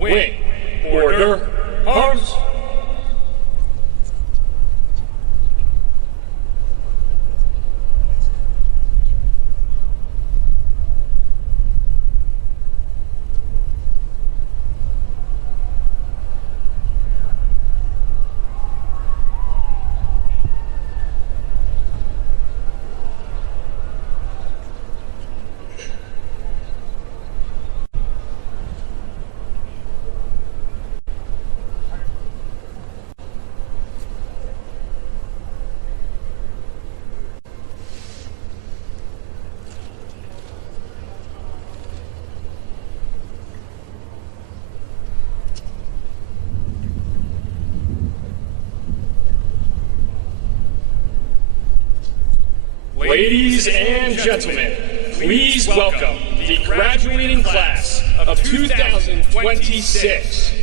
Wing. Order. Arms. Ladies and gentlemen, please welcome the graduating class of 2026.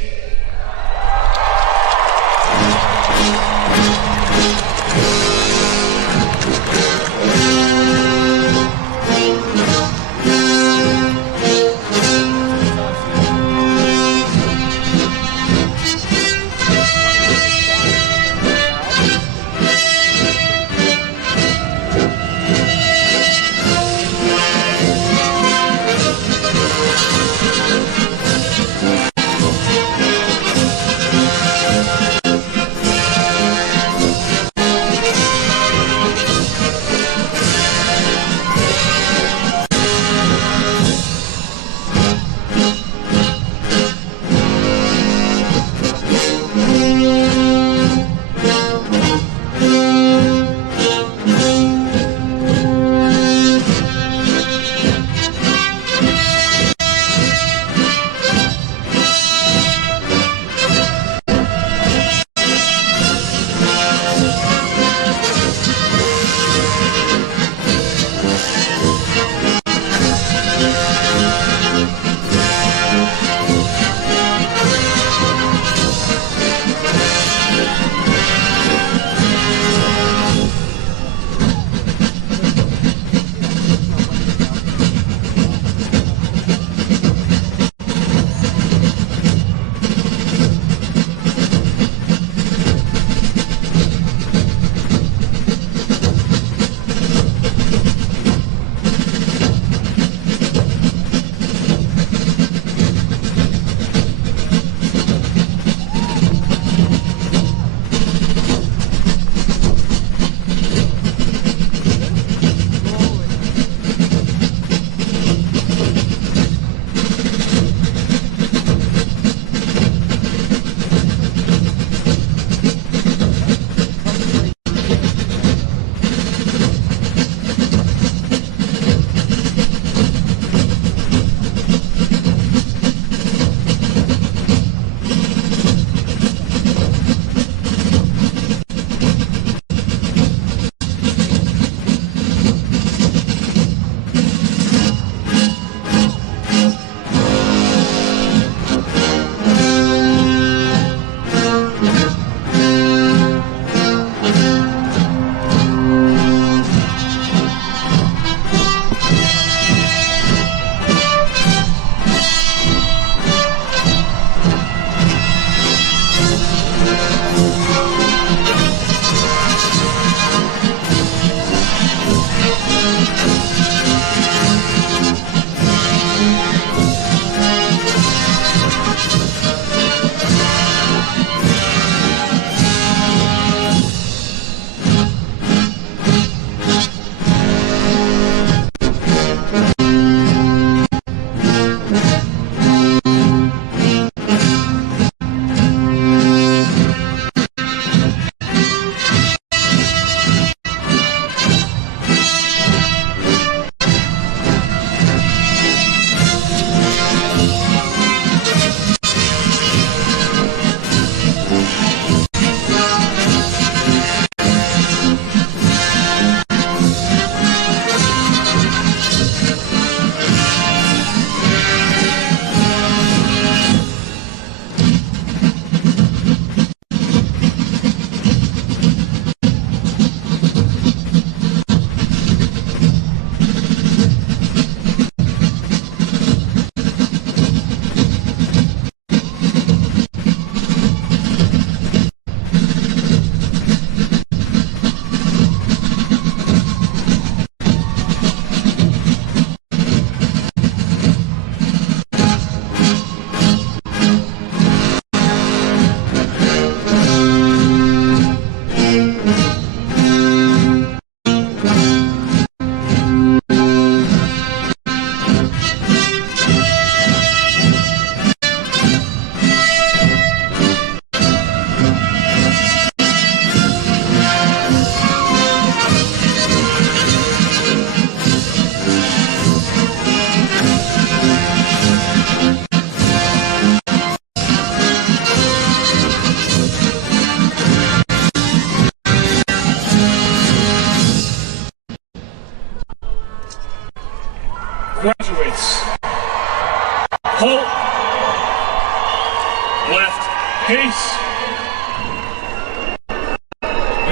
left pace.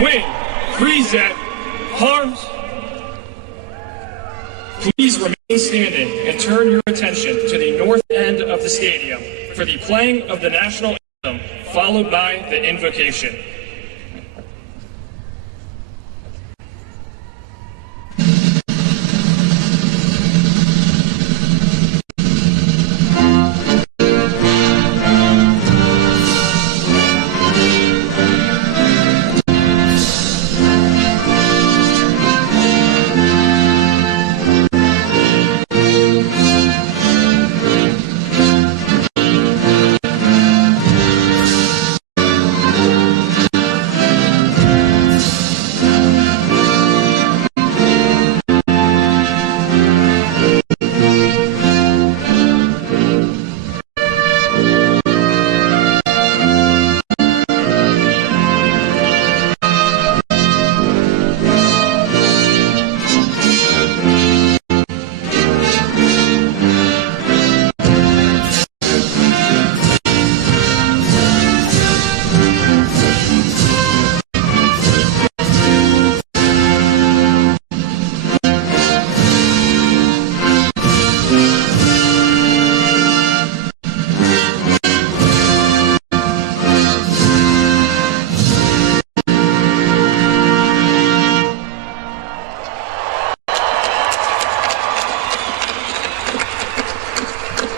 Wing, freeze at arms. Please remain standing and turn your attention to the north end of the stadium for the playing of the national anthem, followed by the invocation.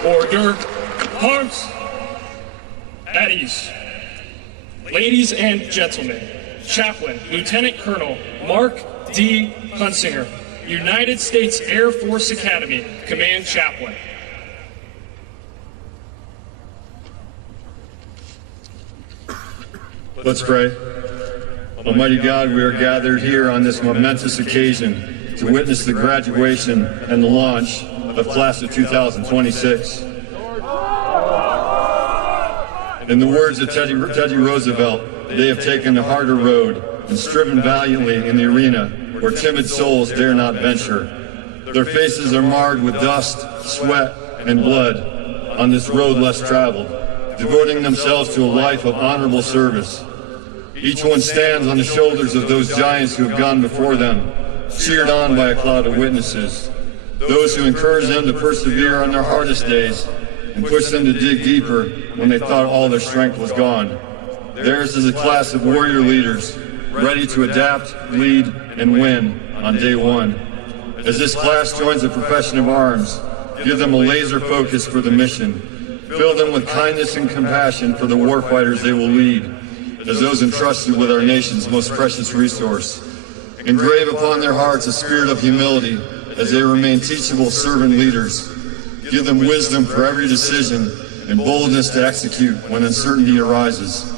Order, arms, at ease. Ladies and gentlemen, Chaplain Lieutenant Colonel Mark D. Hunsinger, United States Air Force Academy, Command Chaplain. Let's pray. Almighty God, we are gathered here on this momentous occasion to witness the graduation and the launch of Class of 2026. In the words of Teddy Roosevelt, they have taken the harder road and striven valiantly in the arena where timid souls dare not venture. Their faces are marred with dust, sweat, and blood on this road less traveled, devoting themselves to a life of honorable service. Each one stands on the shoulders of those giants who have gone before them, cheered on by a cloud of witnesses. Those who encourage them to persevere on their hardest days and push them to dig deeper when they thought all their strength was gone. Theirs is a class of warrior leaders, ready to adapt, lead, and win on day one. As this class joins the profession of arms, give them a laser focus for the mission. Fill them with kindness and compassion for the warfighters they will lead, as those entrusted with our nation's most precious resource. Engrave upon their hearts a spirit of humility as they remain teachable servant leaders. Give them wisdom for every decision and boldness to execute when uncertainty arises.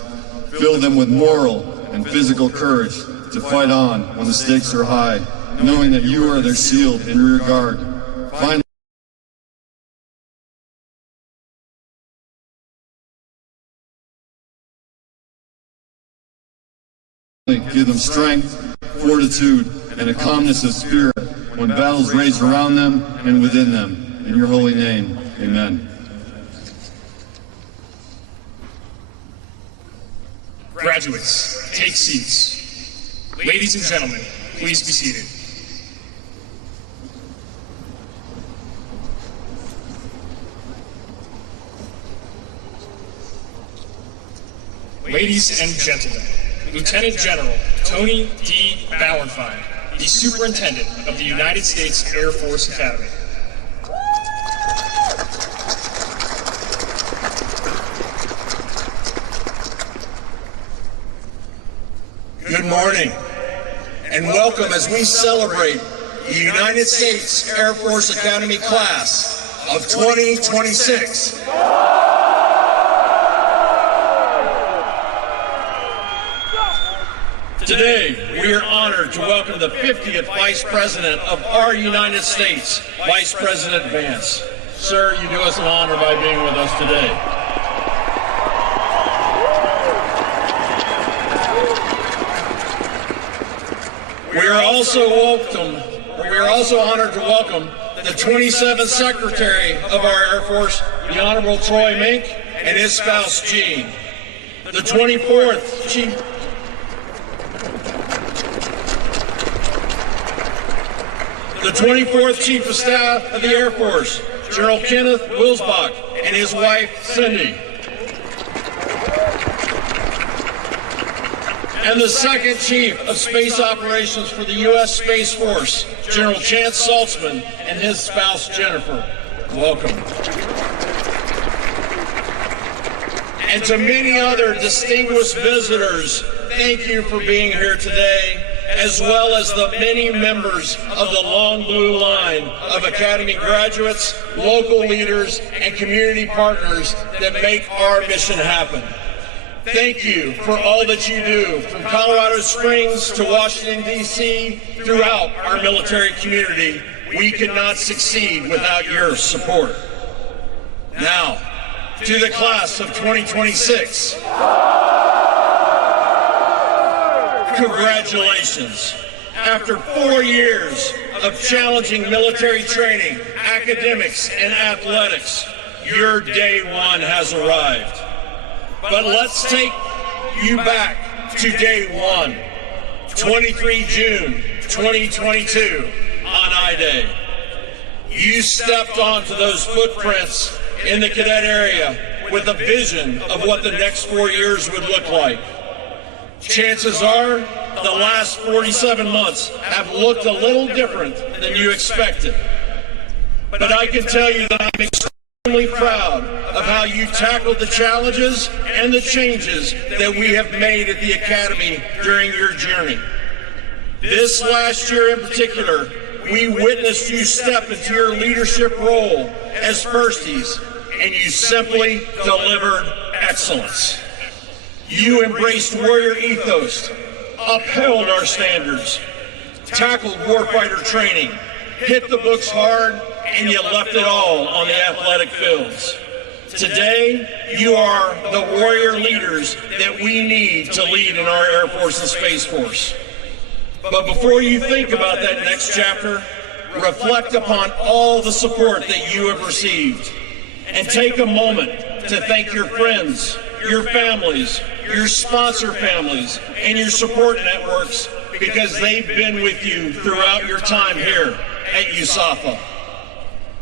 Fill them with moral and physical courage to fight on when the stakes are high, knowing that you are their shield and rear guard. Finally, give them strength, fortitude, and a calmness of spirit when battles rage around them and within them. In your holy name, amen. Graduates, take seats. Ladies and gentlemen, please be seated. Ladies and gentlemen, Lieutenant General Tony D. Bauernfeind, the Superintendent of the United States Air Force Academy. Good morning, and welcome as we celebrate the United States Air Force Academy class of 2026. Today, we are honored to welcome the 50th Vice President of our United States, Vice President Vance. Sir, you do us an honor by being with us today. We are also honored to welcome the 27th Secretary of our Air Force, the Honorable Troy Mink, and his spouse, Jean. The 24th Chief of Staff of the Air Force, General Kenneth Wilsbach, and his wife, Cindy. And the 2nd Chief of Space Operations for the U.S. Space Force, General Chance Saltzman, and his spouse, Jennifer. Welcome. And to many other distinguished visitors, thank you for being here today, as well as the many members of the long blue line of Academy graduates, local leaders, and community partners that make our mission happen. Thank you for all that you do, from Colorado Springs to Washington, D.C., throughout our military community. We could not succeed without your support. Now, to the class of 2026. Congratulations. After 4 years of challenging military training, academics, and athletics, your day one has arrived. But let's take you back to day one, 23 June 2022, on I-Day. You stepped onto those footprints in the cadet area with a vision of what the next 4 years would look like. Chances are the last 47 months have looked a little different than you expected. But I can tell you that I'm extremely proud of how you tackled the challenges and the changes that we have made at the Academy during your journey. This last year in particular, we witnessed you step into your leadership role as firsties, and you simply delivered excellence. You embraced warrior ethos, upheld our standards, tackled warfighter training, hit the books hard, and you left it all on the athletic fields. Today, you are the warrior leaders that we need to lead in our Air Force and Space Force. But before you think about that next chapter, reflect upon all the support that you have received, and take a moment to thank your friends, your families, your sponsor families, and your support networks, because they've been with you throughout your time here at USAFA.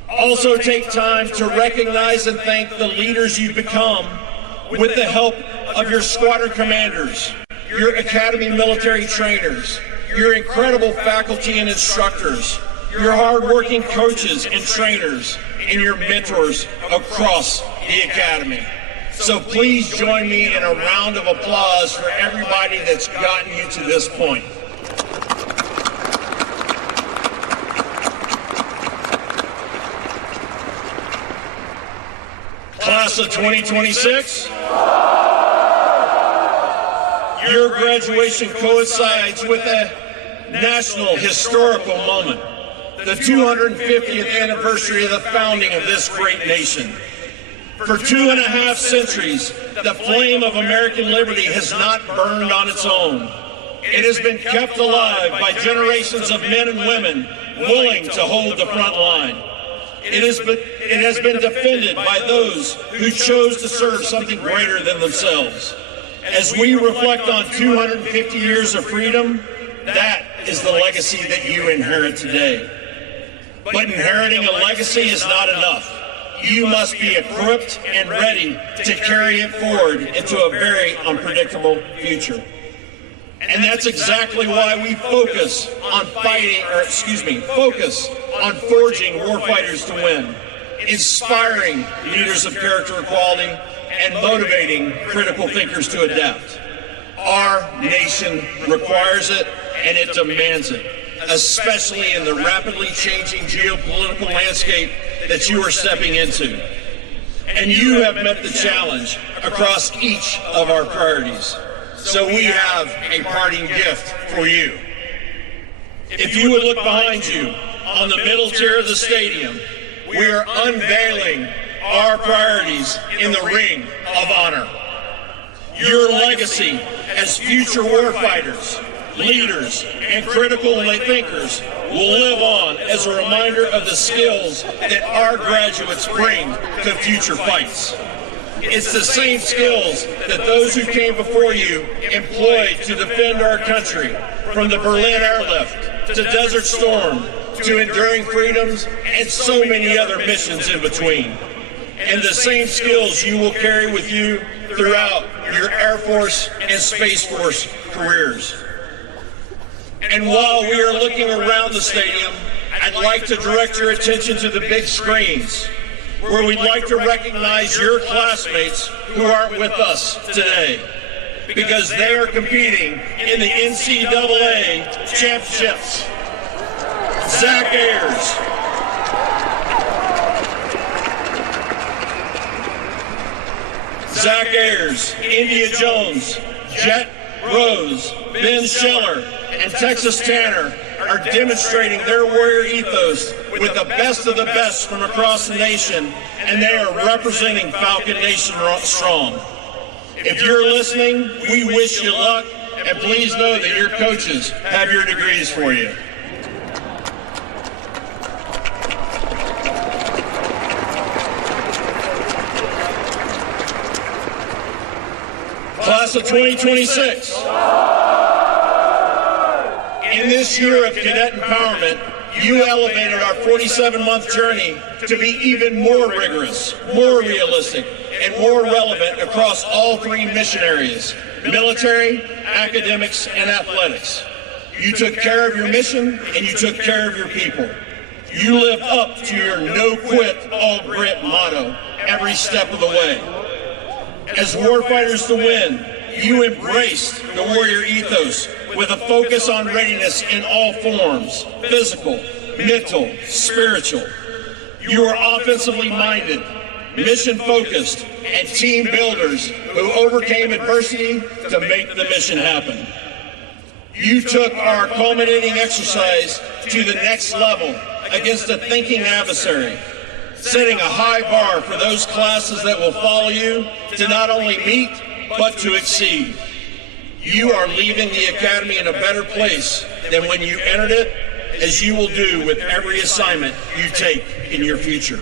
Also take time to recognize and thank the leaders you've become with the help of your squadron commanders, your Academy military trainers, your incredible faculty and instructors, your hardworking coaches and trainers, and your mentors across the Academy. So please join me in a round of applause for everybody that's gotten you to this point. Class of 2026, your graduation coincides with a national historical moment, the 250th anniversary of the founding of this great nation. For 2.5 centuries, the flame of American liberty has not burned on its own. It has been kept alive by generations of men and women willing to hold the front line. It has been defended by those who chose to serve something greater than themselves. As we reflect on 250 years of freedom, that is the legacy that you inherit today. But inheriting a legacy is not enough. You must be equipped and ready to carry it forward into a very unpredictable future. And that's exactly why we focus on forging warfighters to win, inspiring leaders of character equality, and motivating critical thinkers to adapt. Our nation requires it, and it demands it, especially in the rapidly changing geopolitical landscape that you are stepping into. And you have met the challenge across each of our priorities. So we have a parting gift for you. If you would look behind you on the middle tier of the stadium, we are unveiling our priorities in the Ring of Honor. Your legacy as future warfighters, leaders, and critical thinkers will live on as a reminder of the skills that our graduates bring to future fights. It's the same skills that those who came before you employed to defend our country, from the Berlin airlift to Desert Storm to Enduring Freedoms and so many other missions in between. And the same skills you will carry with you throughout your Air Force and Space Force careers. And while we are looking around the stadium, I'd like to direct your attention to the big screens, where we'd like to recognize your classmates who aren't with us today, because they are competing in the NCAA championships. Zach Ayers, India Jones, Jet Rose, Ben Schiller, and Texas Tanner are demonstrating their warrior ethos with the best of the best from across the nation, and they are representing Falcon Nation strong. If you're listening, we wish you luck, and please know that your coaches have your degrees for you. Class of 2026. In this year of cadet empowerment, you elevated our 47-month journey to be even more rigorous, more realistic, and more relevant across all three mission areas: military, academics, and athletics. You took care of your mission, and you took care of your people. You lived up to your no quit, all grit motto every step of the way. As warfighters to win, you embraced the warrior ethos with a focus on readiness in all forms: physical, mental, spiritual. You are offensively minded, mission-focused, and team builders who overcame adversity to make the mission happen. You took our culminating exercise to the next level against a thinking adversary, setting a high bar for those classes that will follow you to not only meet, but to exceed. You are leaving the academy in a better place than when you entered it, as you will do with every assignment you take in your future.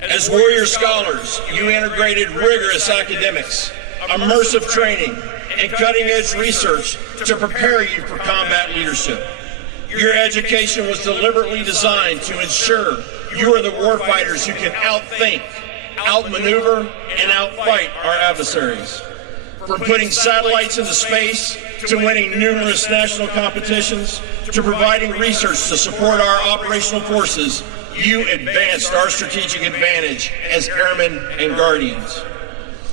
As warrior scholars, you integrated rigorous academics, immersive training, and cutting-edge research to prepare you for combat leadership. Your education was deliberately designed to ensure you are the warfighters who can outthink, outmaneuver, and outfight our adversaries. From putting satellites into space, to winning numerous national competitions, to providing research to support our operational forces, you advanced our strategic advantage as airmen and guardians.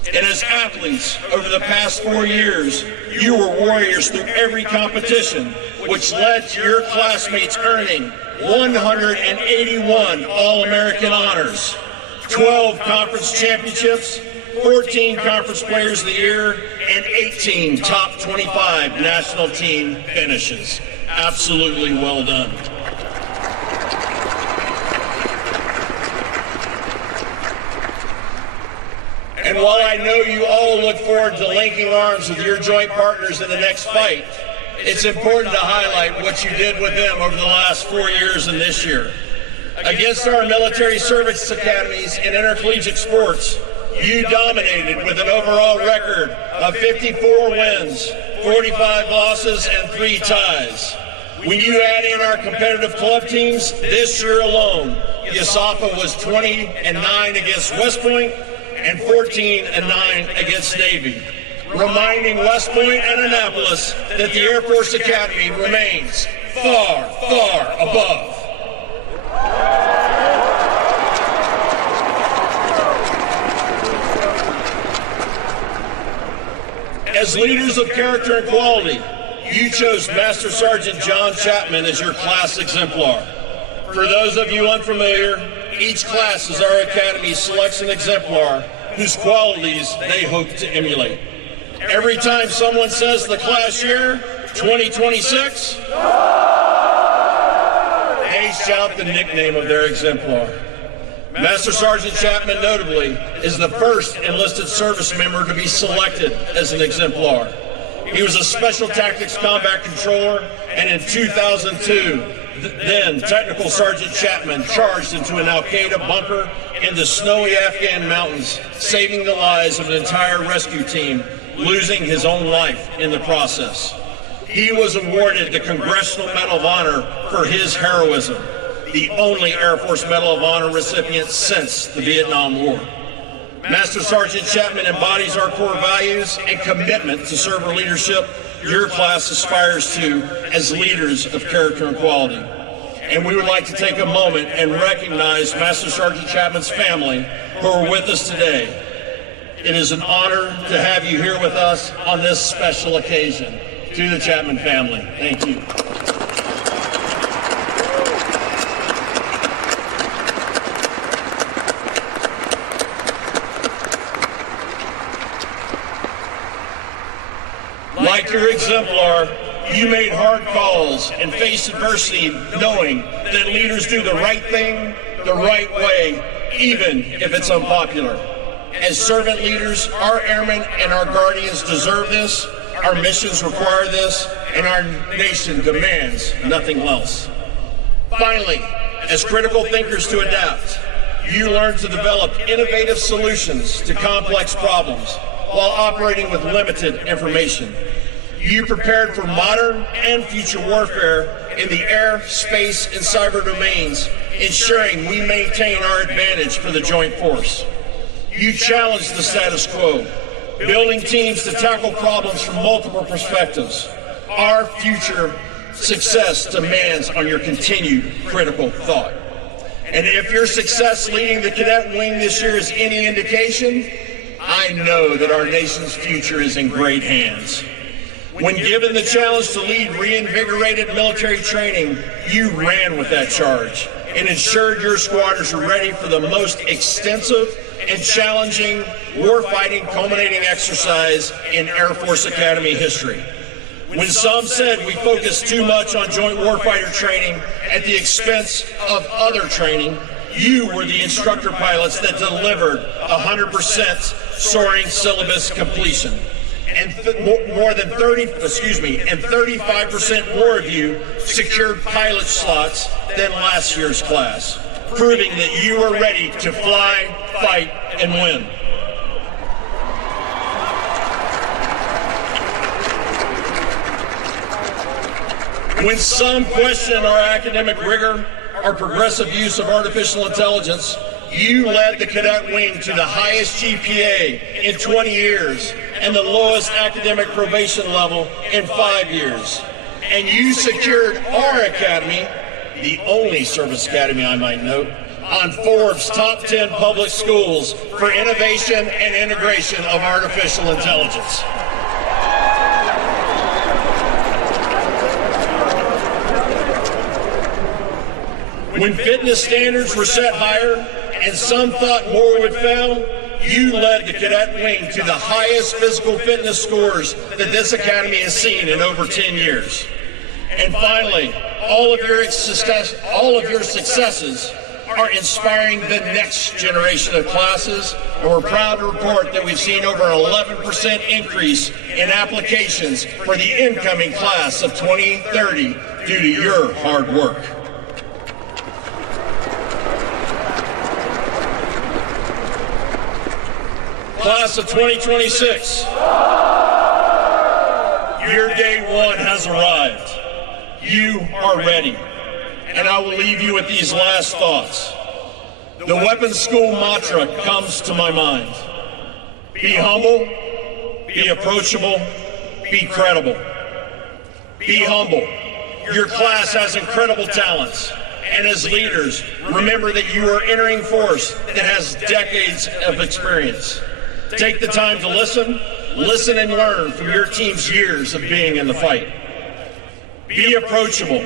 And as athletes, over the past 4 years, you were warriors through every competition, which led to your classmates earning 181 All-American honors, 12 conference championships, 14 Conference Players of the Year, and 18 top 25 national team finishes. Absolutely well done. And while I know you all look forward to linking arms with your joint partners in the next fight, it's important to highlight what you did with them over the last 4 years and this year. Against our military service academies and intercollegiate sports, you dominated with an overall record of 54 wins, 45 losses, and 3 ties. When you add in our competitive club teams, this year alone, USAFA was 20-9 against West Point and 14-9 against Navy, reminding West Point and Annapolis that the Air Force Academy remains far, far above. As leaders of character and quality, you chose Master Sergeant John Chapman as your class exemplar. For those of you unfamiliar, each class is our Academy's selection exemplar whose qualities they hope to emulate. Every time someone says the class year, 2026, they shout the nickname of their exemplar. Master Sergeant Chapman, notably, is the first enlisted service member to be selected as an exemplar. He was a Special Tactics Combat Controller, and in 2002, then Technical Sergeant Chapman charged into an Al-Qaeda bunker in the snowy Afghan mountains, saving the lives of an entire rescue team, losing his own life in the process. He was awarded the Congressional Medal of Honor for his heroism, the only Air Force Medal of Honor recipient since the Vietnam War. Master Sergeant Chapman embodies our core values and commitment to servant leadership your class aspires to as leaders of character and quality. And we would like to take a moment and recognize Master Sergeant Chapman's family who are with us today. It is an honor to have you here with us on this special occasion. To the Chapman family, thank you. Like your exemplar, you made hard calls and faced adversity knowing that leaders do the right thing the right way, even if it's unpopular. As servant leaders, our airmen and our guardians deserve this, our missions require this, and our nation demands nothing less. Finally, as critical thinkers to adapt, you learn to develop innovative solutions to complex problems while operating with limited information. You prepared for modern and future warfare in the air, space, and cyber domains, ensuring we maintain our advantage for the joint force. You challenged the status quo, building teams to tackle problems from multiple perspectives. Our future success demands on your continued critical thought. And if your success leading the cadet wing this year is any indication, I know that our nation's future is in great hands. When given the challenge to lead reinvigorated military training, you ran with that charge and ensured your squadrons were ready for the most extensive and challenging warfighting culminating exercise in Air Force Academy history. When some said we focused too much on joint warfighter training at the expense of other training, you were the instructor pilots that delivered 100% soaring syllabus completion. And 35% more of you secured pilot slots than last year's class, proving that you are ready to fly, fight, and win. When some question our academic rigor, our progressive use of artificial intelligence, you led the cadet wing to the highest GPA in 20 years and the lowest academic probation level in 5 years. And you secured our academy, the only service academy I might note, on Forbes' top 10 public schools for innovation and integration of artificial intelligence. When fitness standards were set higher and some thought more would fail, you led the cadet wing to the highest physical fitness scores that this academy has seen in over 10 years. And finally, all of your successes are inspiring the next generation of classes, and we're proud to report that we've seen over an 11% increase in applications for the incoming class of 2030 due to your hard work. Class of 2026, your day one has arrived. You are ready. And I will leave you with these last thoughts. The weapons school mantra comes to my mind. Be humble, be approachable, be credible. Be humble. Your class has incredible talents. And as leaders, remember that you are entering a force that has decades of experience. Take the time to listen and learn from your team's years of being in the fight. Be approachable.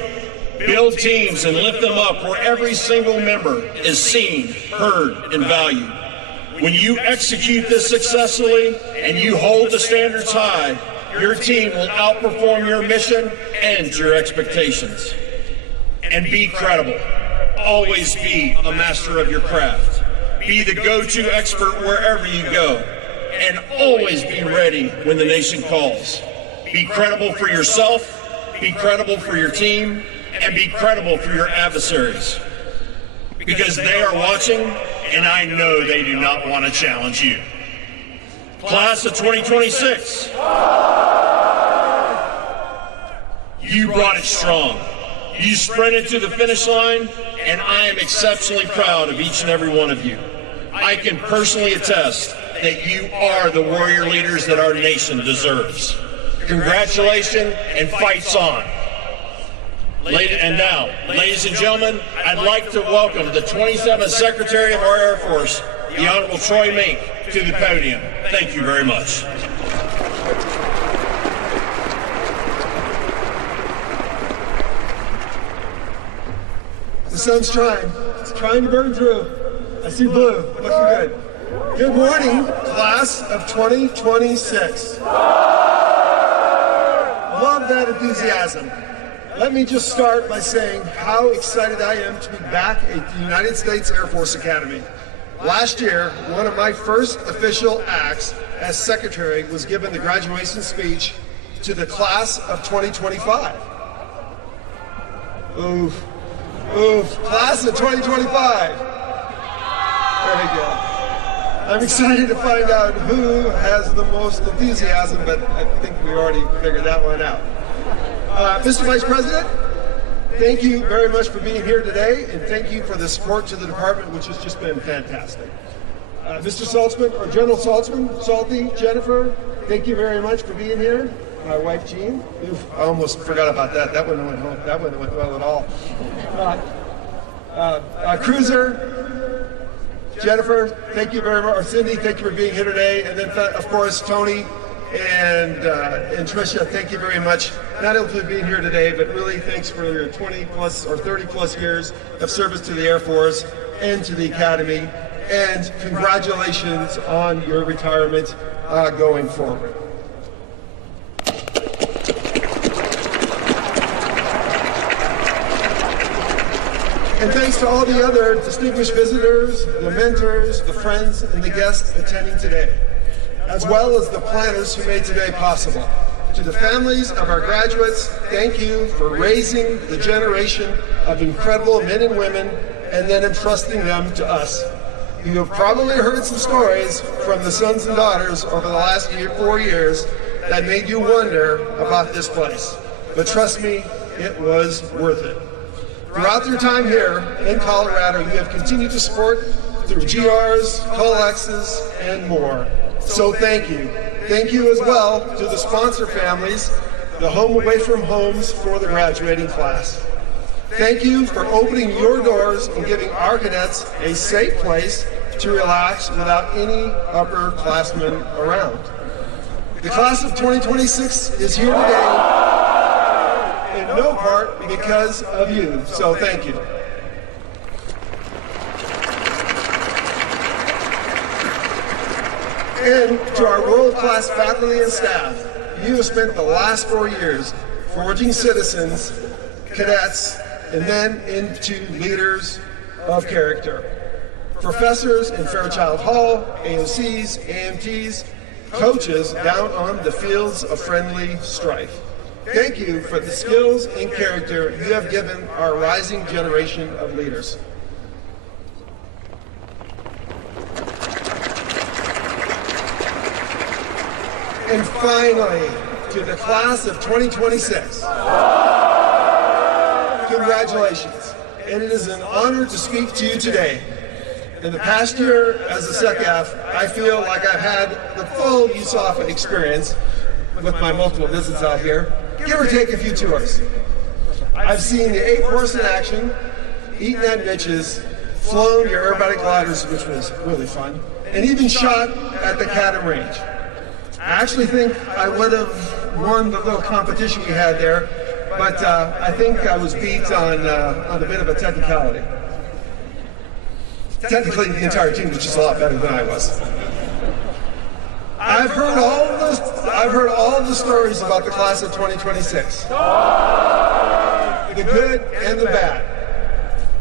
Build teams and lift them up where every single member is seen, heard, and valued. When you execute this successfully and you hold the standards high, your team will outperform your mission and your expectations. And be credible. Always be a master of your craft. Be the go-to expert wherever you go. And always be ready when the nation calls. Be credible for yourself, be credible for your team, and be credible for your adversaries. Because they are watching and I know they do not want to challenge you. Class of 2026, you brought it strong. You sprinted to the finish line, and I am exceptionally proud of each and every one of you. I can personally attest that you are the warrior leaders that our nation deserves. Congratulations, and fights on. And now, ladies and gentlemen, I'd like to welcome the 27th Secretary of our Air Force, the Honorable Troy Mink, to the podium. Thank you very much. The sun's trying. It's trying to burn through. I see blue. Looking good. Good morning, class of 2026. Love that enthusiasm. Let me just start by saying how excited I am to be back at the United States Air Force Academy. Last year, one of my first official acts as secretary was giving the graduation speech to the class of 2025. Oof. Oof. Class of 2025. There we go. I'm excited to find out who has the most enthusiasm, but I think we already figured that one out. Mr. Vice President, thank you very much for being here today, and thank you for the support to the department, which has just been fantastic. Mr. Saltzman, or General Saltzman, Salty, Jennifer, thank you very much for being here. My wife, Jean. Oof, I almost forgot about that. That wouldn't have went home. That wouldn't have went well at all. Cruiser, Jennifer, thank you very much. Or Cindy, thank you for being here today. And then, of course, Tony and Tricia, thank you very much. Not only for being here today, but really thanks for your 20 plus or 30 plus years of service to the Air Force and to the Academy. And congratulations on your retirement going forward. And thanks to all the other distinguished visitors, the mentors, the friends, and the guests attending today, as well as the planners who made today possible. To the families of our graduates, thank you for raising the generation of incredible men and women and then entrusting them to us. You have probably heard some stories from the sons and daughters over the last 4 years that made you wonder about this place. But trust me, it was worth it. Throughout your time here in Colorado, you have continued to support through GRs, COLAXs, and more. So thank you. Thank you as well to the sponsor families, the Home Away from Homes for the graduating class. Thank you for opening your doors and giving our cadets a safe place to relax without any upperclassmen around. The class of 2026 is here today in no part because of you, so thank you. And to our world-class faculty and staff, you have spent the last 4 years forging citizens, cadets, and then into leaders of character. Professors in Fairchild Hall, AOCs, AMTs, coaches down on the fields of friendly strife. Thank you for the skills and character you have given our rising generation of leaders. And finally, to the class of 2026, congratulations. And it is an honor to speak to you today. In the past year as a SecAF, I feel like I've had the full USAF experience with my multiple visits out here, give or take a few tours. I've seen the 8 Force in action, eaten at Mitch's, flown your aerobatic gliders, which was really fun, and even shot at the Cadam range. I actually think I would have won the little competition we had there, but I think I was beat on a bit of a technicality. Technically, the entire team was just a lot better than I was. I've heard all the stories about the class of 2026. The good and the bad.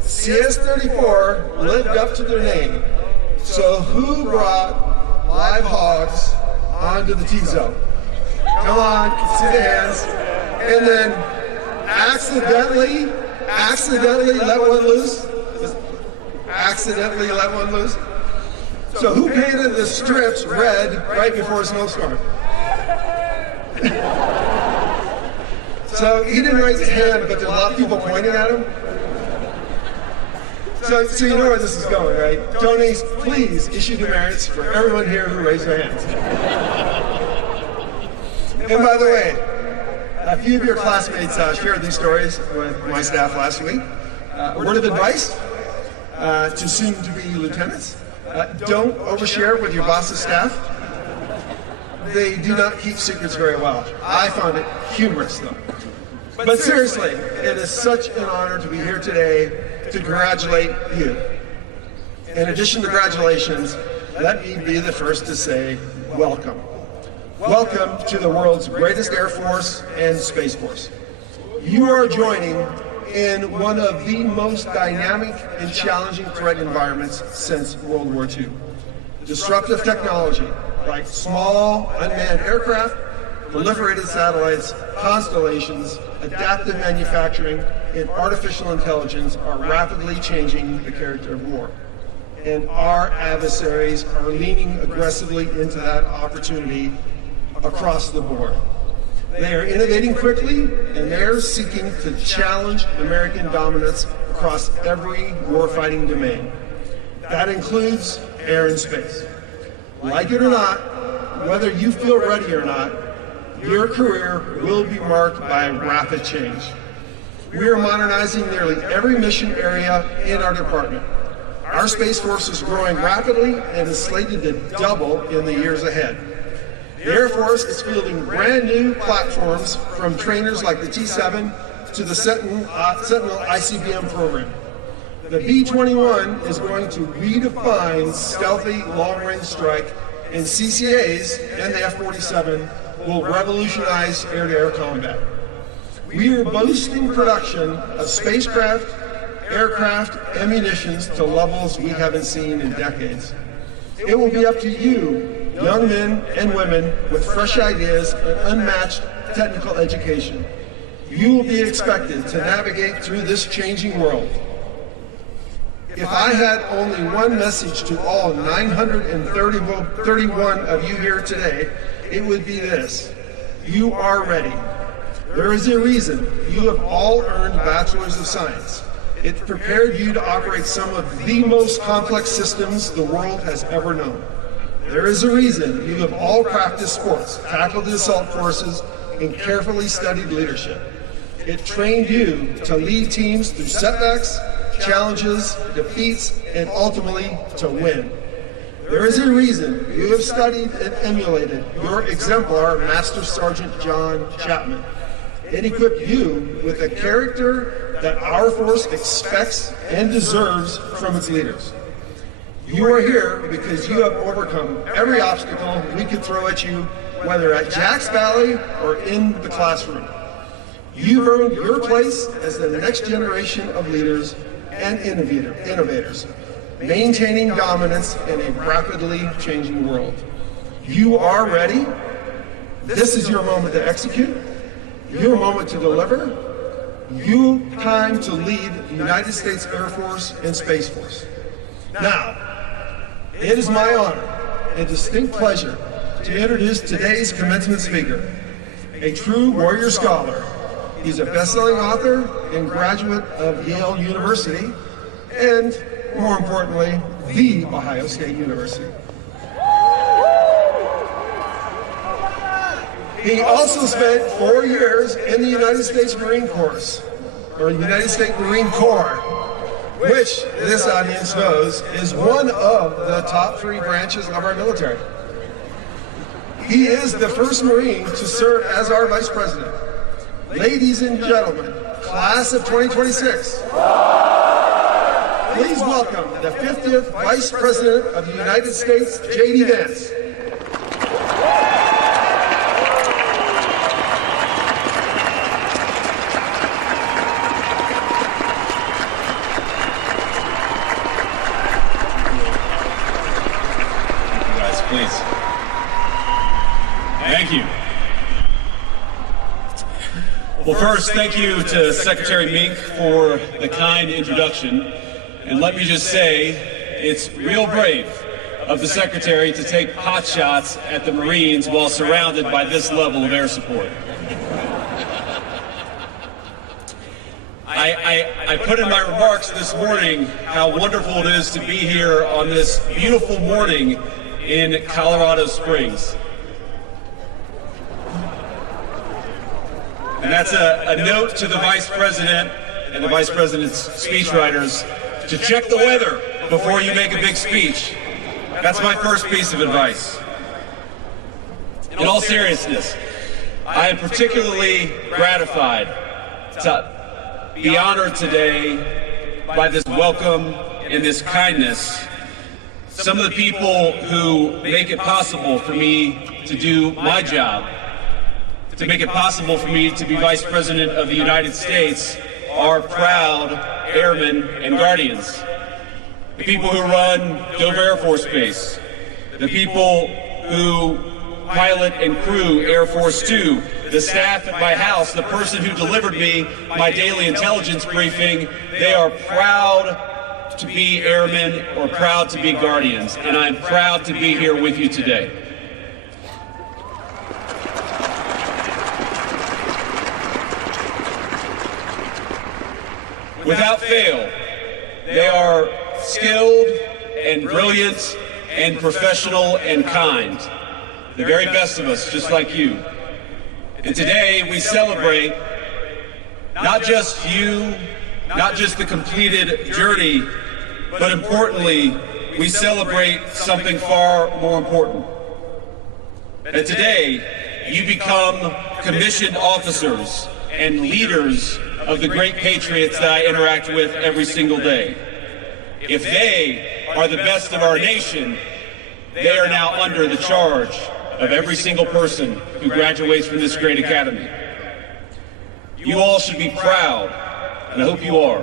CS34 lived up to their name. So who brought live hogs onto the T-zone? Come on, see the hands. And then accidentally let one loose. accidentally let one loose? So who painted the strips red right before a snowstorm? So he didn't raise his hand, but there are a lot of people pointing at him. So you know where this is going, right? Donors, please issue demerits for everyone here who raised their hands. And by the way, a few of your classmates shared these stories with my staff last week. A word of advice to soon-to-be lieutenants: don't overshare with your boss's staff. They do not keep secrets very well. I found it humorous, though. But seriously, it is such an honor to be here today to congratulate you. In addition to congratulations, let me be the first to say welcome. Welcome to the world's greatest Air Force and Space Force. You are joining in one of the most dynamic and challenging threat environments since World War II. Disruptive technology like small unmanned aircraft, proliferated satellites, constellations, adaptive manufacturing, and artificial intelligence are rapidly changing the character of war. And our adversaries are leaning aggressively into that opportunity across the board. They are innovating quickly, and they are seeking to challenge American dominance across every warfighting domain. That includes air and space. Like it or not, whether you feel ready or not, your career will be marked by rapid change. We are modernizing nearly every mission area in our department. Our Space Force is growing rapidly and is slated to double in the years ahead. The Air Force is fielding brand new platforms, from trainers like the T-7 to the Sentinel ICBM program. The B-21 is going to redefine stealthy long-range strike, and CCAs and the F-47 will revolutionize air-to-air combat. We are boosting production of spacecraft, aircraft, and munitions to levels we haven't seen in decades. It will be up to you, young men and women with fresh ideas and unmatched technical education. You will be expected to navigate through this changing world. If I had only one message to all 931 of you here today, it would be this: you are ready. There is a reason you have all earned Bachelors of Science. It prepared you to operate some of the most complex systems the world has ever known. There is a reason you have all practiced sports, tackled the assault courses, and carefully studied leadership. It trained you to lead teams through setbacks, challenges, defeats, and ultimately to win. There is a reason you have studied and emulated your exemplar Master Sergeant John Chapman. It equipped you with a character that our force expects and deserves from its leaders. You are here because you have overcome every obstacle we could throw at you, whether at Jack's Valley or in the classroom. You've earned your place as the next generation of leaders and innovators, maintaining dominance in a rapidly changing world. You are ready. This is your moment to execute, your moment to deliver, your time to lead the United States Air Force and Space Force. Now, it is my honor and distinct pleasure to introduce today's commencement speaker, a true warrior scholar. He's a best-selling author and graduate of Yale University, and more importantly, the Ohio State University. He also spent 4 years in the United States Marine Corps, or United States Marine Corps, which this audience knows is one of the top 3 branches of our military. He is the first Marine to serve as our Vice President. Ladies and gentlemen, class of 2026, please welcome the 50th Vice President of the United States, JD Vance. Please. Thank you. Well, first, thank you to Secretary Mink for the kind introduction. And let me just say, it's real brave of the Secretary to take pot shots at the Marines while surrounded by this level of air support. I put in my remarks this morning how wonderful it is to be here on this beautiful morning in Colorado Springs. And that's a note to the Vice President and the Vice President's speechwriters to check the weather before you make a big speech. That's my first piece of advice. In all seriousness, I am particularly gratified to be honored today by this welcome and this kindness. Some of the people who make it possible for me to do my job, to make it possible for me to be Vice President of the United States, are proud airmen and guardians. The people who run Dover Air Force Base, the people who pilot and crew Air Force 2, the staff at my house, the person who delivered me my daily intelligence briefing, they are proud to be airmen or proud to be guardians, and I'm proud to be here with you today. Without fail, they are skilled and brilliant and professional and kind. The very best of us, just like you. And today we celebrate not just you, not just the completed journey, but importantly, we celebrate something far more important. That today you become commissioned officers and leaders of the great patriots that I interact with every single day. If they are the best of our nation, they are now under the charge of every single person who graduates from this great academy. You all should be proud, and I hope you are,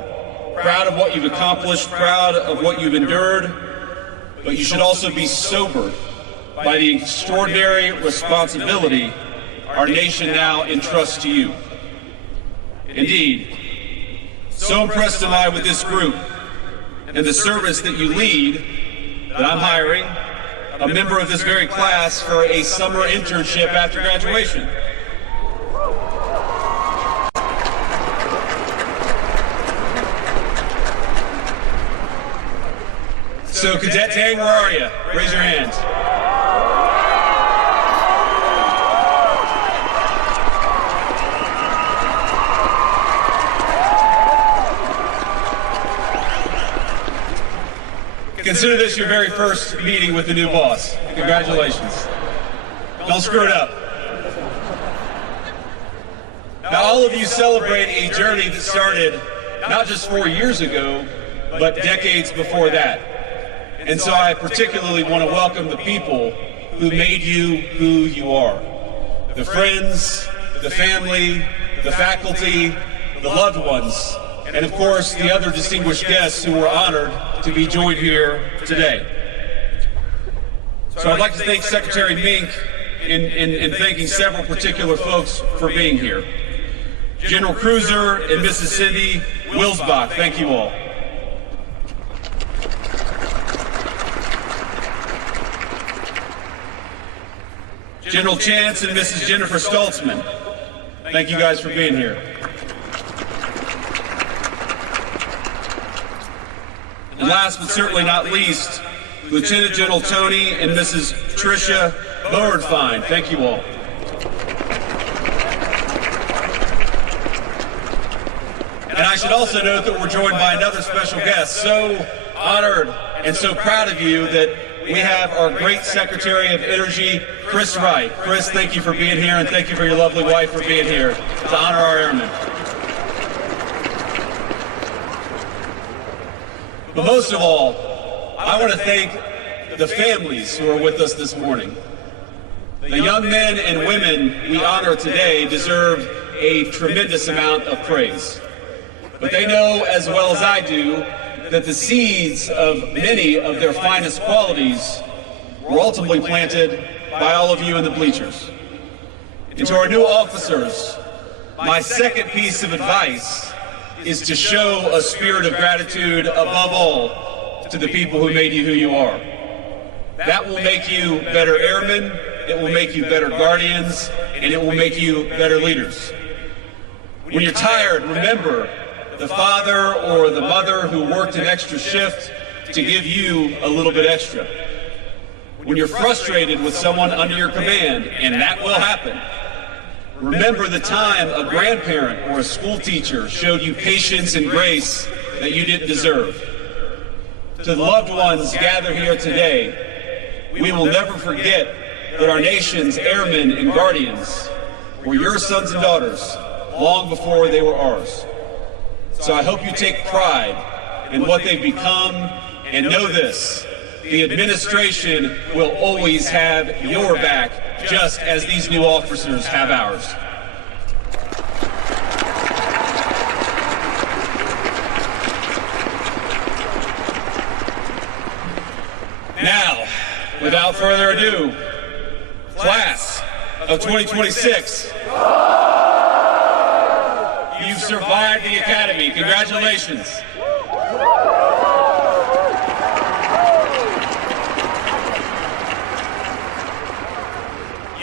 proud of what you've accomplished, proud of what you've endured, but you should also be sobered by the extraordinary responsibility our nation now entrusts to you. Indeed, so impressed am I with this group and the service that you lead that I'm hiring a member of this very class for a summer internship after graduation. So Cadet Tang, where are you? Raise your hands. Consider this your very first meeting with the new boss. Congratulations. Don't screw it up. Now, all of you celebrate a journey that started not just 4 years ago, but decades before that. And so I particularly want to welcome the people who made you who you are. The friends, the family, the faculty, the loved ones, and of course the other distinguished guests who were honored to be joined here today. So I'd like to thank Secretary Mink in thanking several particular folks for being here. General Cruiser and Mrs. Cindy Wilsbach, thank you all. General Chance and Mrs. Jennifer Stoltzman, thank you guys for being here. And last but certainly not least, Lieutenant General Tony and Mrs. Tricia Bowenfine, thank you all. And I should also note that we're joined by another special guest. So honored and so proud of you that we have our great Secretary of Energy, Chris Wright. Chris, thank you for being here, and thank you for your lovely wife for being here to honor our airmen. But most of all, I want to thank the families who are with us this morning. The young men and women we honor today deserve a tremendous amount of praise. But they know as well as I do that the seeds of many of their finest qualities were ultimately planted by all of you in the bleachers. And to our new officers, my second piece of advice is to show a spirit of gratitude above all to the people who made you who you are. That will make you better airmen, it will make you better guardians, and it will make you better leaders. When you're tired, remember the father or the mother who worked an extra shift to give you a little bit extra. When you're frustrated with someone under your command, and that will happen, remember the time a grandparent or a school teacher showed you patience and grace that you didn't deserve. To the loved ones gathered here today, we will never forget that our nation's airmen and guardians were your sons and daughters long before they were ours. So I hope you take pride in what they've become, and know this: the administration will always have your back, just as these new officers have ours. Now, without further ado, class of 2026, you've survived the academy. Congratulations.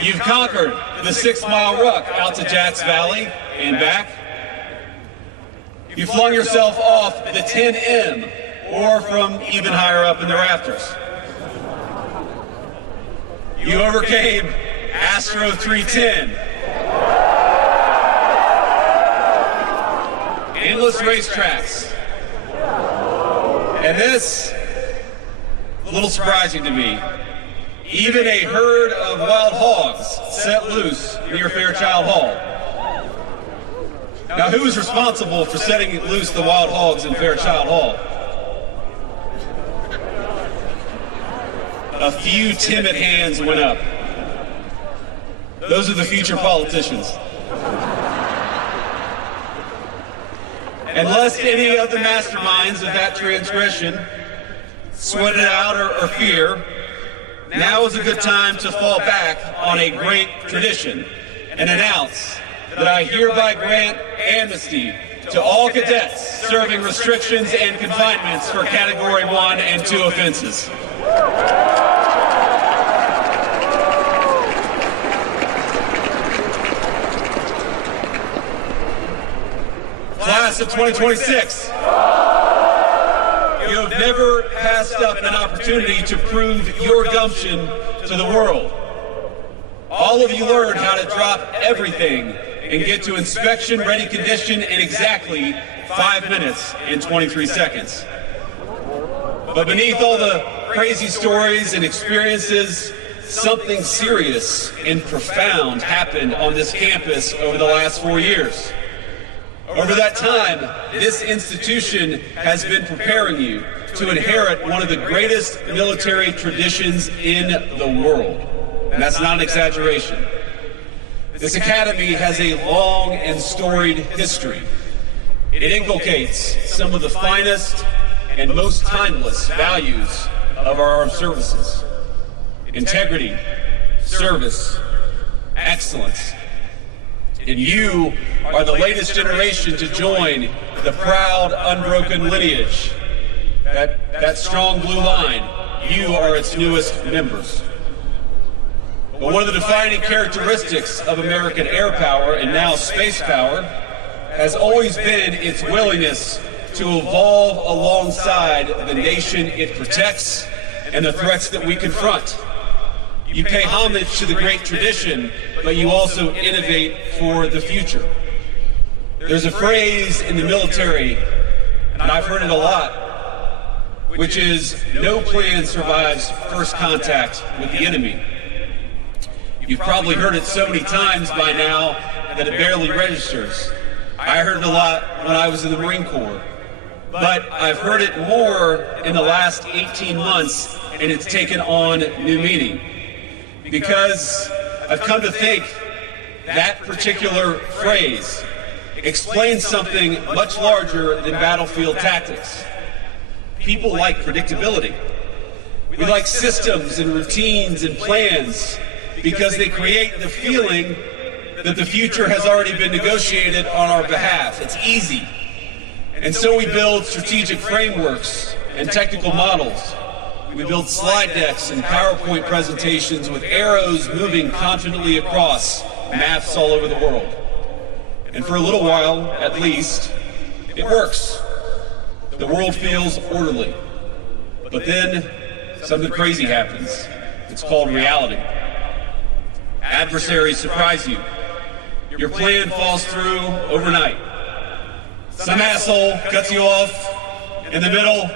You've conquered the 6-mile ruck out to Jacks Valley and back. You flung yourself off the 10M or from even higher up in the rafters. You overcame Astro 310. Endless racetracks. And this, a little surprising to me, even a herd of wild hogs set loose near Fairchild Hall. Now, who was responsible for setting loose the wild hogs in Fairchild Hall? A few timid hands went up. Those are the future politicians. And lest any of the masterminds of that transgression sweat it out or fear, now is a good time to fall back on a great tradition and announce that I hereby grant amnesty to all cadets serving restrictions and confinements for Category 1 and 2 offenses. Class of 2026. You have never passed up an opportunity to prove your gumption to the world. All of you learned how to drop everything and get to inspection-ready condition in exactly 5 minutes and 23 seconds. But beneath all the crazy stories and experiences, something serious and profound happened on this campus over the last 4 years. Over that time, this institution has been preparing you to inherit one of the greatest military traditions in the world. And that's not an exaggeration. This academy has a long and storied history. It inculcates some of the finest and most timeless values of our armed services: integrity, service, excellence. And you are the latest generation to join the proud, unbroken lineage. That strong blue line, you are its newest members. But one of the defining characteristics of American air power, and now space power, has always been its willingness to evolve alongside the nation it protects and the threats that we confront. You pay homage to the great tradition, but you also innovate for the future. There's a phrase in the military, and I've heard it a lot, which is, no plan survives first contact with the enemy. You've probably heard it so many times by now that it barely registers. I heard it a lot when I was in the Marine Corps, but I've heard it more in the last 18 months, and it's taken on new meaning. Because I've come to think that particular phrase explains something much larger than battlefield tactics. People like predictability. We like systems and routines and plans because they create the feeling that the future has already been negotiated on our behalf. It's easy. And so we build strategic frameworks and technical models. We build slide decks and PowerPoint presentations with arrows moving confidently across maps all over the world. And for a little while, at least, it works. The world feels orderly. But then something crazy happens. It's called reality. Adversaries surprise you. Your plan falls through overnight. Some asshole cuts you off in the middle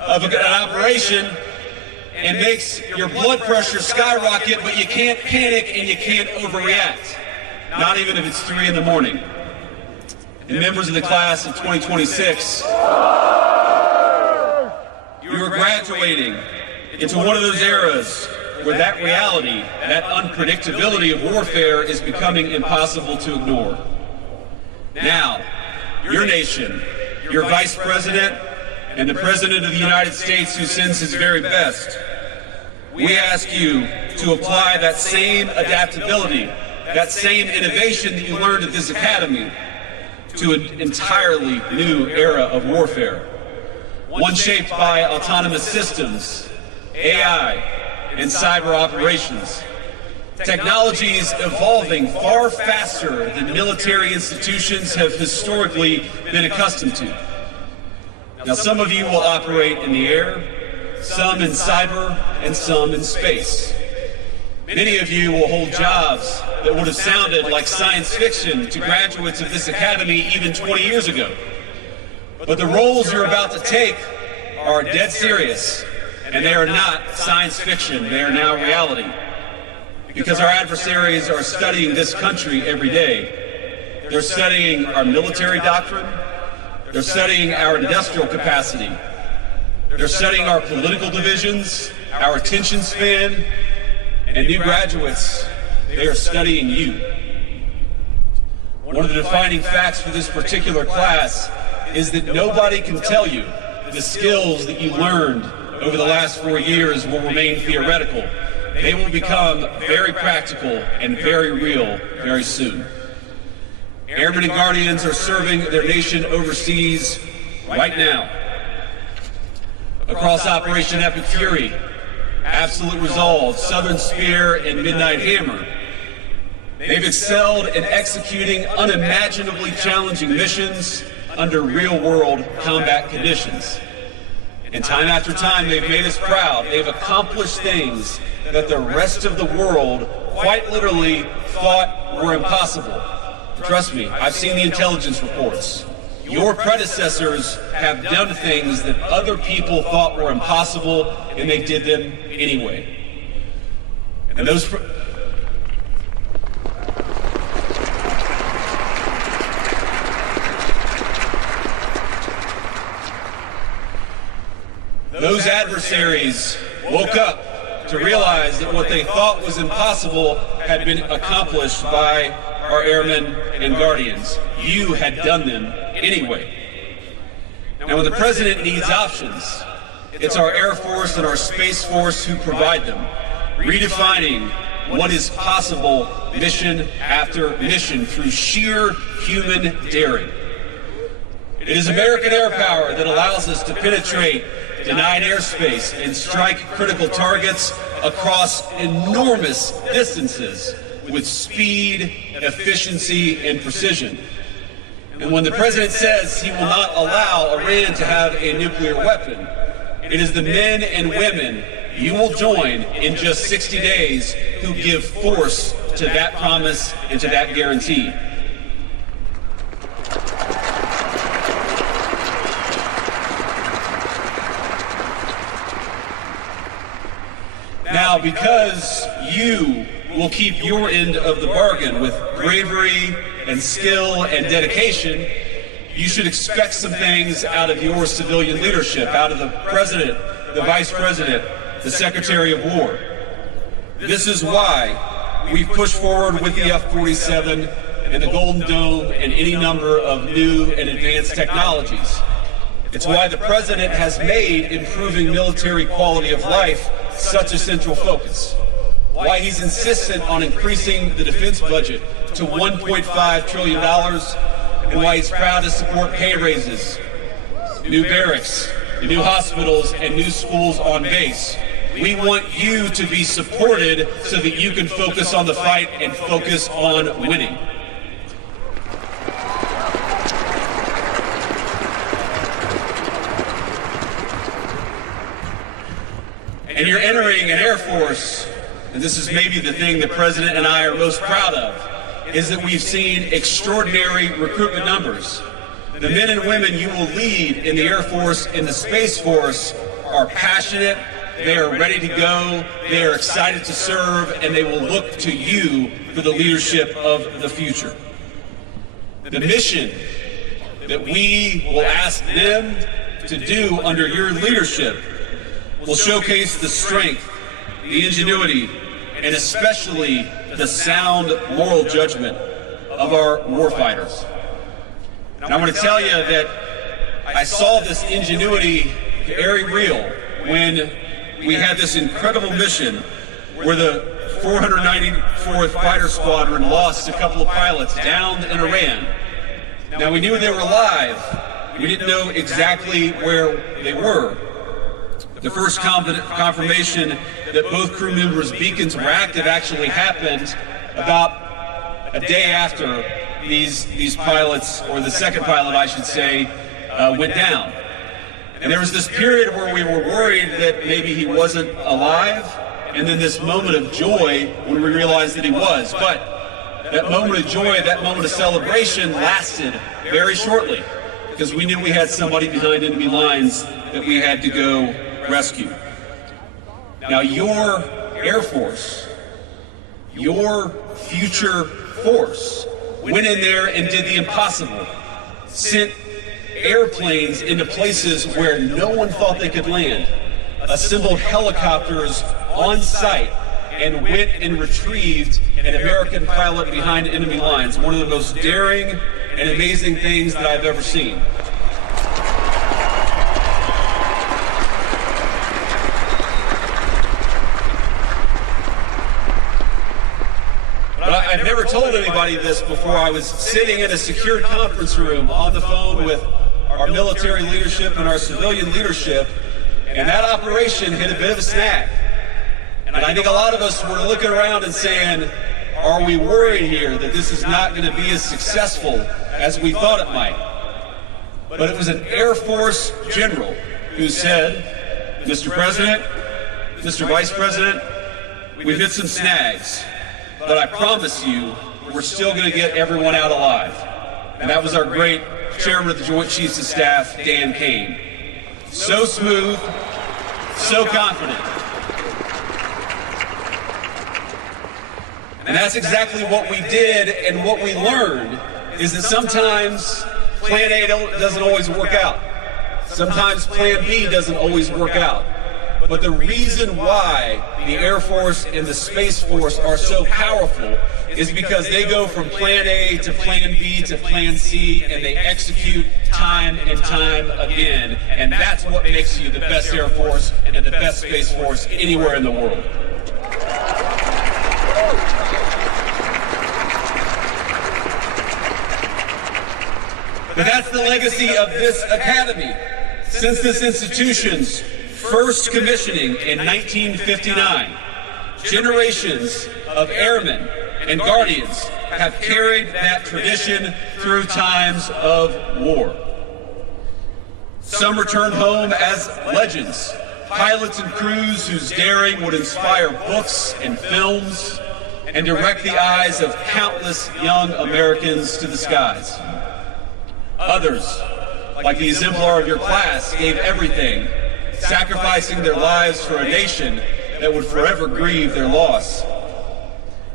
of an operation and makes your blood pressure skyrocket, but you can't panic and you can't overreact, not even if it's 3 in the morning. And members of the class of 2026, you are graduating into one of those eras where that reality, that unpredictability of warfare is becoming impossible to ignore. Now, your nation, your vice president, and the President of the United States, who sends his very best, we ask you to apply that same adaptability, that same innovation that you learned at this academy to an entirely new era of warfare. One shaped by autonomous systems, AI, and cyber operations. Technologies evolving far faster than military institutions have historically been accustomed to. Now, some of you will operate in the air, some in cyber, and some in space. Many of you will hold jobs that would have sounded like science fiction to graduates of this academy even 20 years ago. But the roles you're about to take are dead serious, and they are not science fiction. They are now reality. Because our adversaries are studying this country every day. They're studying our military doctrine. They're studying our industrial capacity. They're studying our political divisions, our attention span, and new graduates, they are studying you. One of the defining facts for this particular class is that nobody can tell you the skills that you learned over the last 4 years will remain theoretical. They will become very practical and very real very soon. Airmen and Guardians are serving their nation overseas right now. Across Operation Epic Fury, Absolute Resolve, Southern Spear, and Midnight Hammer, they've excelled in executing unimaginably challenging missions under real-world combat conditions. And time after time, they've made us proud. They've accomplished things that the rest of the world quite literally thought were impossible. Trust me, I've seen the intelligence reports. Your predecessors have done things that other people thought were impossible, and they did them anyway. And those adversaries woke up to realize that what they thought was impossible had been accomplished by our airmen and guardians. You had done them anyway. Now, when the president needs options, it's our Air Force and our Space Force who provide them, redefining what is possible mission after mission through sheer human daring. It is American air power that allows us to penetrate denied airspace and strike critical targets across enormous distances with speed, efficiency, and precision. And when the president says he will not allow Iran to have a nuclear weapon, it is the men and women you will join in just 60 days who give force to that promise and to that guarantee. Now, because you will keep your end of the bargain with bravery and skill and dedication, you should expect some things out of your civilian leadership, out of the president, the vice president, the secretary of war. This is why we've pushed forward with the F-47 and the Golden Dome and any number of new and advanced technologies. It's why the president has made improving military quality of life such a central focus. Why he's insistent on increasing the defense budget to $1.5 trillion and why he's proud to support pay raises, new barracks, new hospitals, and new schools on base. We want you to be supported so that you can focus on the fight and focus on winning. And you're entering an Air Force, and this is maybe the thing the President and I are most proud of, is that we've seen extraordinary recruitment numbers. The men and women you will lead in the Air Force, in the Space Force, are passionate, they are ready to go, they are excited to serve, and they will look to you for the leadership of the future. The mission that we will ask them to do under your leadership will showcase the strength, the ingenuity, and especially the sound moral judgment of our warfighters. And I want to tell you that I saw this ingenuity very real when we had this incredible mission where the 494th Fighter Squadron lost a couple of pilots down in Iran. Now, we knew they were alive. We didn't know exactly where they were. The first confirmation that both crew members' beacons were active actually happened about a day after these pilots, or the second pilot, I should say, went down. And there was this period where we were worried that maybe he wasn't alive, and then this moment of joy when we realized that he was. But that moment of joy, that moment of celebration lasted very shortly, because we knew we had somebody behind enemy lines that we had to go rescue. Now, your Air Force, your future force, went in there and did the impossible, sent airplanes into places where no one thought they could land, assembled helicopters on site, and went and retrieved an American pilot behind enemy lines. One of the most daring and amazing things that I've ever seen. I've never told anybody this before. I was sitting in a secured conference room on the phone with our military leadership and our civilian leadership, and that operation hit a bit of a snag. And I think a lot of us were looking around and saying, are we worried here that this is not going to be as successful as we thought it might? But it was an Air Force general who said, Mr. President, Mr. Vice President, we've hit some snags, but I promise you, we're still going to get everyone out alive. And that was our great Chairman of the Joint Chiefs of Staff, Dan Kane. So smooth, so confident. And that's exactly what we did, and what we learned is that sometimes Plan A doesn't always work out. Sometimes Plan B doesn't always work out. But the reason why the Air Force and the Space Force are so powerful is because they go from Plan A to Plan B to Plan C, and they execute time and time again. And that's what makes you the best Air Force and the best Space Force anywhere in the world. But that's the legacy of this academy. Since this institution's first commissioning in 1959, generations of airmen and guardians have carried that tradition through times of war. Some returned home as legends, pilots and crews whose daring would inspire books and films and direct the eyes of countless young Americans to the skies. Others, like the exemplar of your class, gave everything, sacrificing their lives for a nation that would forever grieve their loss.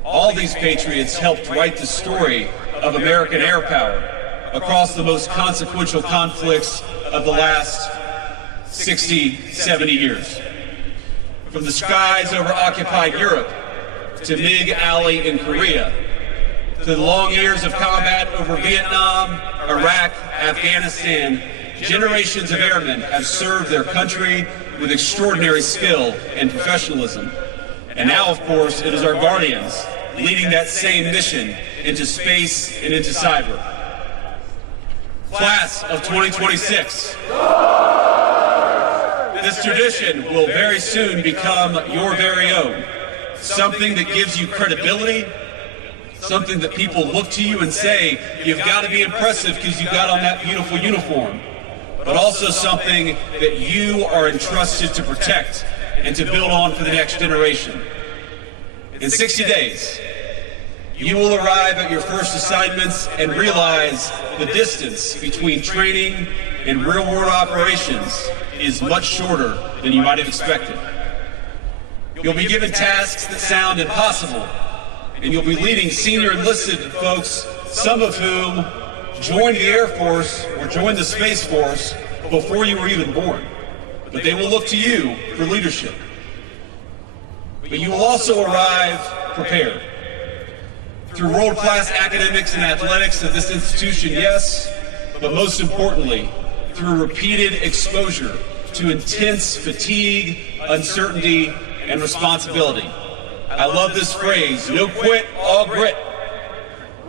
All these patriots helped write the story of American air power across the most consequential conflicts of the last 60, 70 years. From the skies over occupied Europe, to MiG Alley in Korea, to the long years of combat over Vietnam, Iraq, Afghanistan, generations of airmen have served their country with extraordinary skill and professionalism. And now, of course, it is our guardians leading that same mission into space and into cyber. Class of 2026. This tradition will very soon become your very own. Something that gives you credibility, something that people look to you and say, you've got to be impressive because you got on that beautiful uniform, but also something that you are entrusted to protect and to build on for the next generation. In 60 days, you will arrive at your first assignments and realize the distance between training and real-world operations is much shorter than you might have expected. You'll be given tasks that sound impossible, and you'll be leading senior enlisted folks, some of whom joined the Air Force or joined the Space Force before you were even born. But they will look to you for leadership. But you will also arrive prepared. Through world-class academics and athletics of this institution, yes, but most importantly, through repeated exposure to intense fatigue, uncertainty, and responsibility. I love this phrase, no quit, all grit.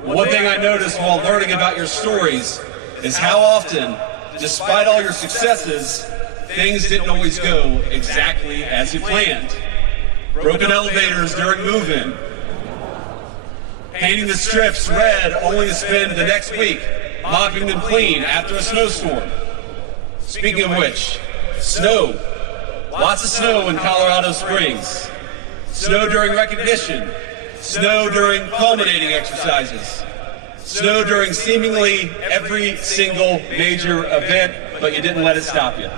One thing I noticed while learning about your stories is how often, despite all your successes, things didn't always go exactly as you planned. Broken elevators during move-in, painting the strips red only to spend the next week mopping them clean after a snowstorm. Speaking of which, snow. Lots of snow in Colorado Springs. Snow during recognition. Snow during culminating exercises. Snow during seemingly every single major event, but you didn't let it stop you.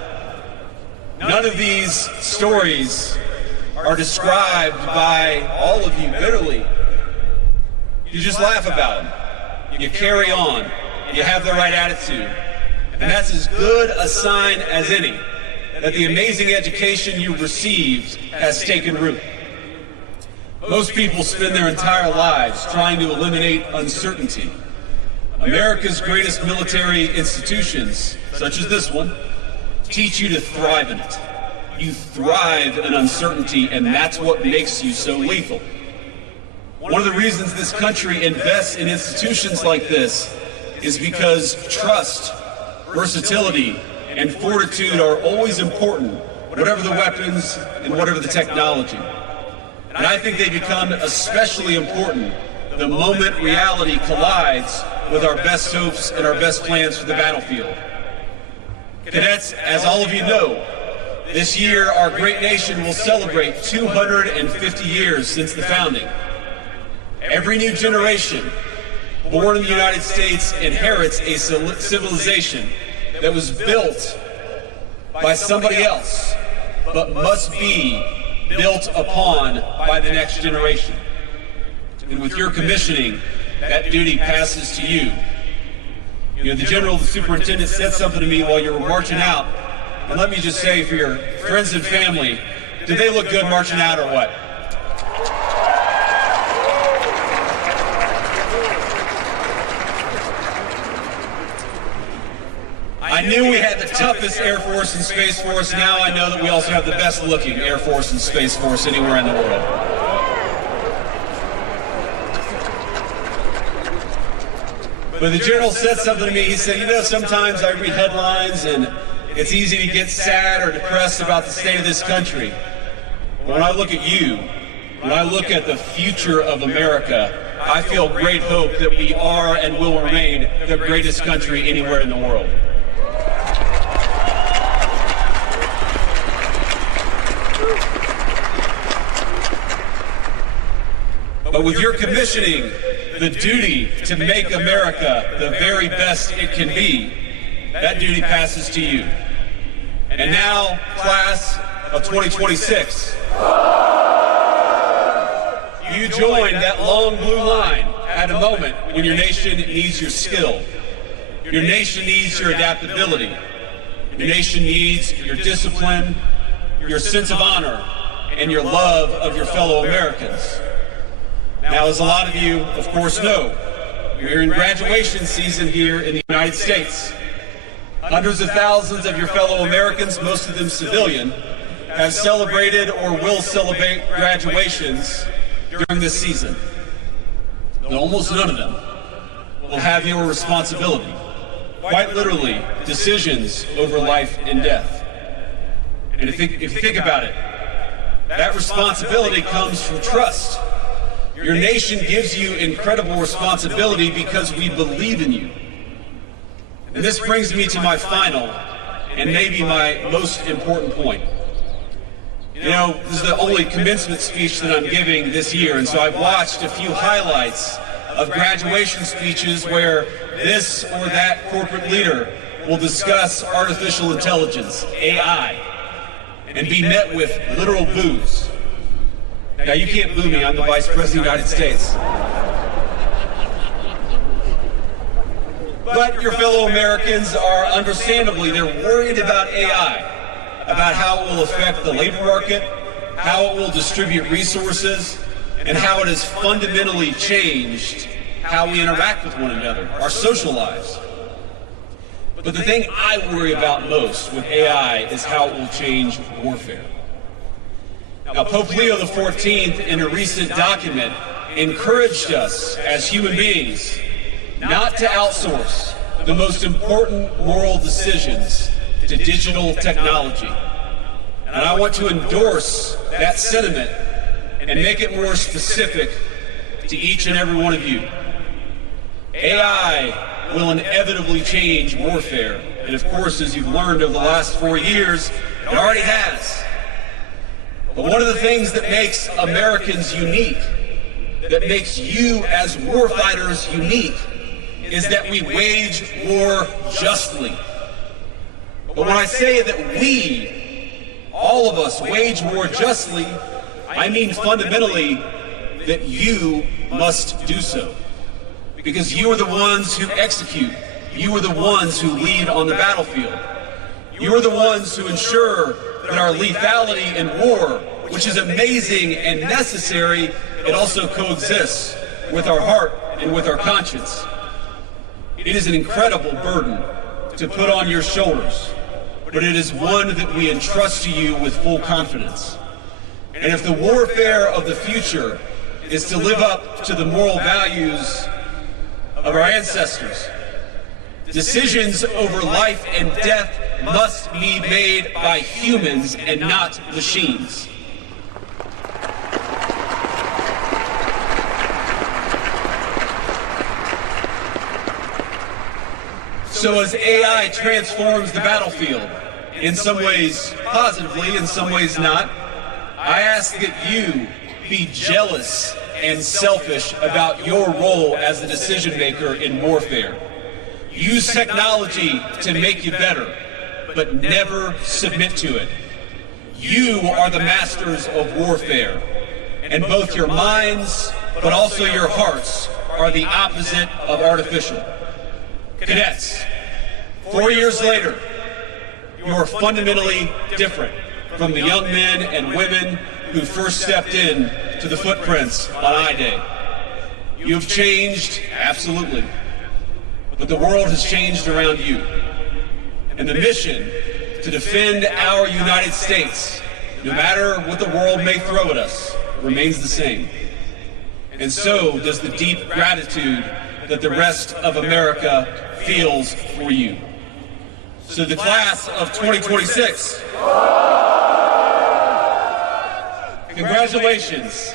None of these stories are described by all of you bitterly. You just laugh about them. You carry on. You have the right attitude. And that's as good a sign as any that the amazing education you received has taken root. Most people spend their entire lives trying to eliminate uncertainty. America's greatest military institutions, such as this one, teach you to thrive in it. You thrive in uncertainty, and that's what makes you so lethal. One of the reasons this country invests in institutions like this is because trust, versatility, and fortitude are always important, whatever the weapons and whatever the technology. And I think they become especially important the moment reality collides with our best hopes and our best plans for the battlefield. Cadets, as all of you know, this year our great nation will celebrate 250 years since the founding. Every new generation born in the United States inherits a civilization that was built by somebody else, but must be built upon by the next generation. And with your commissioning, that duty passes to you. You know, the general, the superintendent said something to me while you were marching out, and let me just say for your friends and family, did they look good marching out or what? I knew we had the toughest Air Force and Space Force. Now I know that we also have the best looking Air Force and Space Force anywhere in the world. But the general said something to me. He said, you know, sometimes I read headlines and it's easy to get sad or depressed about the state of this country. But when I look at you, when I look at the future of America, I feel great hope that we are and will remain the greatest country anywhere in the world. But with your commissioning, the duty to make America the very best it can be, that duty passes to you. And now, class of 2026, you join that long blue line at a moment when your nation needs your skill. Your nation needs your adaptability. Your nation needs your discipline, your sense of honor, and your love of your fellow Americans. Now, as a lot of you, of course, know, we're in graduation season here in the United States. Hundreds of thousands of your fellow Americans, most of them civilian, have celebrated or will celebrate graduations during this season. But almost none of them will have your responsibility. quite literally, decisions over life and death. And if you think about it, that responsibility comes from trust. Your nation gives you incredible responsibility because we believe in you. And this brings me to my final and maybe my most important point. You know, this is the only commencement speech that I'm giving this year, and so I've watched a few highlights of graduation speeches where this or that corporate leader will discuss artificial intelligence, AI, and be met with literal boos. Now, you can't boo me, I'm the Vice President of the United States. But your fellow Americans are understandably, they're worried about AI, about how it will affect the labor market, how it will distribute resources, and how it has fundamentally changed how we interact with one another, our social lives. But the thing I worry about most with AI is how it will change warfare. Now, Pope Leo XIV, in a recent document, encouraged us as human beings not to outsource the most important moral decisions to digital technology. And I want to endorse that sentiment and make it more specific to each and every one of you. AI will inevitably change warfare. And of course, as you've learned over the last 4 years, it already has. But one of the things that makes Americans unique, that makes you as warfighters unique, is that we wage war justly. But when I say that we, all of us, wage war justly, I mean fundamentally that you must do so. Because you are the ones who execute. You are the ones who lead on the battlefield. You are the ones who ensure that our lethality in war, which is amazing and necessary, it also coexists with our heart and with our conscience. It is an incredible burden to put on your shoulders, but it is one that we entrust to you with full confidence. And if the warfare of the future is to live up to the moral values of our ancestors, decisions over life and death must be made by humans and not machines. So as AI transforms the battlefield, in some ways positively, in some ways not, I ask that you be jealous and selfish about your role as a decision maker in warfare. Use technology to make you better, but never submit to it. You are the masters of warfare, and both your minds, but also your hearts, are the opposite of artificial. Cadets, 4 years later, you are fundamentally different from the young men and women who first stepped in to the footprints on I-Day. You have changed, absolutely, but the world has changed around you. And the mission to defend our United States, no matter what the world may throw at us, remains the same. And so does the deep gratitude that the rest of America feels for you. So the class of 2026, congratulations.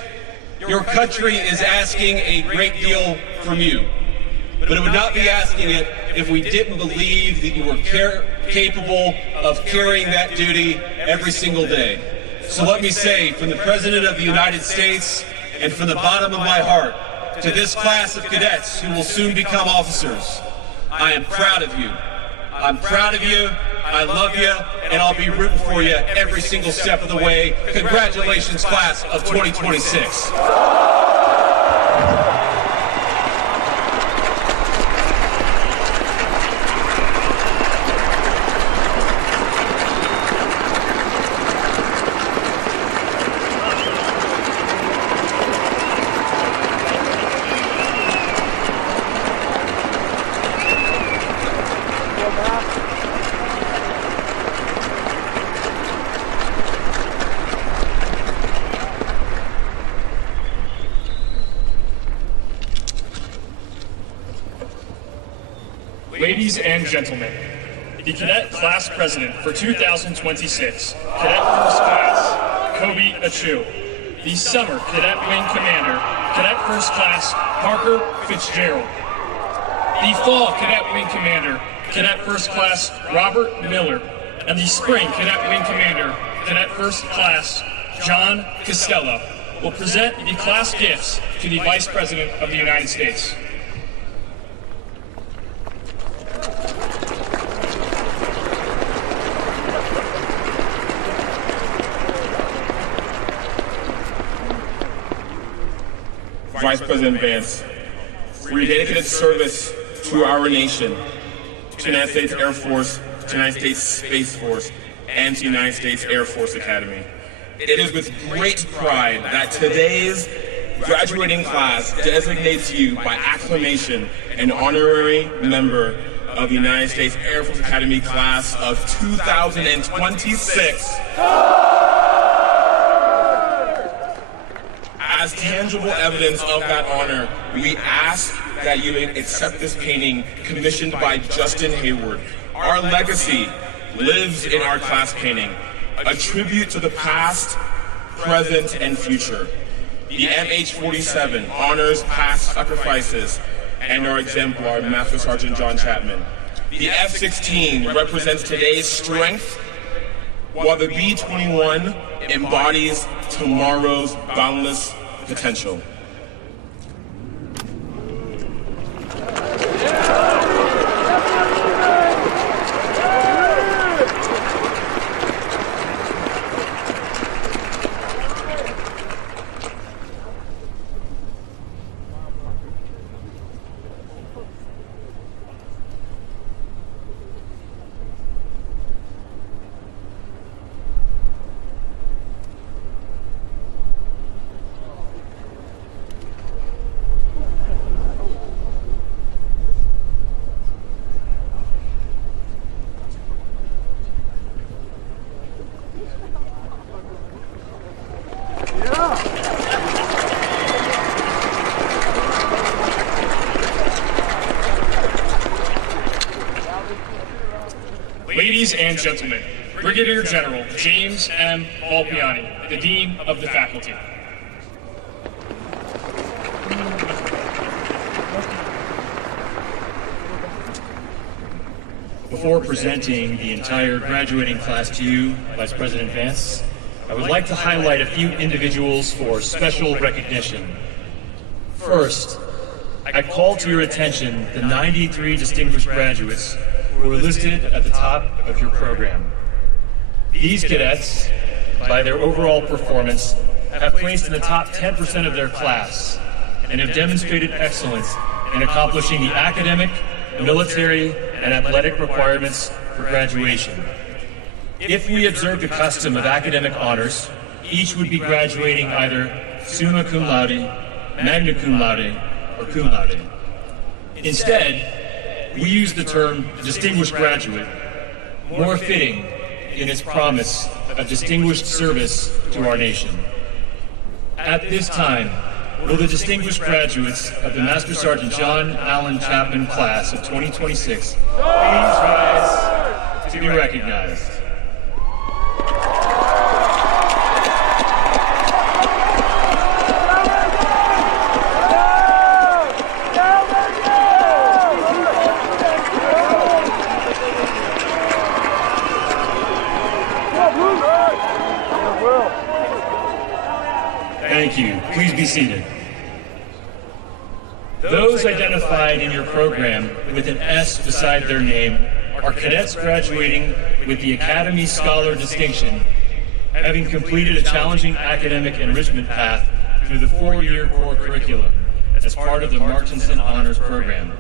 Your country is asking a great deal from you, but it would not be asking it if we didn't believe that you were capable of carrying that duty every single day. So let me say, from the President of the United States and from the bottom of my heart, to this class of cadets who will soon become officers, I am proud of you. I'm proud of you, I love you, and I'll be rooting for you every single step of the way. Congratulations, class of 2026. Ladies and gentlemen, the Cadet Class President for 2026, Cadet First Class, Kobe Achu. The Summer Cadet Wing Commander, Cadet First Class, Parker Fitzgerald. The Fall Cadet Wing Commander, Cadet First Class, Robert Miller. And the Spring Cadet Wing Commander, Cadet First Class, John Costello, will present the class gifts to the Vice President of the United States. Vice President Vance, for your dedicated service to our nation, to the United States Air Force, to the United States Space Force, and to the United States Air Force Academy. It is with great pride that today's graduating class designates you by acclamation an honorary member of the United States Air Force Academy class of 2026. As tangible evidence of that honor, we ask that you accept this painting commissioned by Justin Hayward. Our legacy lives in our class painting, a tribute to the past, present, and future. The MH-47 honors past sacrifices and our exemplar, Master Sergeant John Chapman. The F-16 represents today's strength, while the B-21 embodies tomorrow's boundless potential. Ladies and gentlemen, Brigadier General James M. Volpiani, the Dean of the Faculty. Before presenting the entire graduating class to you, Vice President Vance, I would like to highlight a few individuals for special recognition. First, I call to your attention the 93 distinguished graduates who are listed at the top of your program. These cadets, by their overall performance, have placed in the top 10% of their class and have demonstrated excellence in accomplishing the academic, military, and athletic requirements for graduation. If we observe the custom of academic honors, each would be graduating either summa cum laude, magna cum laude, or cum laude. Instead, we use the term distinguished graduate, more fitting in its promise of distinguished service to our nation. At this time, will the distinguished graduates of the Master Sergeant John Allen Chapman class of 2026 please rise to be recognized? Thank you. Please be seated. Those identified in your program with an S beside their name are cadets graduating with the Academy Scholar distinction, having completed a challenging academic enrichment path through the 4-year core curriculum as part of the Martinson Honors Program.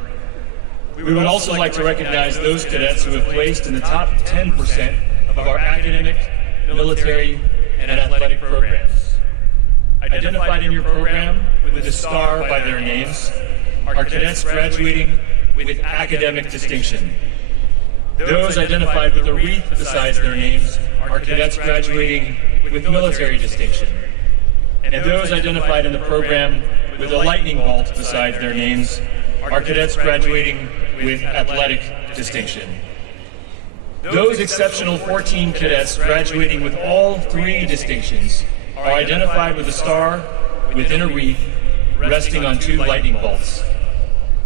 We would also like to recognize those cadets who have placed in the top 10% of our academic, military, and athletic programs. Identified in your program with a star by their names are cadets graduating with academic distinction. Those identified with a wreath besides their names are cadets graduating with military distinction. And those identified in the program with a lightning bolt besides their names are cadets graduating with athletic distinction. Those exceptional 14 cadets graduating with all 3 distinctions are identified with a star within a wreath resting on 2 lightning bolts.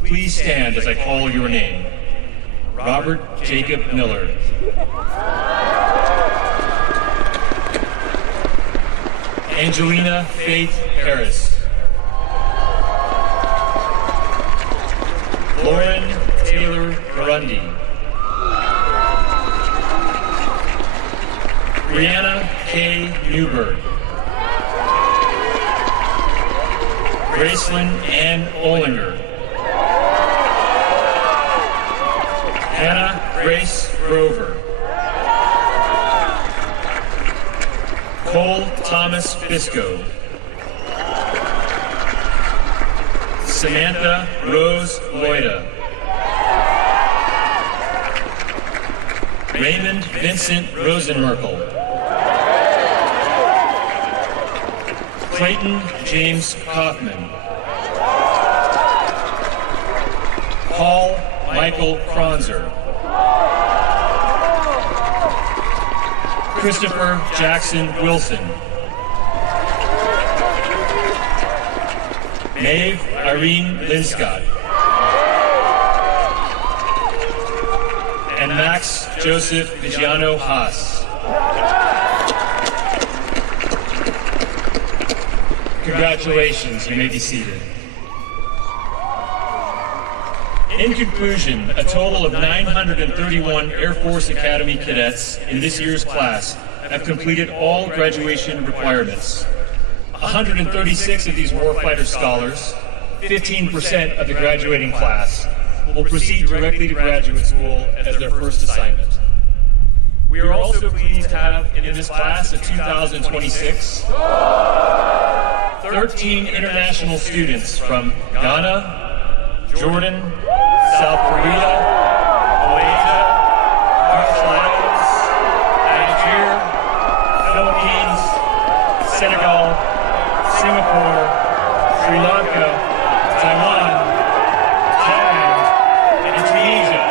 Please stand as I call your name. Robert Jacob Miller. Angelina Faith Harris. Lauren Taylor Grundy. Brianna K. Newberg. Gracelyn Ann Olinger. Hannah Grace Grover. Cole Thomas Bisco. Samantha Rose Loida. Raymond Vincent Rosenmerkel. Clayton James Kaufman. Paul Michael Kronzer. Christopher Jackson Wilson. Maeve Irene Linscott. And Max Joseph Vigiano Haas. Congratulations, you may be seated. In conclusion, a total of 931 Air Force Academy cadets in this year's class have completed all graduation requirements. 136 of these warfighter scholars, 15% of the graduating class, will proceed directly to graduate school as their first assignment. We are also pleased to have in this class of 2026, 13 international students from Ghana, Jordan, South Korea, Malaysia, Marshall Islands, Nigeria, Philippines, Senegal, Singapore, Sri Lanka, Taiwan, Thailand, and Tunisia.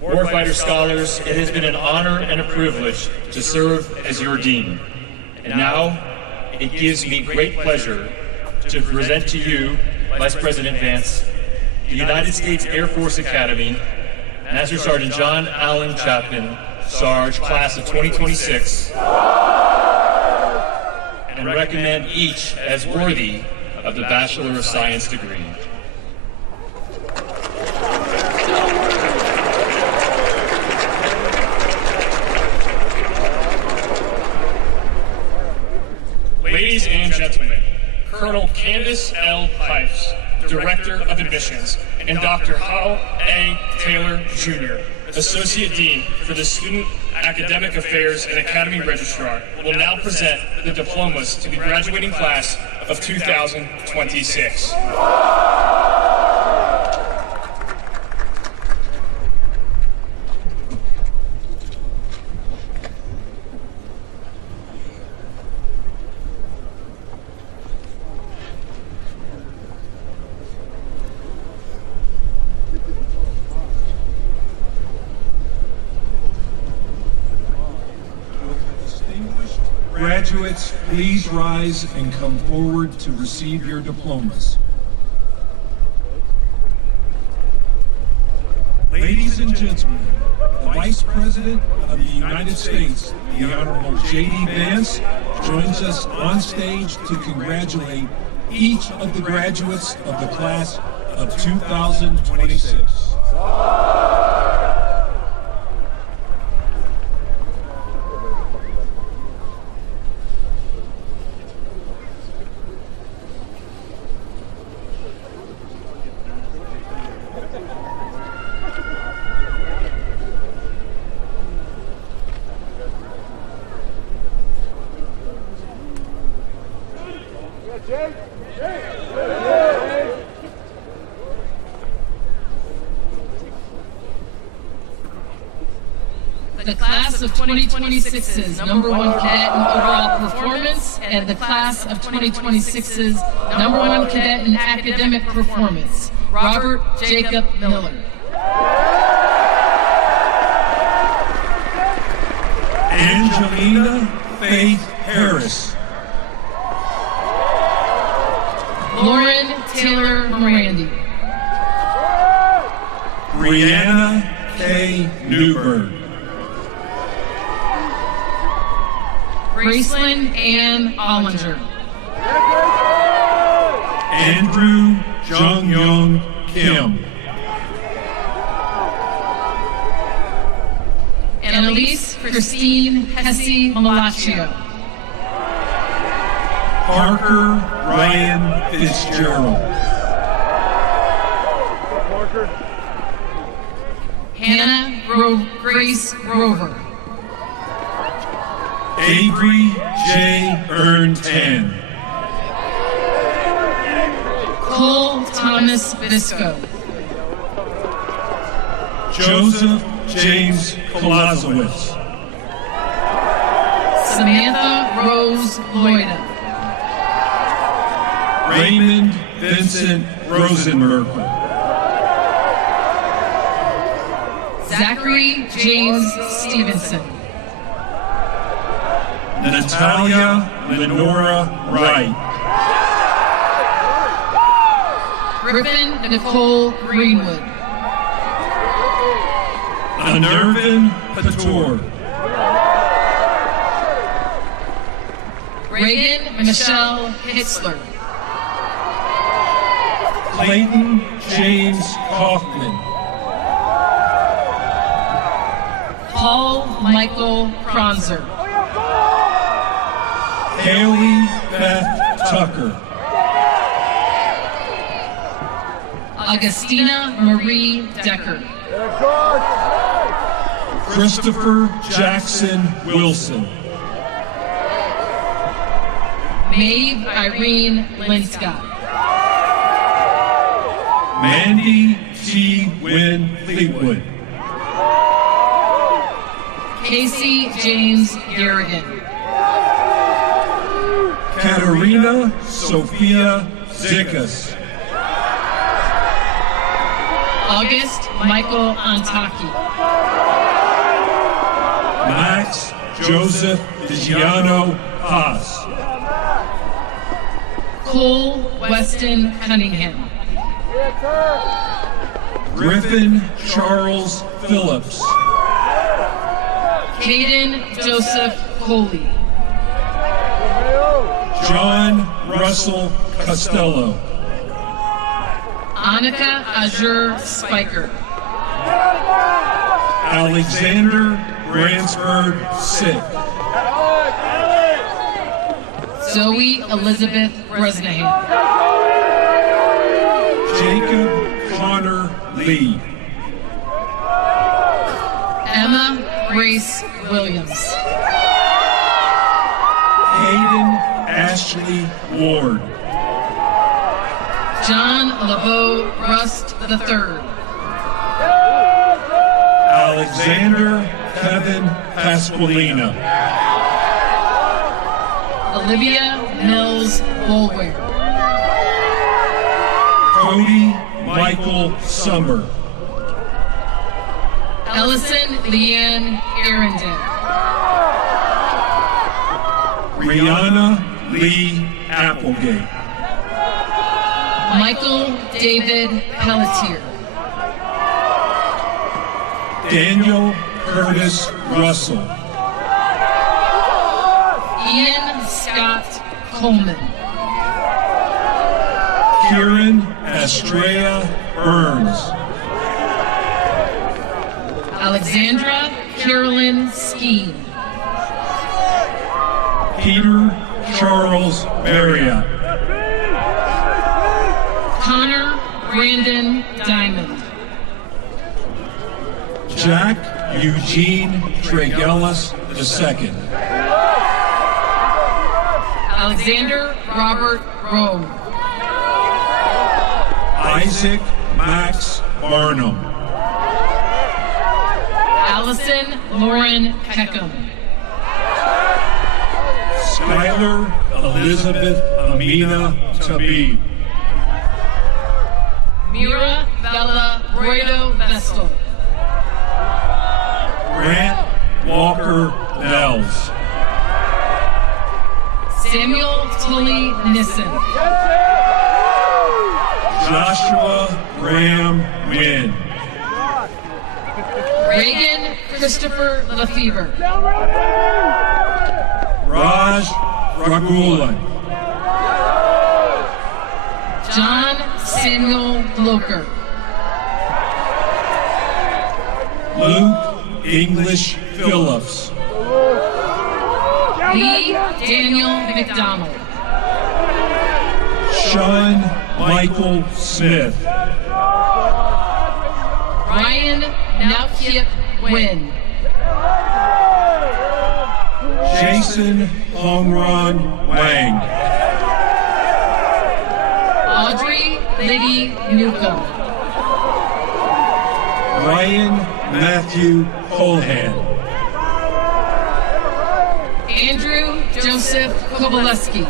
Warfighter scholars, it has been an honor and a privilege to serve as your dean. And now, it gives me great pleasure to present to you, Vice President Vance, the United States Air Force Academy, Master Sergeant John Allen Chapman, Sarge, Class of 2026, and recommend each as worthy of the Bachelor of Science degree. Ladies and gentlemen, Colonel Candace L. Pipes, Director of Admissions, and Dr. Hal A. Taylor, Jr., Associate Dean for the Student Academic Affairs and Academy Registrar, will now present the diplomas to the graduating class of 2026. Graduates, please rise and come forward to receive your diplomas. Ladies and gentlemen, the Vice President of the United States, the Honorable JD Vance, joins us on stage to congratulate each of the graduates of the class of 2026. the class of 2026's #1 cadet in overall performance and the class of 2026's #1 cadet in academic performance, Robert Jacob Miller. Angelina Faith Harris. Lauren Taylor Morandi. Brianna K. Newberg. Gracelyn Ann Ollinger. Andrew Jung Young Kim. Annalise Christine Hesse Malaccio. Parker Ryan Fitzgerald. Hannah Grace Grover. Avery J. Ern-Tan. Cole Thomas Bisco. Joseph James Kolazowitz. Samantha Rose Loida. Raymond Vincent Rosenmerkel. Zachary James Stevenson. Natalia Lenora Wright. Griffin Nicole Greenwood. Anirvan Pator. Reagan Michelle Hitzler. Clayton James Kaufman. Paul Michael Kronzer. Haley Beth Tucker. Augustina Marie Decker. Christopher Jackson Wilson. Maeve Irene Linscott. Mandy T. Wynn Fleetwood. Casey James Garrigan. Katerina Sophia Zickas. August Michael Antaki. Max Joseph DiGiano Haas. Cole Weston Cunningham. Griffin Charles Phillips. Caden Joseph Coley. John Russell Costello. Annika Azure Spiker. Alexander Bransford Sick. Zoe Elizabeth Bresnahan. Jacob Connor Lee. Emma Grace Williams. Hayden Ashley Ward. John LeBeau Rust III. Alexander Kevin Pasqualina. Olivia Mills Bolware. Cody Michael Summer. Ellison Leanne Arundel. Rihanna Lee Applegate. Michael David Pelletier. Daniel Curtis Russell. Ian Scott Coleman. Kieran Estrella Burns. Alexandra Carolyn Skeen. Peter Charles Marriott. Connor Brandon Diamond. Jack Eugene Tregellis II. Alexander Robert Rome. Isaac Max Barnum. Allison Lauren Peckham. Skylar Elizabeth Amina Tabib. Mira Bella Roydo Vestal. Grant Walker Bells. Samuel Tully Nissen. Joshua Graham Wynn. Reagan Christopher Lefevre. Raj Ragulan. John Samuel Bloker. Luke English Phillips. Lee Daniel McDonald. Sean Michael Smith. Ryan Naukip Nguyen. Jason Hongron Wang. Audrey Liddy Newcomb. Ryan Matthew Colhan. Andrew Joseph Kowaleski.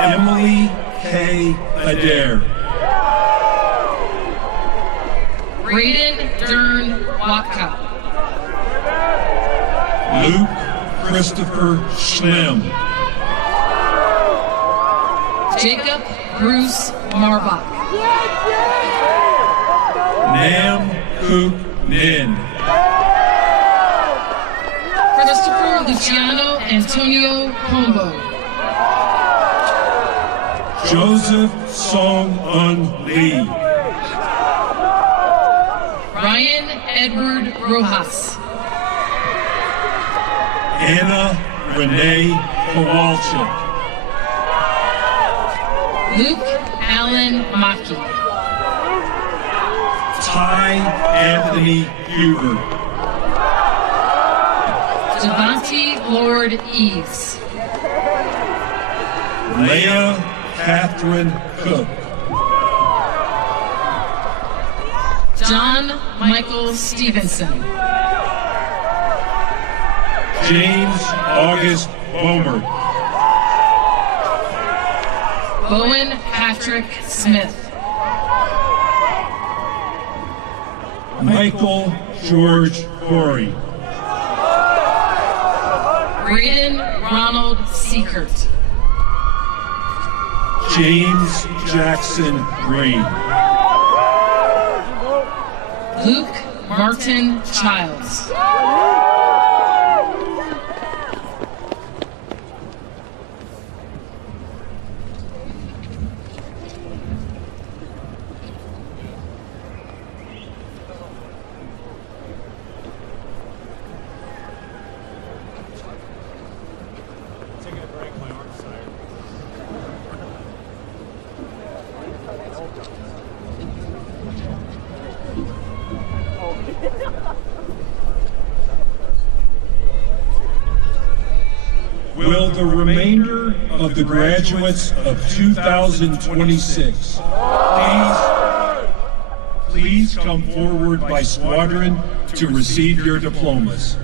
Emily K. Adair. Braden Dern Watka. Luke Christopher Schlimm. Jacob Bruce Marbach. Nam Kook Nin. Christopher Luciano Antonio Pombo. Joseph Song Un Lee. Ryan Edward Rojas. Anna Renee Kowalczyk. Luke Allen Maki. Ty Anthony Huber. Devontae Lord Eves. Leah Catherine Cook. John Michael Stevenson. James August Bomer. Bowen Patrick Smith. Michael George Corey. Braden Ronald Seekert. James Jackson Green. Luke Martin Childs. Will the remainder of the graduates of 2026 please come forward by squadron to receive your diplomas.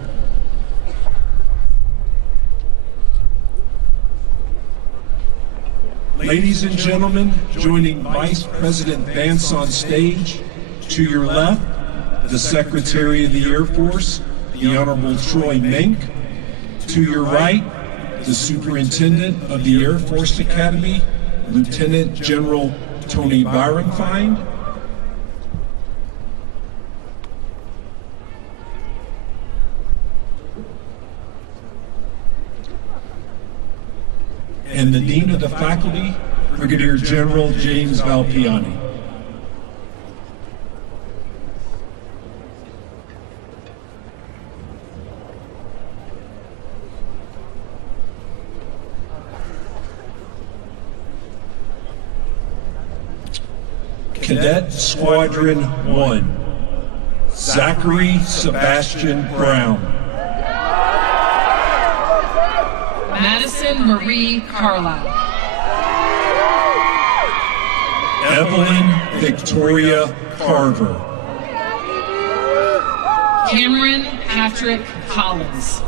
Ladies and gentlemen, joining Vice President Vance on stage, to your left, the Secretary of the Air Force, the Honorable Troy Mink. To your right, the Superintendent of the Air Force Academy, Lieutenant General Tony Byronfine. And the Dean of the Faculty, Brigadier General James Valpiani. Cadet Squadron 1, Zachary Sebastian Brown. Madison Marie Carlisle. Evelyn Victoria Carver. Cameron Patrick Collins.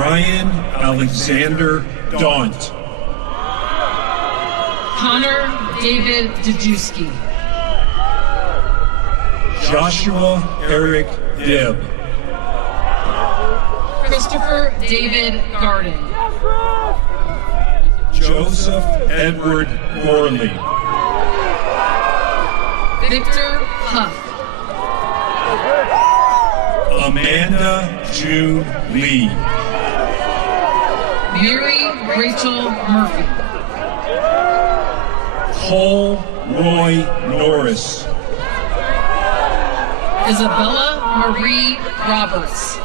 Ryan Alexander Daunt. Connor David Dejewski. Joshua Eric Dibb. Christopher David Garden. Joseph Edward Gorley. Victor Huff. Amanda June Lee. Mary Rachel Murphy. Cole Roy Norris. Isabella Marie Roberts.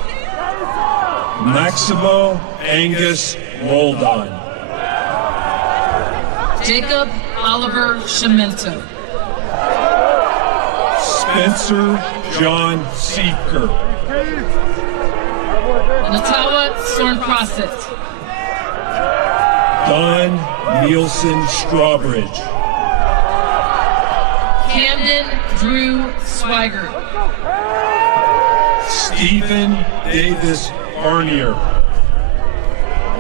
Maximo Angus Roldan. Jacob Oliver Shimento. Spencer John Seeker. Natawa Sornprosset. Don Nielsen Strawbridge. Camden Drew Swigert. Stephen Davis Barnier.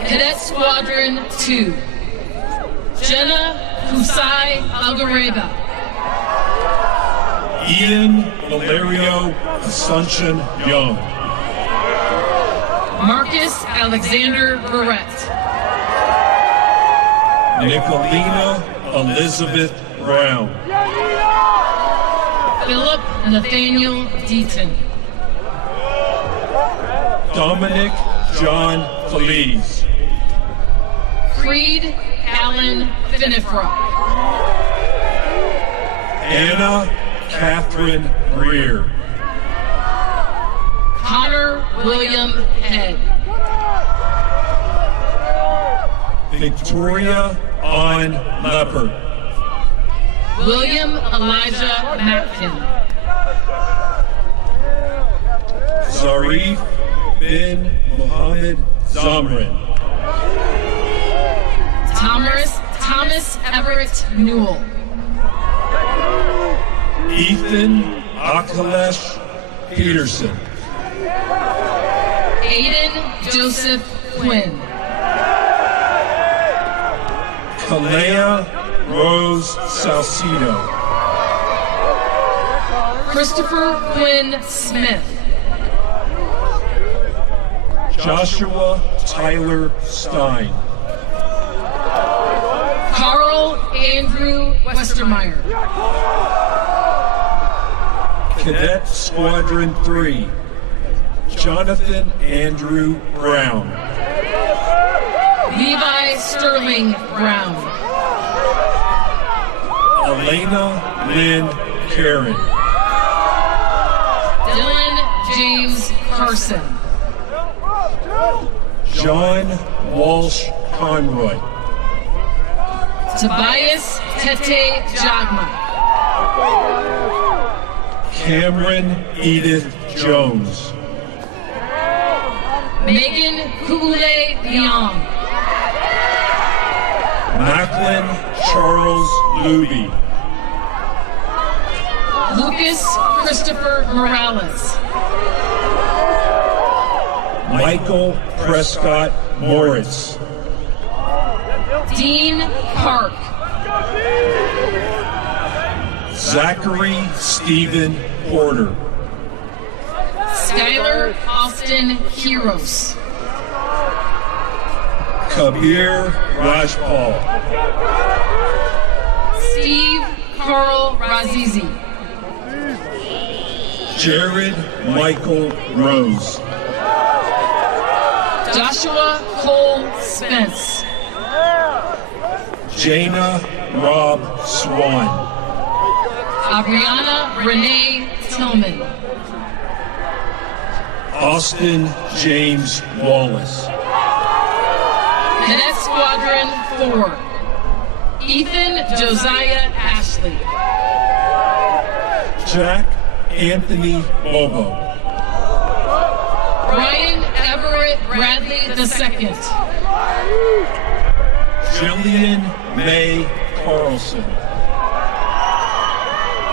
Cadet Squadron 2. Jenna Kusai Algareba. Ian Valerio Asuncion Young. Marcus Alexander Barrett. Nicolina Elizabeth Brown. Philip Nathaniel Deaton. Dominic John Feliz. Creed Allen Finnefrock. Anna Catherine Greer. Connor William Head. Victoria Ann Leopard. William Elijah Matkin. Zarif bin Mohammed Zamrin. Thomas Everett Newell. Ethan Akalesh Peterson. Aiden Joseph Quinn. Kalea Rose Salcido. Christopher Quinn Smith. Joshua Tyler Stein. Carl Andrew Westermeyer. Cadet Squadron 3. Jonathan Andrew Brown. Levi Sterling Brown. Elena Lynn Karen. Dylan James Carson. John Walsh Conroy. Tobias Tete Jagma. Cameron Edith Jones. Megan Kugule Leong. Macklin Charles Luby. Lucas Christopher Morales. Michael Prescott Moritz. Dean Park. Zachary Stephen Porter. Skylar Austin Kiros. Kabir Rajpal. Steve Carl Razizi. Jared Michael Rose. Joshua Cole Spence. Jana Rob Swan. Abriana Renee Tillman. Austin James Wallace. Cadet Squadron 4. Ethan Josiah Ashley. Jack Anthony Bobo. Brian Everett Bradley II. Jillian May Carlson.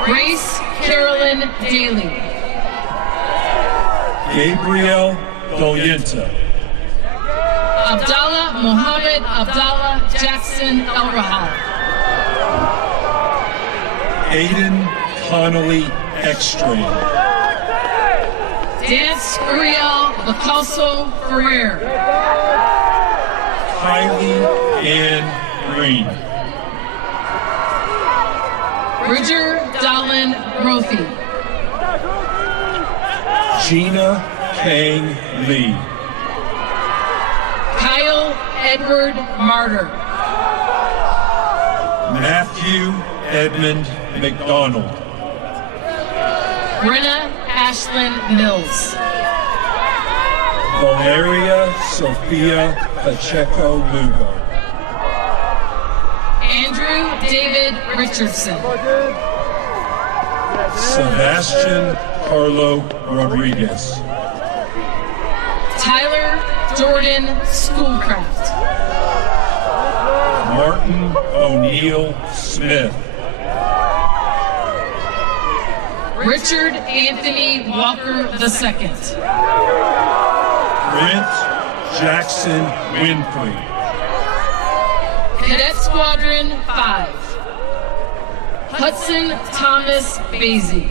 Grace Carolyn Daly. Gabriel Dolienta. Abdallah Mohammed Abdallah Jackson El Rahal. Aiden Connolly Ekstrand. Dance Uriel Lacoso Ferrer. Kylie Ann Green. Bridger Dallin Rothy. Gina Kang Lee. Kyle Edward Martyr. Matthew Edmund McDonald. Brenna Ashlyn Mills. Valeria Sophia Pacheco Lugo. Andrew David Richardson. Sebastian Carlo Rodriguez. Tyler Jordan Schoolcraft. Martin O'Neill Smith. Richard Anthony Walker II. Brent Jackson Winfrey. Cadet Squadron 5. Hudson Thomas Basie.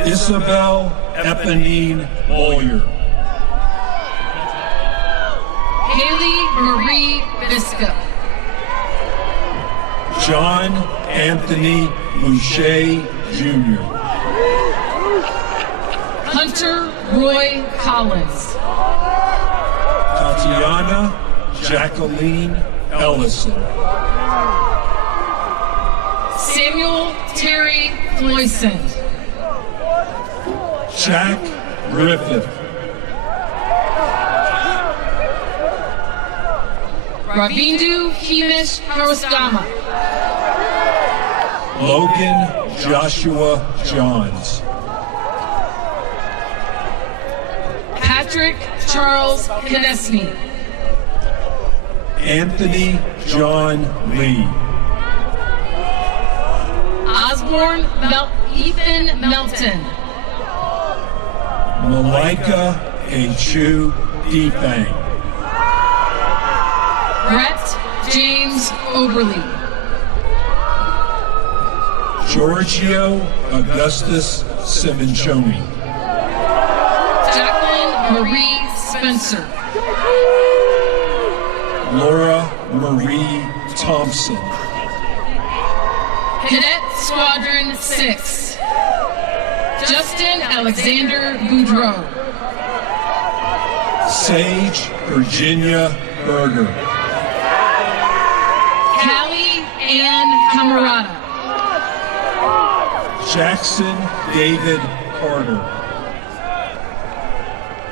Isabel Eponine Boyer. Haley Marie Biscup. John Anthony Boucher Jr. Hunter Roy Collins. Tatiana Jacqueline Ellison. Samuel Terry Floyson. Jack Griffith. Ravindu Hemish Haraskama. Logan Joshua Johns. Patrick Charles Konechny. Anthony John Lee. Osborne Ethan Melton. Malika Achu Defang. Brett James Oberly. Giorgio Augustus Simonchoni. Jacqueline Marie Spencer. Laura Marie Thompson. Cadet Squadron 6. Justin Alexander Boudreau. Sage Virginia Berger. Callie Ann Camarada. Jackson David Carter.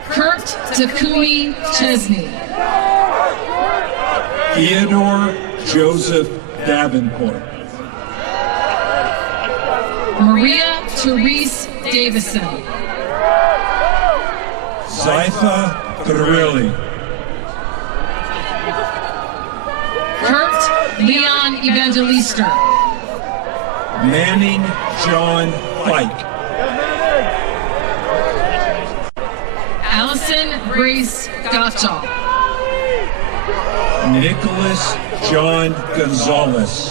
Kurt Takumi Chesney. Theodore Joseph Davenport. Maria Therese Davison. Zytha Grilli. Kurt Leon Evangelister. Manning John Fike. Allison Grace Gottschall. Nicholas John Gonzalez.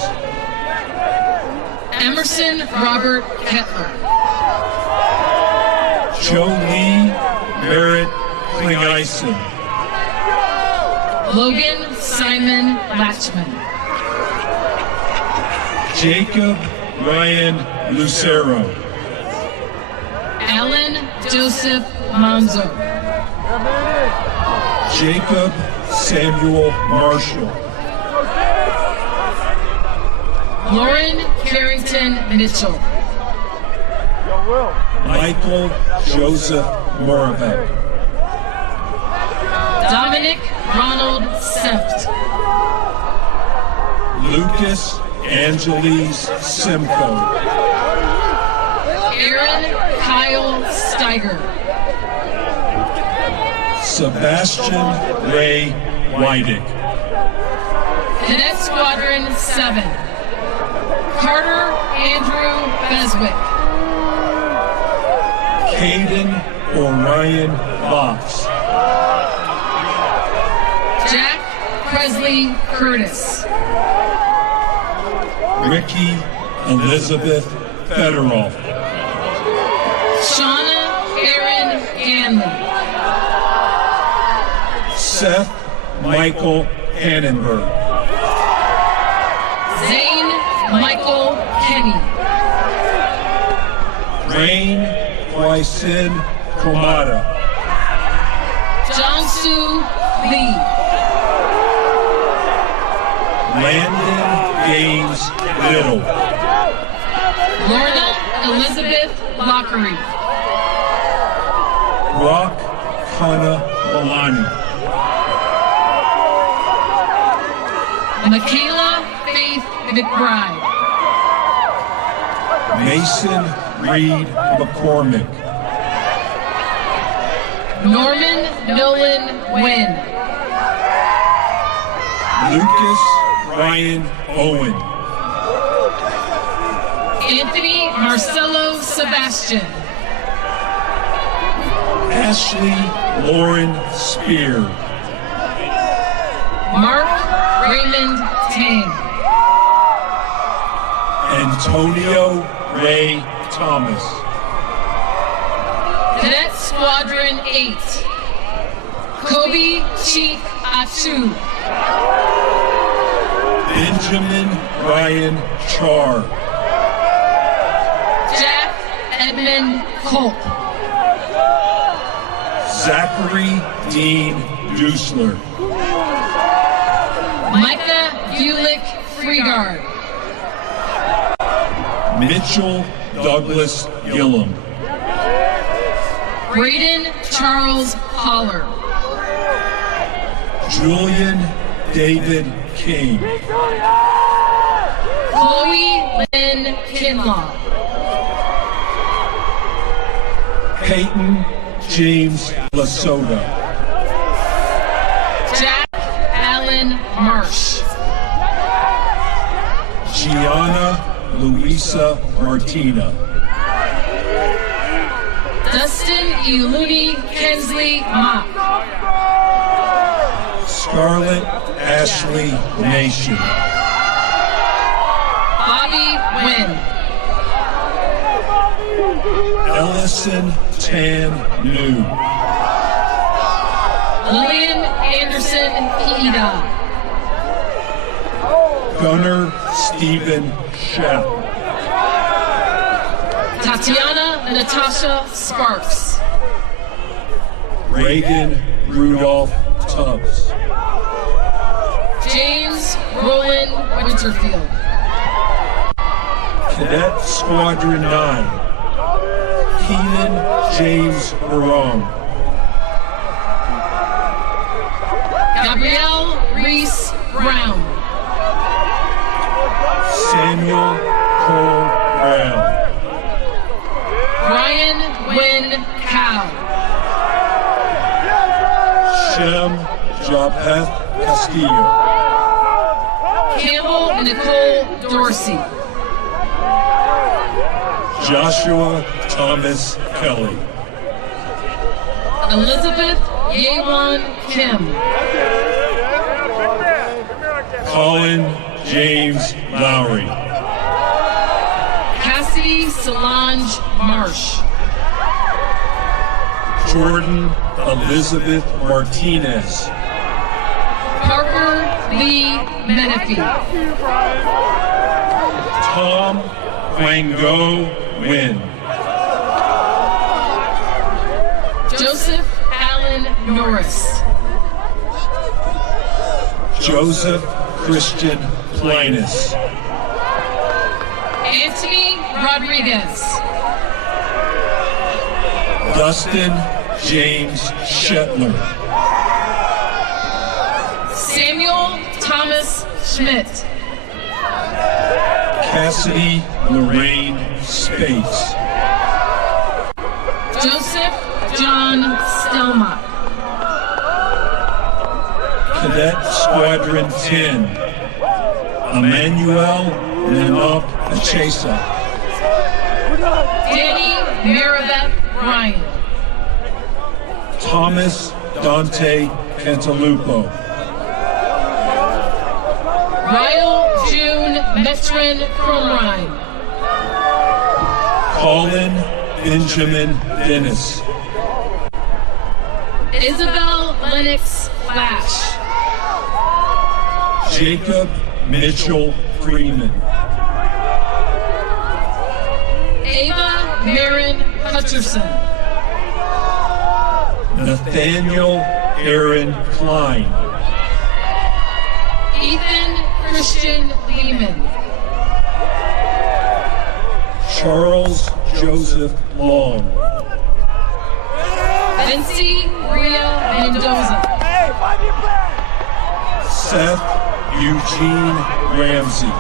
Emerson Robert Kettler. Jolie Merritt Klingeisen. Logan Simon Latchman. Jacob Ryan Lucero. Alan Joseph Manzo. Jacob Samuel Marshall. Lauren Carrington Mitchell. Michael Joseph Moravec. Dominic Ronald Sempt. Lucas Angeles Simcoe. Aaron Kyle Steiger. Sebastian Ray Wydick. Cadet Squadron 7. Carter Andrew Beswick. Caden Orion Box. Jack Presley Curtis. Ricky Elizabeth Federoff. Shauna Aaron Ganley. Seth Michael Hannenberg. Zane Michael Kenny. Rain Huisin Komada. Jongsu Lee. Landon Gaines Little. Lorna Elizabeth Lockery. Rock Hannah Malani. Michaela Faith McBride. Mason Reed McCormick. Norman Nolan Wynn. Lucas Ryan Owen. Anthony Marcelo Sebastian. Ashley Lauren Spear. Mark Raymond Tang. Antonio Ray Thomas. Cadet Squadron 8. Kobe Cheek Achu. Benjamin Ryan Char. Jack Edmund Culp. Zachary Dean Dusler. Micah Bulick Freegard. Mitchell Douglas Gillum. Braden Charles Pollard. Julian David King. Chloe Lynn Kinlaw. Peyton James Lasota. Jack Allen Marsh. Gianna Luisa Martina. Dustin Iluni Kensley Mock. Scarlett Ashley Nation. Bobby Wynn. Ellison Tan New. Lillian Anderson Ida. Gunnar Stephen Shepp. Tatiana Natasha Sparks. Reagan Rudolph Tubbs. James Roland Winterfield. Cadet Squadron 9. Keenan James Barong. Gabrielle Reese Brown. Samuel Cole Brown. Brian Wynn Cow. Shem Japeth Castillo. Campbell Nicole Dorsey. Joshua Thomas Kelly. Elizabeth Yewon Kim. Colin James Lowry. Cassidy Solange Marsh. Jordan Elizabeth Martinez. Parker Lee Menifee. Tom Quango Wynn. Joseph Allen Norris. Joseph Christian Plinus. Anthony Rodriguez. Dustin James Shetler. Samuel Thomas Schmidt. Cassidy Lorraine Spates. Joseph John Stelmach. Cadet Squadron 10. Emmanuel Nanop Achesa. Danny Maribeth Ryan. Thomas Dante Cantalupo. Ryle June Metrin Cromrine. Colin Benjamin Dennis. Isabel Lennox Flash. Jacob Mitchell Freeman. Ava Marin Hutcherson. Nathaniel Aaron Klein. Ethan Christian Lehman. Charles Joseph Long. Vinci Ria Mendoza. Seth Eugene Ramsey.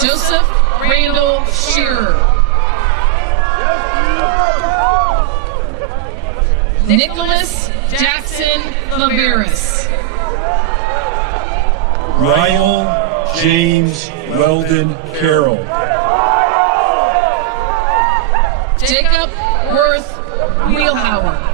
Joseph Randall Shearer. Nicholas Jackson Laveris. Ryle James Weldon Carroll. Jacob Worth Wheelhauer.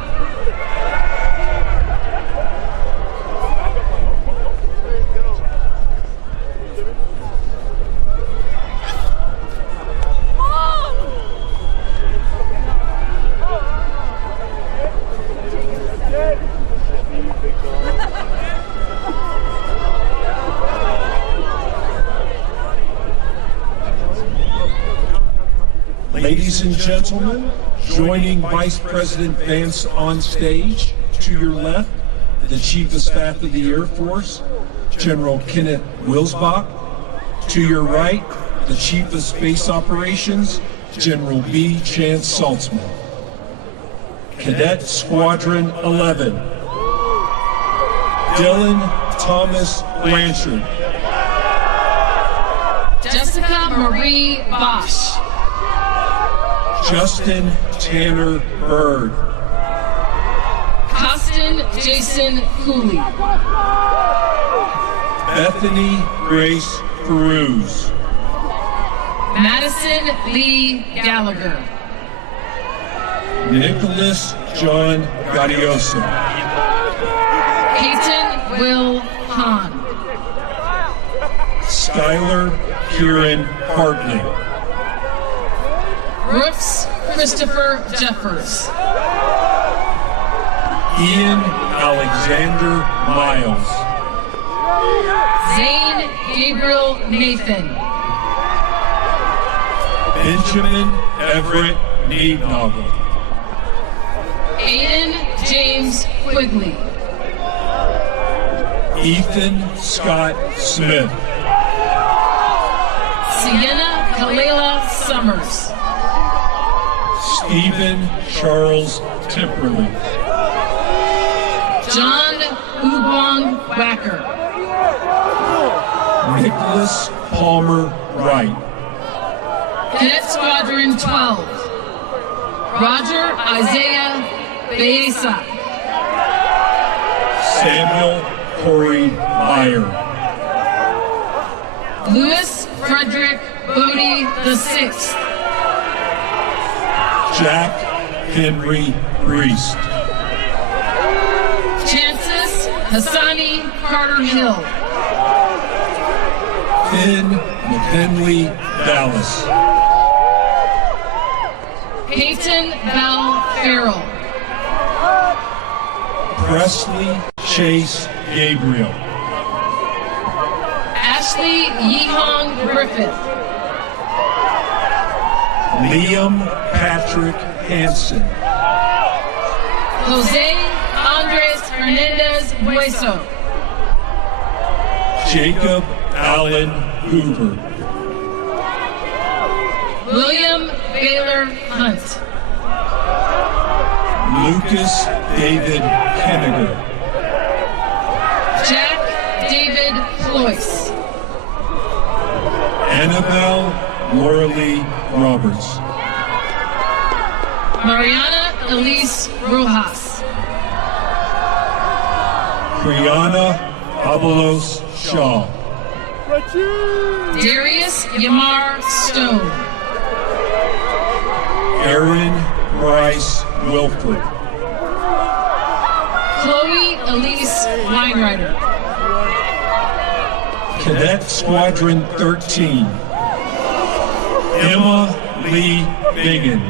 Ladies and gentlemen, joining Vice President Vance on stage, to your left, the Chief of Staff of the Air Force, General Kenneth Wilsbach. To your right, the Chief of Space Operations, General B. Chance Saltzman. Cadet Squadron 11, Dylan Thomas Blanchard. Jessica Marie Bosch. Justin Tanner Bird. Costin Jason Cooley. Bethany Grace Peruse. Madison Lee Gallagher. Nicholas John Gaudioso. Peyton Will Hahn. Skylar Kieran Hartley. Brooks Christopher Jeffers. Ian Alexander Miles. Zane Gabriel Nathan. Benjamin Everett Neednoggle. Aiden James Quigley. Ethan Scott Smith. Sienna Kalela Summers. Stephen Charles Temperley. John Ubong Wacker. Nicholas Palmer Wright. Cadet Squadron 12. Roger Isaiah Baeza. Samuel Corey Meyer. Louis Frederick Bodie VI. Jack Henry Priest. Chances Hassani Carter Hill. Finn McKinley Dallas. Peyton Bell Farrell. Presley Chase Gabriel. Ashley Yehong Griffith. Liam Patrick Hansen. Jose Andres Hernandez Bueso. Jacob Allen Hoover. William Baylor Hunt. Lucas David Henniger. Jack David Cloyce. Annabelle Lauralee Roberts. Mariana Elise Rojas. Brianna Abalos Shaw. Darius Yamar Stone. Aaron Bryce Wilford. Chloe Elise Weinreiter. Cadet Squadron 13, Emma Lee Bingen.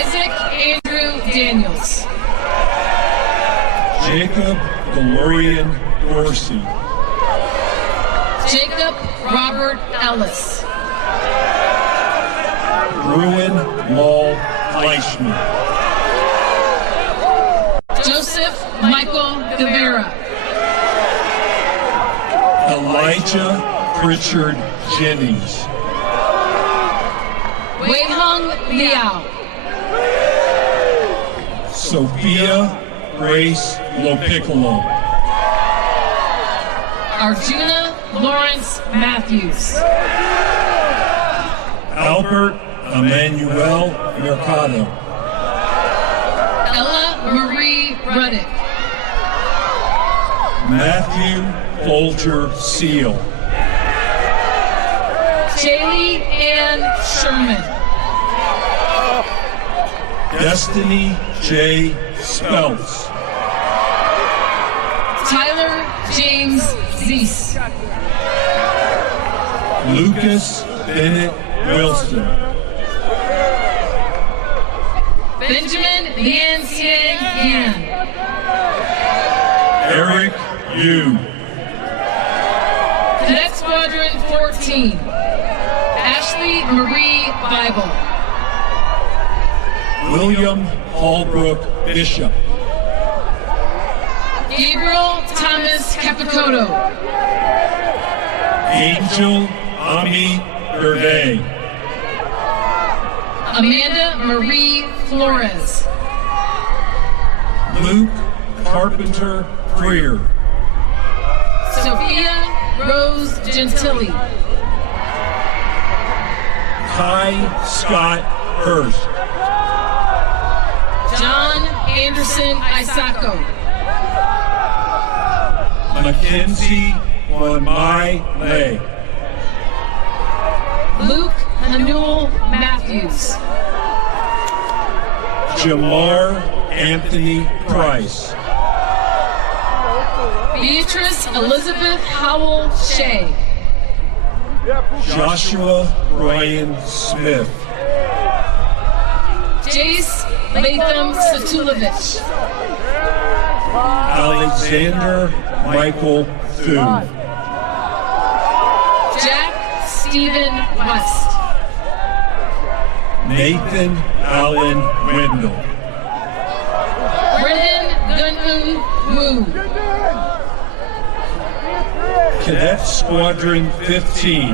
Isaac Andrew Daniels. Jacob Valerian Dorsey. Jacob Robert Ellis. Bruin Maul Fleischman. Joseph Michael Guevara. Elijah Pritchard Jennings. Weihung Liao. Sophia Grace Lopiccolo. Arjuna Lawrence Matthews. Albert Emmanuel Mercado. Ella Marie Ruddick. Matthew Folger Seal. Jaylee Ann Sherman. Destiny J. Speltz. Tyler James Zeese. Lucas Bennett Wilson. Benjamin Yan Xian Yan. Eric Yu. Cadet Squadron 14. Ashley Marie Bible. William Holbrook Bishop. Gabriel Thomas Capicoto. Angel Ami Gervais. Amanda Marie Flores. Luke Carpenter Freer. Sophia Rose Gentili. Kai Scott Hurst. John Anderson Isako. Mackenzie Von Mai Lay. Luke Hanul Matthews. Jamar Anthony Price. Beatrice Elizabeth Howell Shea. Joshua Ryan Smith. Jace Latham Satulovich. Alexander Michael Thu. Jack Stephen West. Nathan Allen Wendell. Brendan Gunun Wu. Cadet Squadron 15,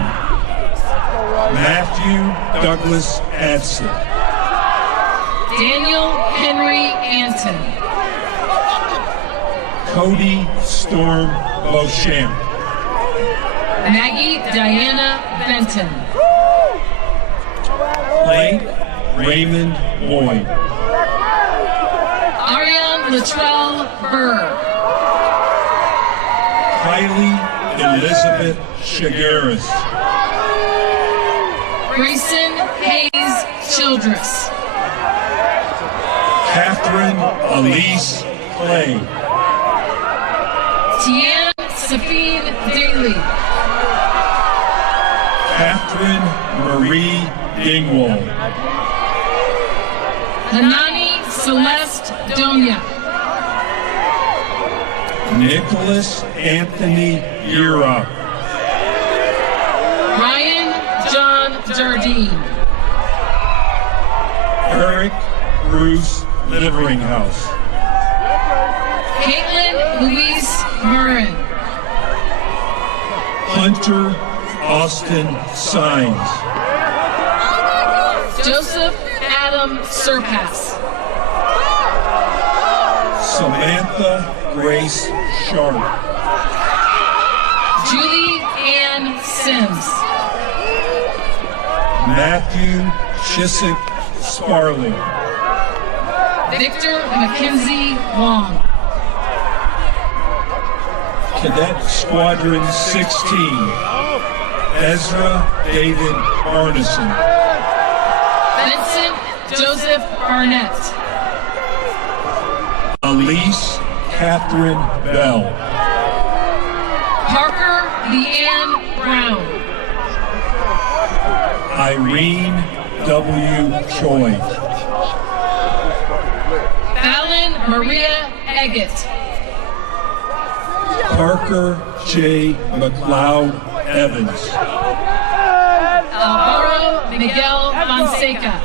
Matthew Douglas Adson. Daniel Henry Anton. Cody Storm Beauchamp. Maggie Diana Benton. Blake Raymond Boyd. Ariane Latrell Burr. Kylie Elizabeth Chigueras. Grayson Hayes Childress. Catherine Elise Clay. Tian Safine Daly. Catherine Marie Dingwall. Hanani Celeste Donia. Nicholas Anthony Ura. Ryan John Jardine. Eric Bruce Liveringhouse. Caitlin Louise Murrin. Hunter Austin Sines. Joseph Adam Surpass. Samantha Grace Sharp. Julie Ann Sims. Matthew Chiswick Sparling. Victor Mackenzie Wong. Cadet Squadron 16, Ezra David Arneson. Vincent Joseph Barnett. Elise Catherine Bell. Parker Leanne Brown. Irene W. Choi. Fallon Maria Eggett. Parker J. McLeod Evans. Alvaro Miguel Fonseca.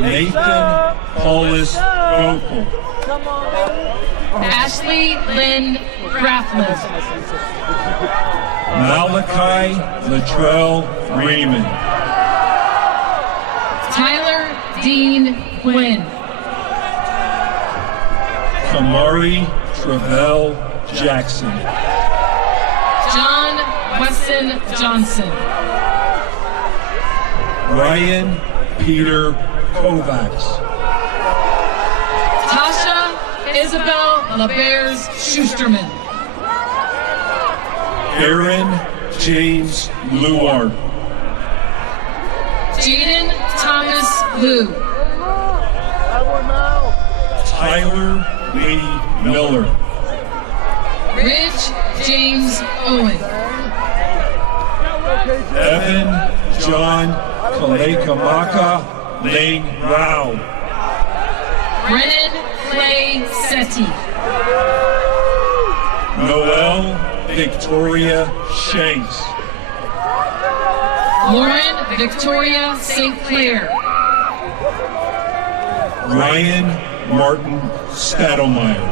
Nathan Paulus Gopal. Ashley Lynn Graflin. Malachi Latrell Raymond. Tyler Dean Quinn. Kamari Travell Jackson. John Weston Johnson. Ryan Peter Kovacs. Tasha Isabel LaBears Schusterman. Aaron James Luard. Jaden Thomas Liu. Tyler Lee Miller. Ridge James Owen. Evan John Kalekamaka Lane Rao. Brennan Clay Setti. Noel Victoria Shanks. Lauren Victoria St. Clair. Ryan Martin Stadelmeyer.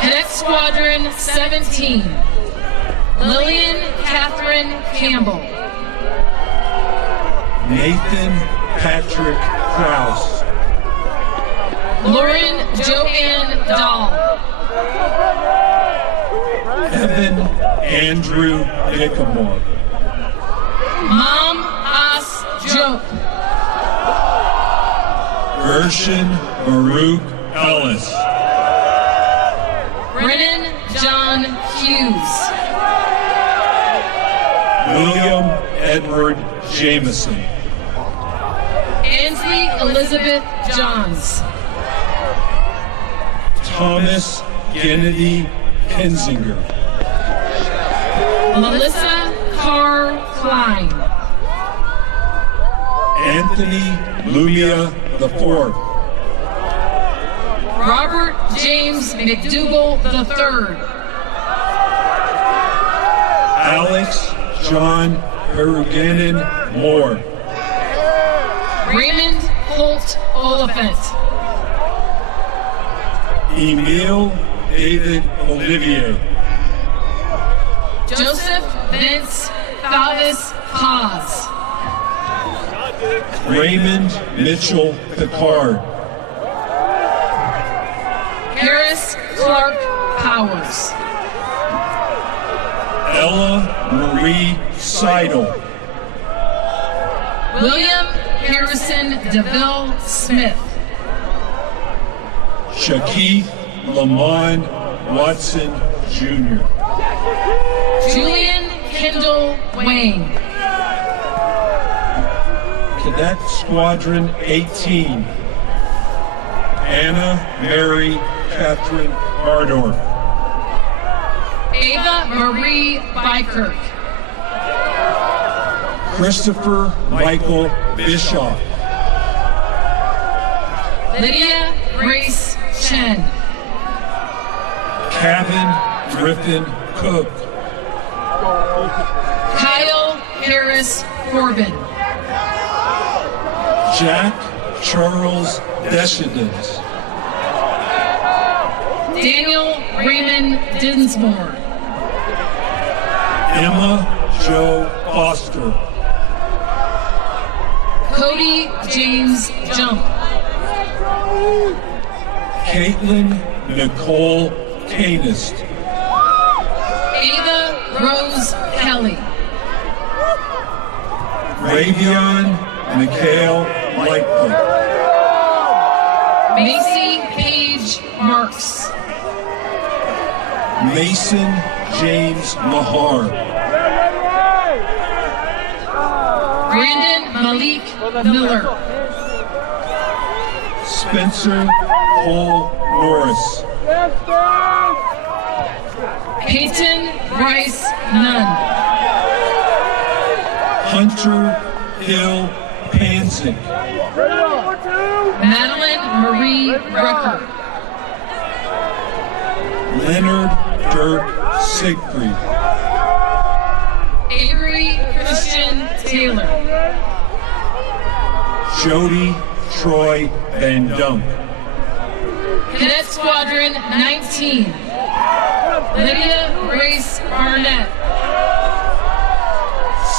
Cadet Squadron 17. Lillian Catherine Campbell. Nathan Patrick Krause. Lauren Joanne Dahl. Evan Andrew Dickamore. Mom As Joke. Gershon Baruch Ellis. Brennan John Hughes. William Edward Jameson. Ansley Elizabeth Johns. Thomas Kennedy Kinzinger. Melissa Carr Klein. Anthony Lumia IV. Robert James McDougall III. Alex John Peruganin Moore. Raymond Holt Oliphant. Emil David Olivier. Joseph Vince Falvis Paz. Raymond Mitchell Picard. Harris Clark Powers. Ella Marie Seidel. William Harrison DeVille Smith. Shaquille Lamont Watson Jr. Julian Kendall Wayne. Cadet Squadron 18. Anna Mary Catherine Bardorf. Ava Marie Bykirk. Christopher Michael Bischoff. Lydia Grace Chen. Kevin Griffin Cook. Kyle Harris Corbin. Jack Charles Deschedens. Daniel Raymond Dinsmore. Emma Jo Foster. Cody James Jump. Caitlin Nicole Canist. Ava Rose Kelly. Ravion Mikhail Lightfoot. Macy Page Marks. Mason James Mahar. Brandon Malik Miller. Spencer Paul Norris. Peyton Bryce Nunn. Hunter Hill Pansick. Madeline Marie Rucker. Leonard Dirk Siegfried. Avery Christian Taylor. Jody Troy Van Dunk. Cadet Squadron 19. Lydia Grace Barnett.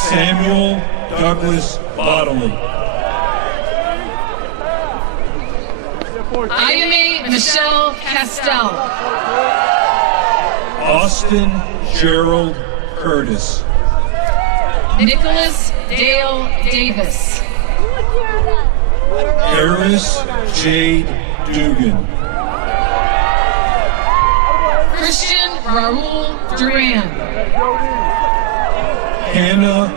Samuel Douglas Bodley. Ayame Michelle Castell. Austin Gerald Curtis. Nicholas Dale Davis. Harris Jade Dugan. Christian Raul Duran. Hannah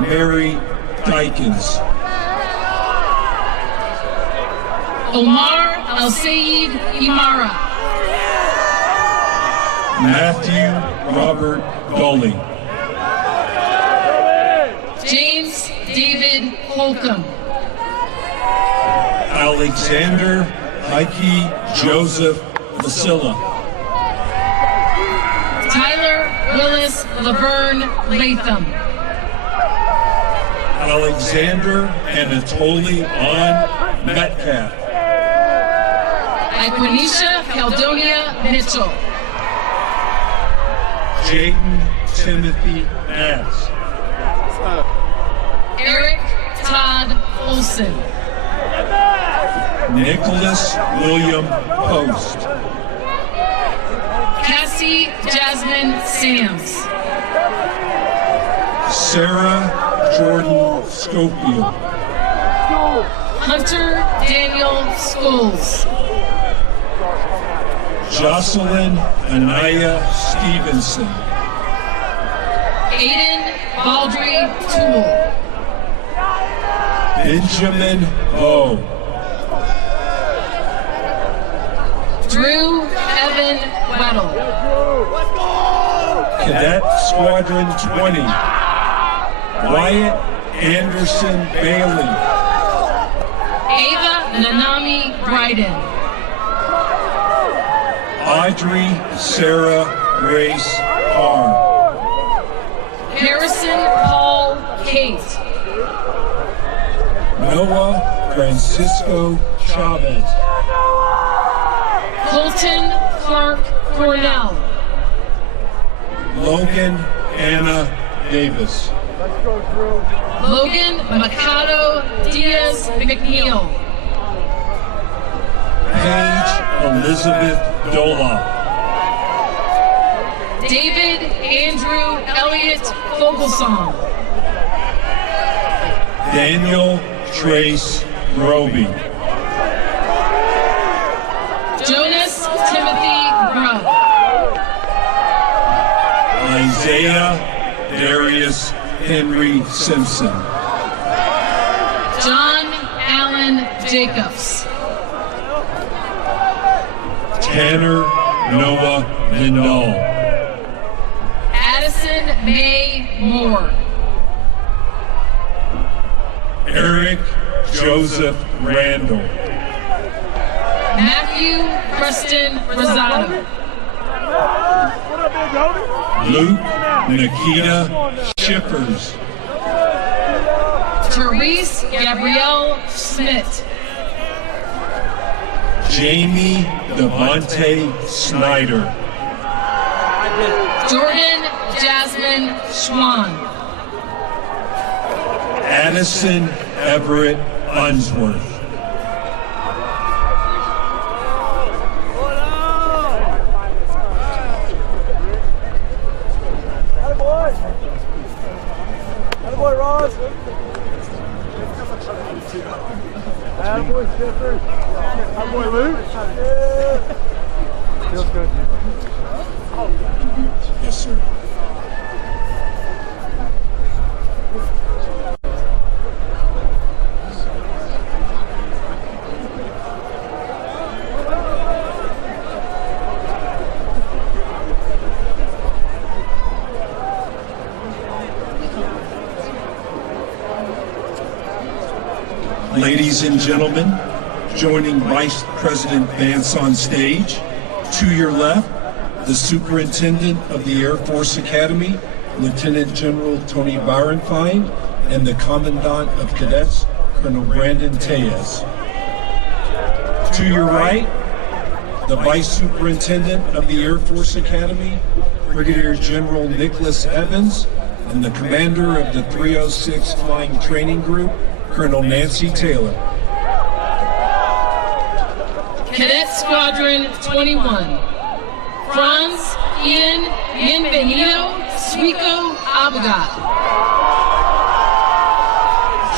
Mary Dykens. Omar El Sayed Imara. Matthew Robert Gully. James David Holcomb. Alexander Heike Joseph Vasilla. Tyler Willis Laverne Latham. Alexander Anatoly On Metcalf. Iquanisha Caldonia Mitchell. Jayden Timothy Nass. Eric Todd Olson. Nicholas William Post. Cassie Jasmine Sams. Sarah Jordan Schofield. Hunter Daniel Scholes. Jocelyn Anaya Stevenson. Aiden Baldry Toole. Benjamin O. Drew Evan Weddle. Cadet Squadron 20. Wyatt Anderson Bailey. Ava Nanami Bryden. Audrey Sarah Grace Carr. Harrison Paul Kate. Noah Francisco Chavez. Colton Clark Cornell. Logan Anna Davis. Logan Mikado Diaz McNeil. Paige Elizabeth Doloff. David Andrew Elliott Fogelsong. Daniel Trace Roby. Jonas Timothy Grubb. Isaiah Darius Henry Simpson. John Allen Jacobs. Tanner Noah Lindall. Addison May Moore. Eric Joseph Randall. Matthew Preston Rosado. Luke Nikita Shippers. Therese Gabrielle Schmidt. Jamie Devontae Snyder. Jordan Jasmine Schwan. Addison Everett Unsworth. Attaboy, Ross. Attaboy, Skipper. Attaboy, Luke. Yeah. Feels good. Yes, sir. Ladies and gentlemen, joining Vice President Vance on stage, to your left, the Superintendent of the Air Force Academy, Lieutenant General Tony Byronfine, and the Commandant of Cadets, Colonel Brandon Tellez. To your right, the Vice Superintendent of the Air Force Academy, Brigadier General Nicholas Evans, and the Commander of the 306 Flying Training Group, Colonel Nancy Taylor. Cadet Squadron 21, Franz Ian Bienvenido Suico Abagat.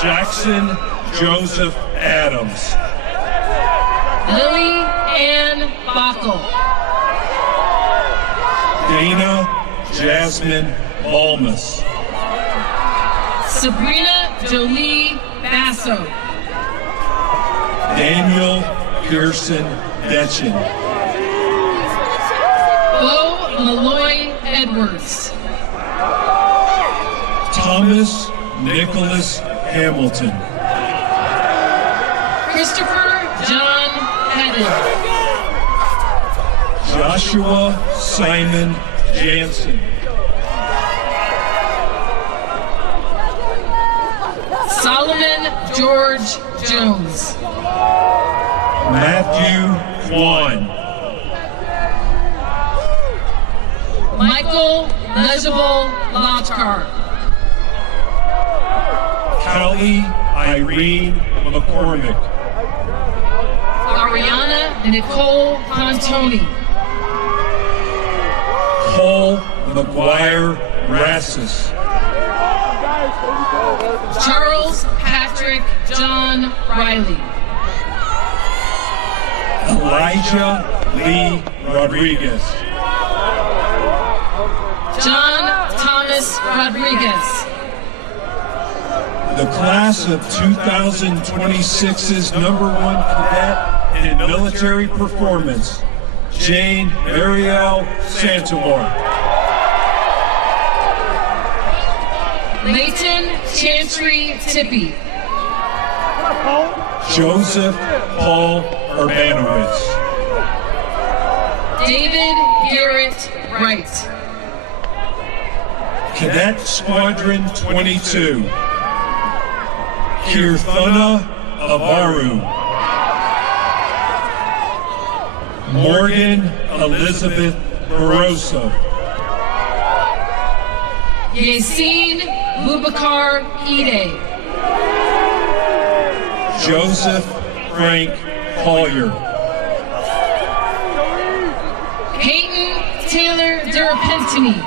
Jackson Joseph Adams. Lily Ann Bockel. Dana Jasmine Balmas. Sabrina Jolie Basso. Daniel Pearson Detchen. Bo Malloy Edwards. Thomas Nicholas Hamilton. Christopher John Pettit. Joshua Simon Jansen. Solomon George Jones. Matthew Kwan. Michael Legible Lochkar. Kelly Irene McCormick. Ariana Nicole Pontoni. Cole McGuire Rassus. Charles Patrick John Riley. Elijah Lee Rodriguez. John Thomas Rodriguez. The class of 2026's #1 cadet in military performance, Jane Marielle Santamore. Leighton Chantry Tippy. Joseph Paul Urbanowitz. David Garrett Wright. Cadet Squadron 22, Kirthana Avaru. Morgan Elizabeth Barroso. Yassine Boubacar Ide. Joseph Frank Collier. Peyton Taylor Durapentini.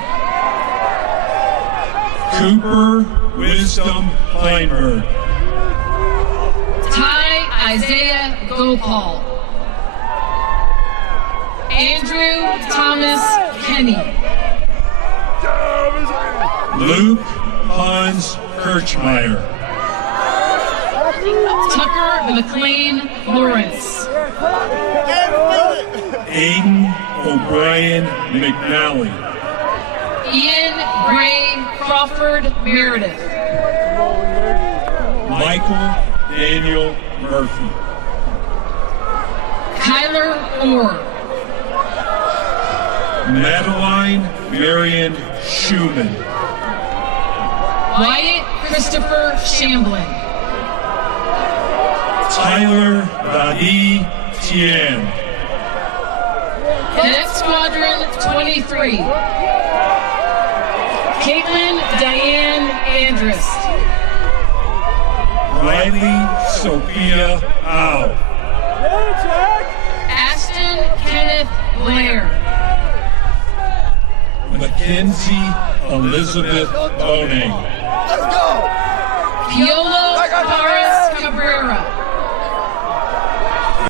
Cooper Wisdom Kleinberg. Ty Isaiah Gopal. Andrew Thomas Kenny. Luke Hans Kirchmeier. Tucker McLean Lawrence. Aiden O'Brien McNally. Ian Gray Crawford Meredith. Michael Daniel Murphy. Kyler Orr. Madeline Marion Schumann. Wyatt Christopher Shamblin. Tyler Dadi Tien. Cadet Squadron 23. Caitlin Diane Andrist. Riley Sophia Au. Ashton Kenneth Blair. Mackenzie Elizabeth Boning. Piolo Paris Cabrera.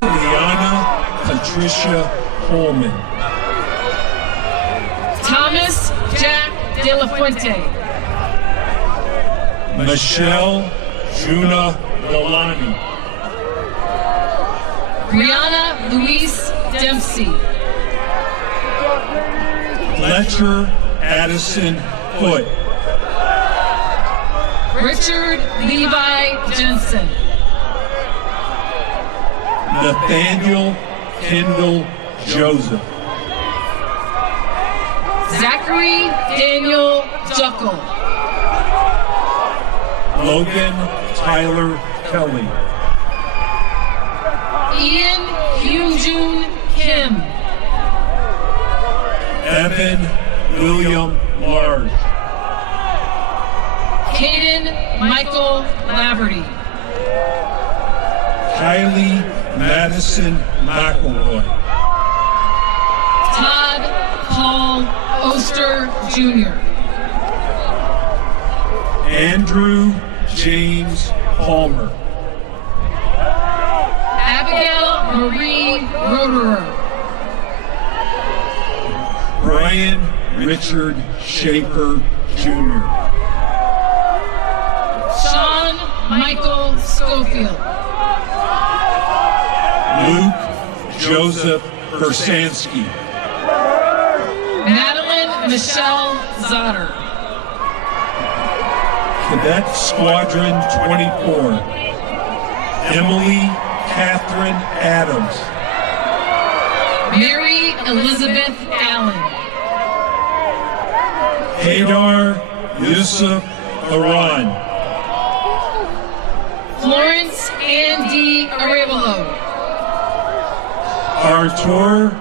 Liana Patricia Holman. Thomas Jack De La Fuente. Michelle Juna Delani. Brianna Louise Dempsey. Fletcher Addison Foote. Richard Levi Jensen. Nathaniel Kendall Joseph. Zachary Daniel Duckle. Logan Tyler Kelly. Ian Hyunjun Kim. Evan William Large. Caden Michael Laverty. Kylie Madison McElroy. Todd Paul Oster Jr. Andrew James Palmer. Abigail Marie Roderer. Brian Richard Schaefer Jr. Sean Michael Schofield. Luke Joseph Bersansky. Madeline Michelle Zotter. Cadet Squadron 24. Emily Catherine Adams. Mary Elizabeth Allen. Hadar Yusuf Aran. Florence Andy Arevalo. Artur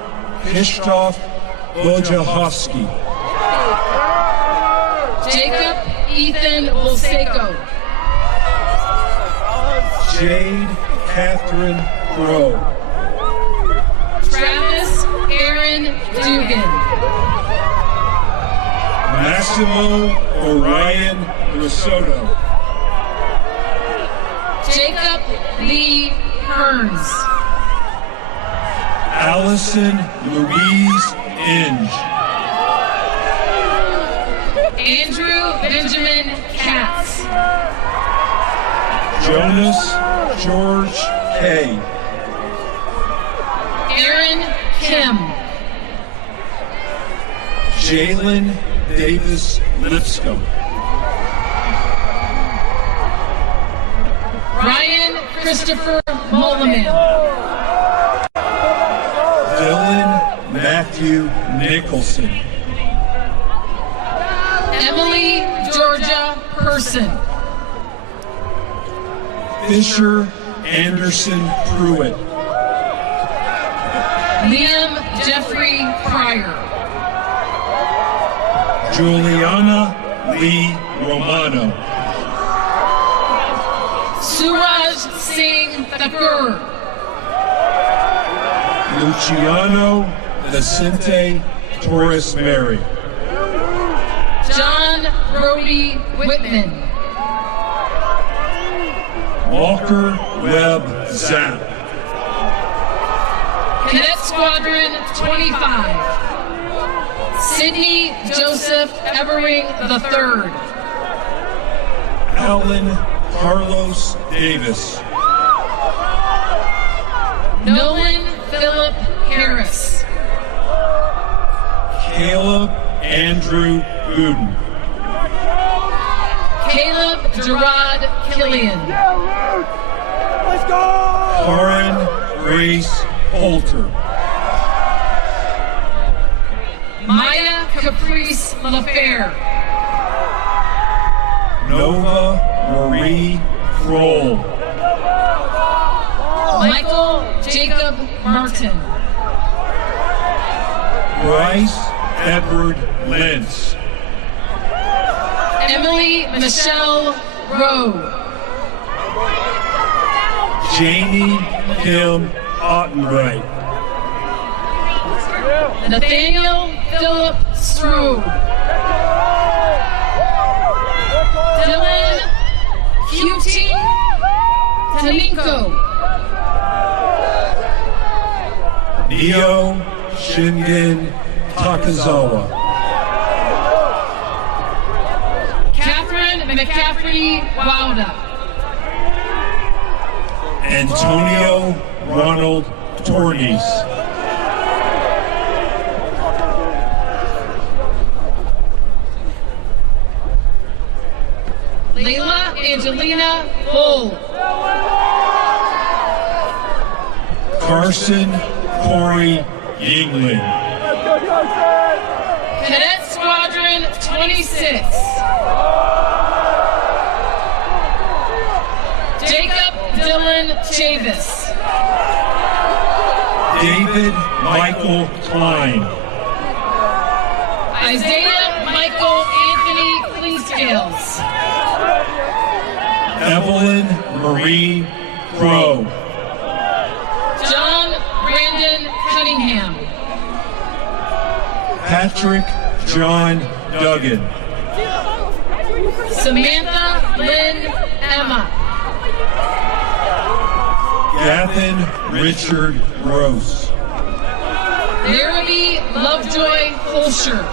Pishtov Wojciechowski. Jacob Ethan Bolseco. Jade Catherine Rowe. Travis Aaron Dugan. Massimo Orion Risotto. Jacob Lee Hearns. Allison Louise Inge. Andrew Benjamin Katz. Jonas George K. Aaron Kim. Jalen Davis Lipscomb. Ryan Christopher Molaman. Dylan Matthew Nicholson. Emily Georgia Person. Fisher Anderson Pruitt. Liam Jeffrey Pryor. Juliana Lee Romano. Suraj Singh Thakur. Luciano Vicente Torres Mary. John Brody Whitman. Walker Webb Zapp. Cadet Squadron 25. Sidney Joseph Evering III. Alan Carlos Davis. Nolan Philip Harris. Caleb Andrew Gooden. Caleb Gerard Killian. Let's go! Lauren Grace Holter. Maya Caprice LaFair. Nova Marie Kroll. Michael Jacob Martin. Bryce Edward Lentz. Emily Michelle Rowe. Janie Kim Ottenbright. Nathaniel Philip Strube. Dylan Cutie Taninko. Neo Shingen Takazawa. Catherine McCaffrey Wauda. Antonio Ronald Tornies. Layla Angelina Bull. Carson Corey Yingling. Cadet Squadron 26. Jacob Dylan Chavis. David Michael Klein. Isaiah Michael Anthony Cleescales. Evelyn Marie Crow. John Brandon Cunningham. Patrick John Duggan. Samantha Lynn Emma. Gavin Richard Gross. Larrabee Lovejoy Holscher.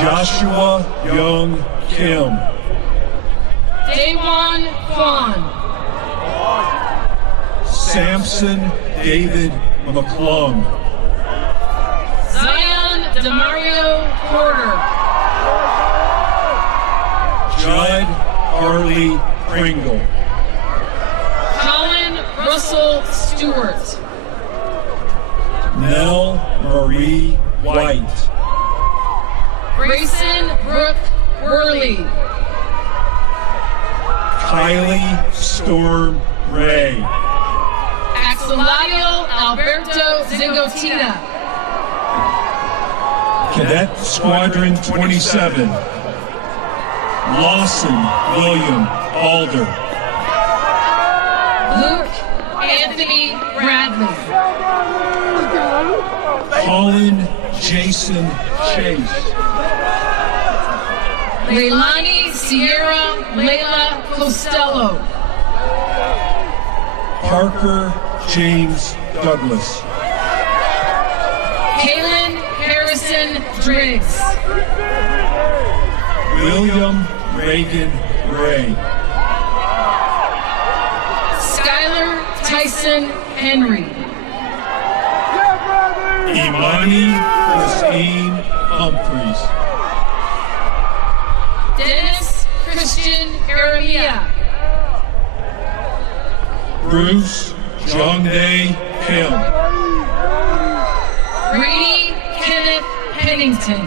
Joshua Young Kim. Daewon Kwan. Samson David McClung. Zion Demario Porter. Judd Harley Pringle. Colin Russell Stewart. Nell Marie White. Grayson Brooke Worley. Kylie Storm Ray. Axeladio Alberto Zingotita. Cadet Squadron 27. Lawson William Alder. Luke Anthony Bradley. Colin Jason Chase. Leilani Sierra Layla Costello. Parker James Douglas. Kaylin Harrison Driggs. William Reagan Ray. Skylar Tyson Henry. Imani Christine Humphreys. Dennis Christian Aramia. Bruce Jongdae Kim. Brady Kenneth Pennington.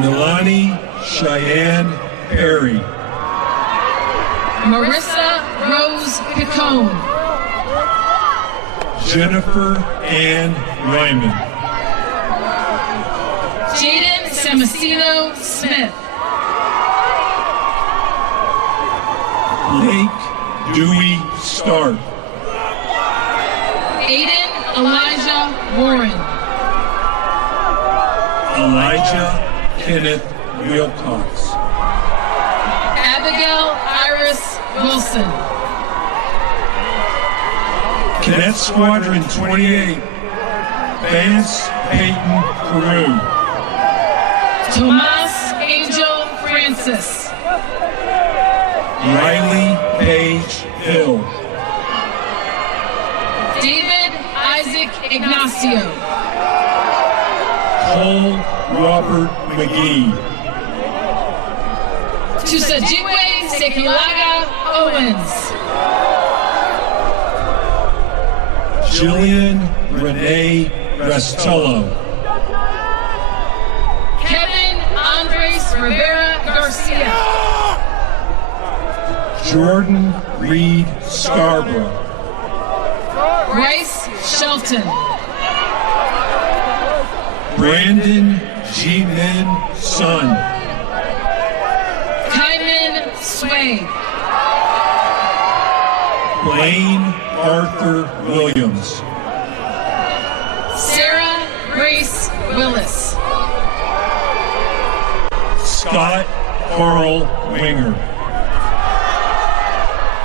Milani Cheyenne Perry. Marissa Rose Picone. Jennifer Ann Ryman. Jaden Samasino Smith. Blake Dewey Stark. Aiden Elijah Warren. Elijah Kenneth Wilcox. Abigail Iris Wilson. Cadet Squadron 28. Vance Peyton Carew. Tomas Angel Francis. Riley Page Hill. David Isaac Ignacio. Cole Robert McGee. Tusajiwe Sekilaga Owens. Jillian Renee Restello. Kevin Andres Rivera Garcia. Jordan Reed Scarborough. Bryce Shelton. Brandon G. Min Sun. Kyman Sway. Blaine Arthur Williams. Sarah Grace Willis. Scott Carl Winger.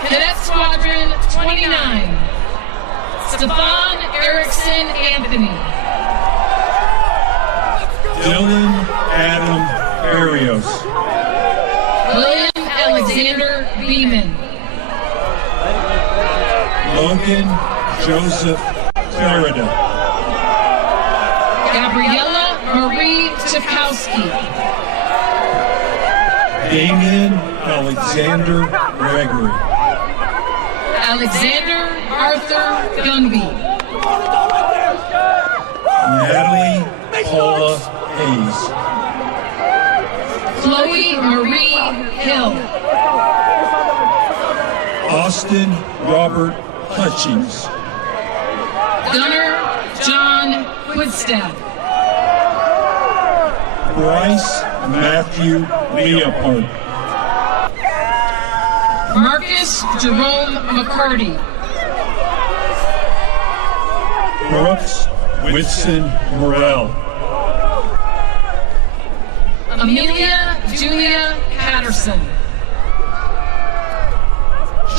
Cadet Squadron 29. Stefan Erickson Anthony. Dylan Adam Arios. William Alexander Beeman. Logan Joseph Clarida. Gabriella Marie Chakowski. Damian Alexander Gregory. Alexander Arthur Gunby. Natalie Paula Hayes. Chloe Marie Hill. Austin Robert Hutchings. Gunnar John Quidstaff. Bryce Matthew Leopard. Marcus Jerome McCarty. Brooks Whitson Morrell. Amelia Julia Patterson.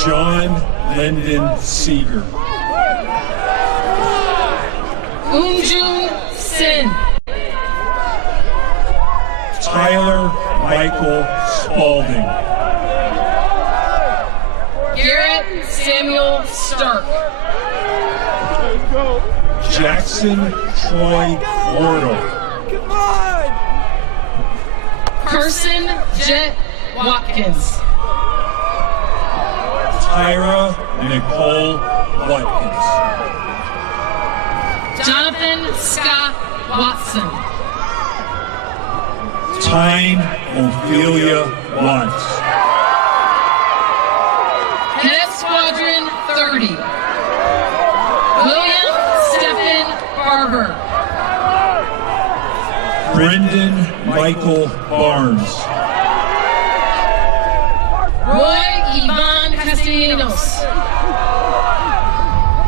John Lyndon Seeger. Unjun Sin. Tyler Michael Spalding. Garrett Samuel Stark. Jackson Troy Wardle. Carson Jet Watkins. Tyra Nicole Watkins. Jonathan Scott Watson. Tyne Ophelia Watts. Cadet Squadron 30. William Stephen Barber. Brendan Michael Barnes. Roy Ivan Castellanos.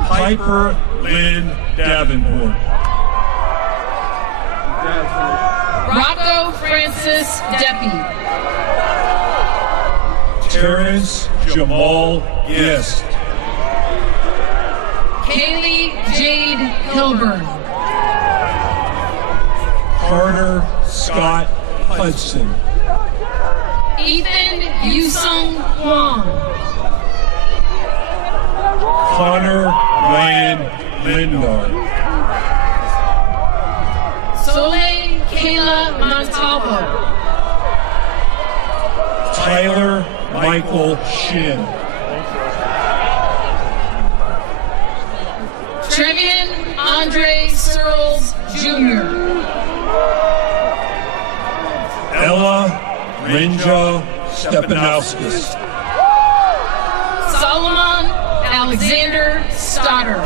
Piper Lynn Davenport. Rocco Francis Deppy. Terrence Jamal Guest. Kaylee Jade Hilburn. Carter Scott Hudson. Ethan Yusung Huang. Connor Ryan Lindar. Soleil Kayla Montalvo. Tyler Michael Shin. Trevian Andre Searles Jr. Ella Rinja Stepanauskas. Solomon Alexander Stoddard.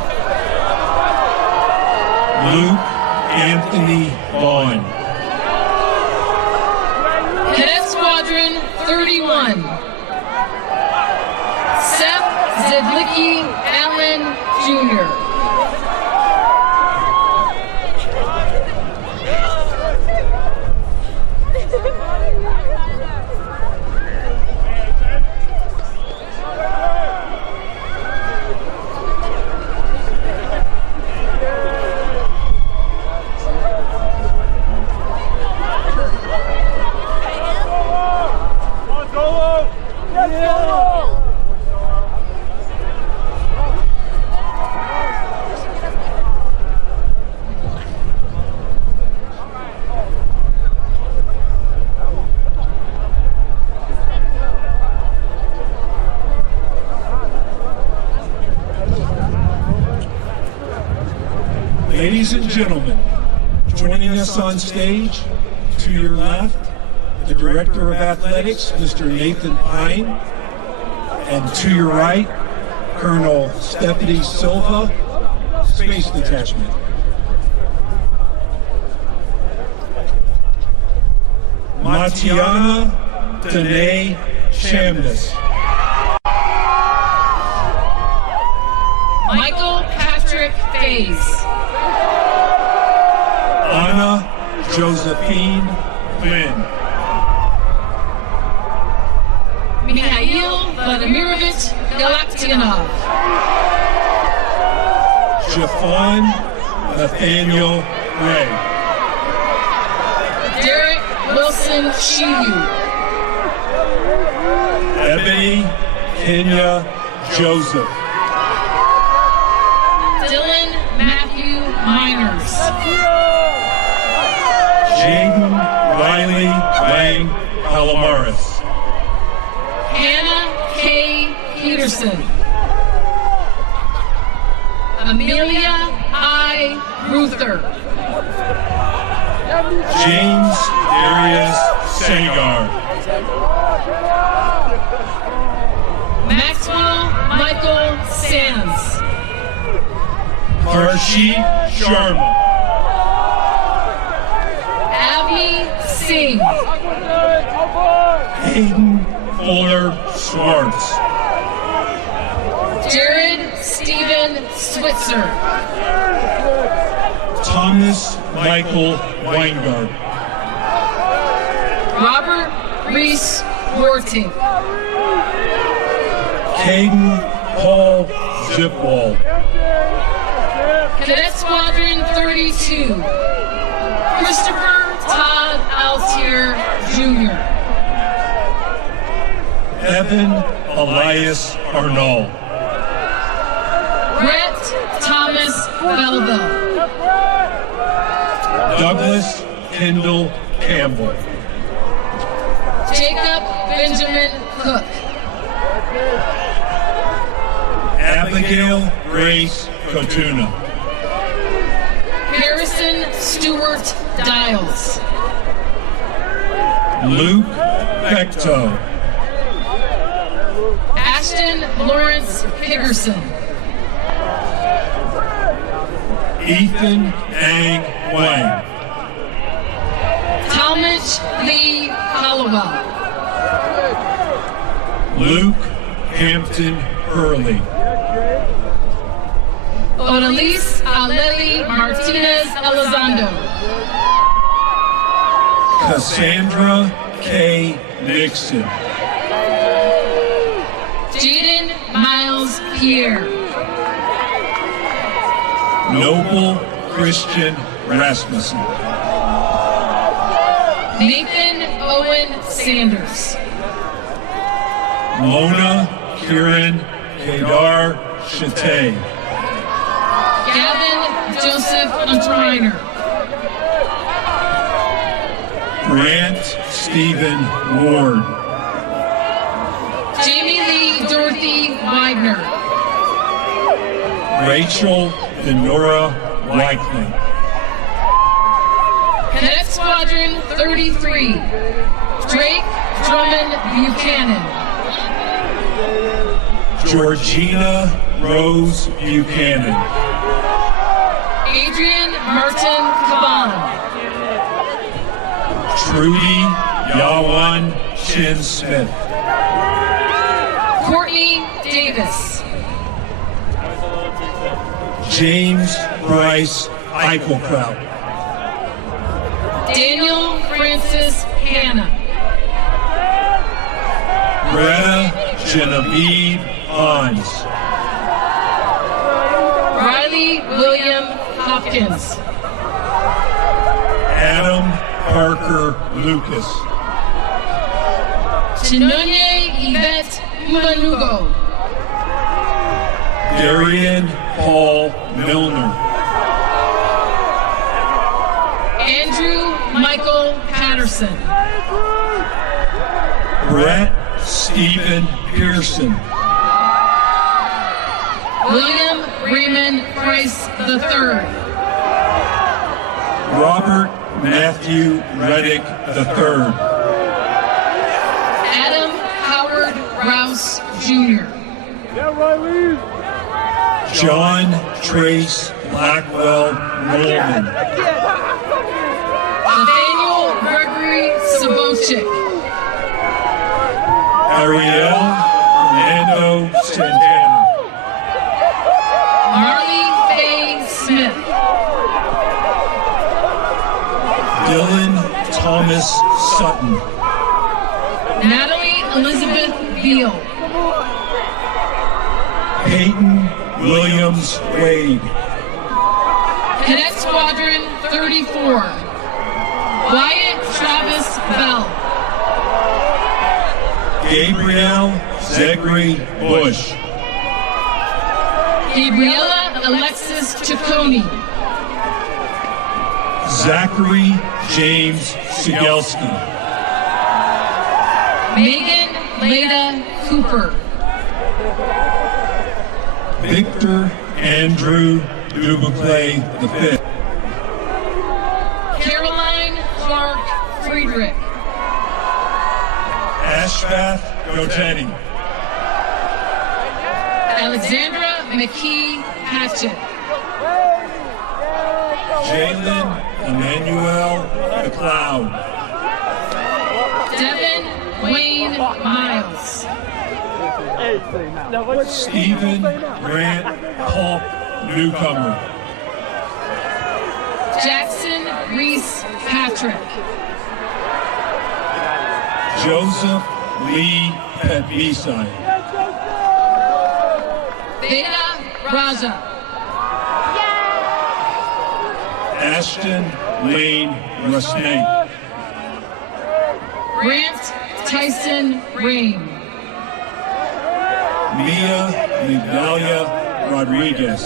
Luke Anthony Vaughn. Cadet Squadron 31. Seth Zedlicki Allen Jr. Ladies and gentlemen, joining us on stage, to your left, the Director of Athletics, Mr. Nathan Pine, and to your right, Colonel Stephanie Silva, Space Detachment. Matiana Danae Chamness. Michael Patrick Faze. Anna Josephine Flynn. Mikhail Vladimirovich Galaktianov. Jafon Nathaniel Ray. Derek Wilson Shiyu. Ebony Kenya Joseph. Dylan Matthew Miners. Jaden Riley Lang Palomares. Hannah K. Peterson. Amelia I. Ruther. James Darius Sagar. Maxwell Michael Sands. Harshit Sharma. Abby Singh. Hayden Fuller Swartz. Jared Stephen Switzer. Thomas Michael Weingart. Robert Reese Worting. Caden Paul Zipwald. Cadet Squadron 32. Christopher Todd Altier Jr. Evan Elias Arnold. Brett Thomas Belville. Douglas Kendall Campbell. Jacob Benjamin Cook. Abigail Grace Kotuna. Harrison Stewart Dials. Luke Becto. Ashton Lawrence Higgerson. Ethan Ang Wang. Talmadge Lee Hollowell. Luke Hampton Hurley. Odalise Aleli Martinez Elizondo. Cassandra K. Nixon. Jaden Miles Pierre. Noble Christian Rasmussen. Nathan Owen Sanders. Mona Kieran Kedar Chate. Gavin Joseph Untriner. Grant Stephen Ward. Jamie Lee Dorothy Widener. Rachel Denora Weichman. Cadet Squadron 33. Drake Drummond Buchanan. Georgina Rose Buchanan. Adrian Martin Caban. Trudy Yawan Chin Smith. Courtney Davis. James Bryce Eichelkraut. Daniel Francis Hanna. Greta Genevieve Hans. Riley William Hopkins. Adam Parker Lucas. Chinonye Yvette Manugo. Darian Paul Milner. Andrew Michael Patterson. Brett Stephen Pearson. William Raymond Price III. Robert Matthew Reddick III. Adam Howard Rouse Jr. John Trace Blackwell Norman. Nathaniel Gregory Sabochik. Ariel Fernando Santana. Marley Faye Smith. Dylan Thomas Sutton. Natalie Elizabeth Beal. Peyton Williams Wade. Cadet Squadron 34. Wyatt Travis Bell. Gabrielle Zegri Bush. Gabriella Alexis Ciccone. Zachary James Sigelski. Megan Leda Cooper. Victor Andrew Dubuclet V. Caroline Clark Friedrich. Ashfath Gotetti. Alexandra McKee Hatchett. Jalen Emmanuel McLeod. Devin Wayne Miles. Stephen Grant Pulp Newcomer. Jackson Reese Patrick. Joseph Lee Petvisai. Veda Raja. Ashton Lane Rusnake. Grant Tyson Rain. Mia Migdalia Rodriguez.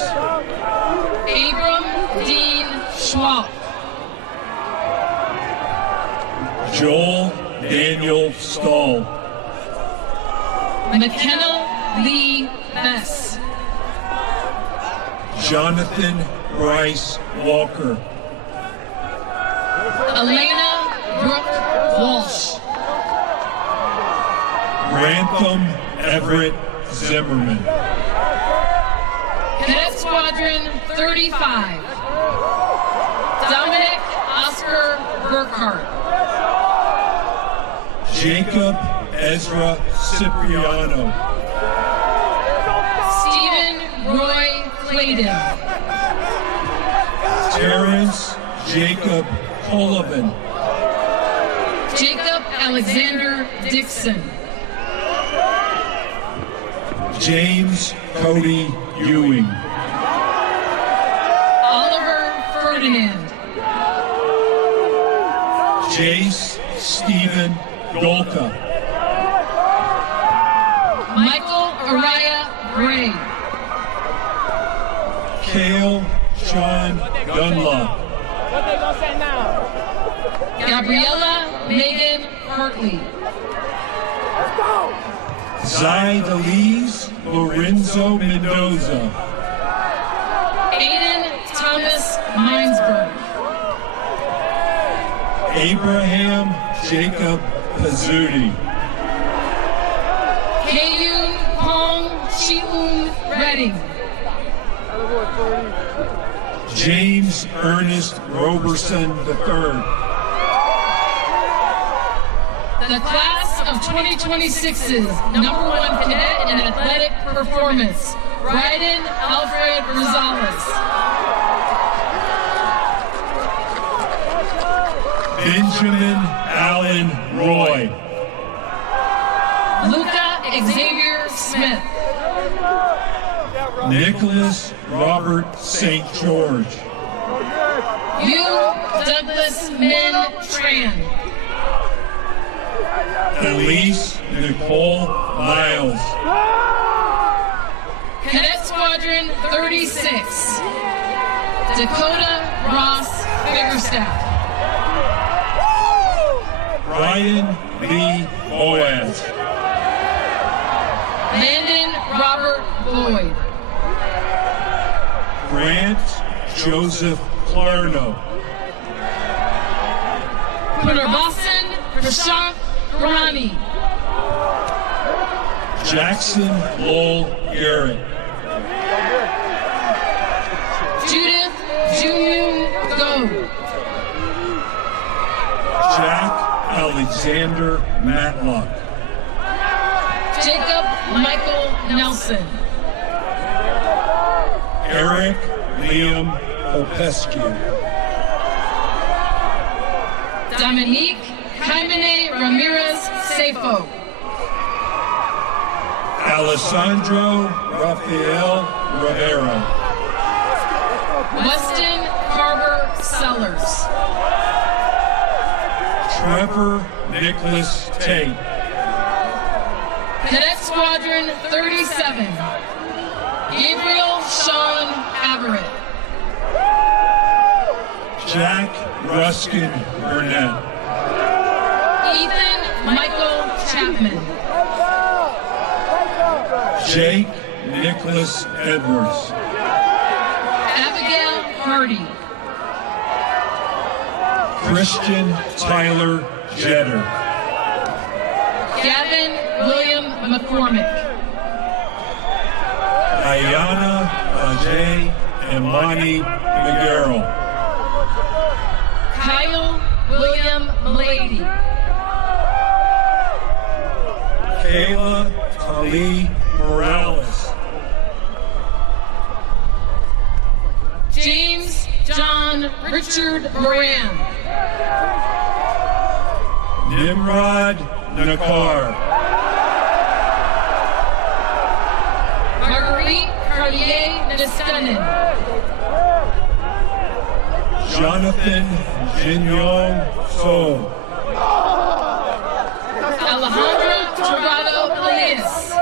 Abram Dean Schwab. Joel Daniel Stahl. McKenna Lee Bess. Jonathan Bryce Walker. Elena Brooke Walsh. Grantham Everett Zimmerman. Cadet Squadron 35. Dominic Oscar Burkhart. Jacob Ezra Cipriano. Stephen Roy Clayton. Terrence Jacob Colvin. Jacob Alexander Dixon. James Cody Ewing. Oliver Ferdinand. Jace Stephen Golka. Michael Araya Gray. Cale Sean Dunlop. Gabriella Megan Hartley. Zydalise Lorenzo Mendoza. Aiden Thomas Minesburg. Abraham Jacob Pizzuti. Kayun Hong Chiun Redding. James Ernest Roberson III. The class of 2026's #1 cadet in athletic performance, Bryden Alfred Rosales. Benjamin Allen Roy. Luca Xavier Smith. Nicholas Robert St. George. Hugh Douglas Min Tran. Elise Nicole Miles. Cadet Squadron 36, Dakota Ross Biggerstaff. Ryan B. Boaz. Landon Robert Boyd. Grant Joseph Clarno. Punarvasan Prashant Rani. Jackson Lowell Garrett. Judith Junyun Go. Jack Alexander Matlock. Jacob Michael Nelson. Eric Liam Popescu. Dominique Jaimene Ramirez Sefo. Alessandro Rafael Rivera. Weston Carver Sellers. Trevor Nicholas Tate. Cadet Squadron 37, Gabriel Sean Averett. Jack Ruskin Burnett. Ethan Michael Chapman. Jake Nicholas Edwards. Hardy. Christian Tyler Jetter. Gavin William McCormick. Ayana Ajay Imani McGarrell. Kyle William Malady. Kayla Ali Morales. James John Richard Moran. Nimrod Nakar. Marguerite Cartier Niskanen. Jonathan Jinyong So. Alejandra Torrado Elias.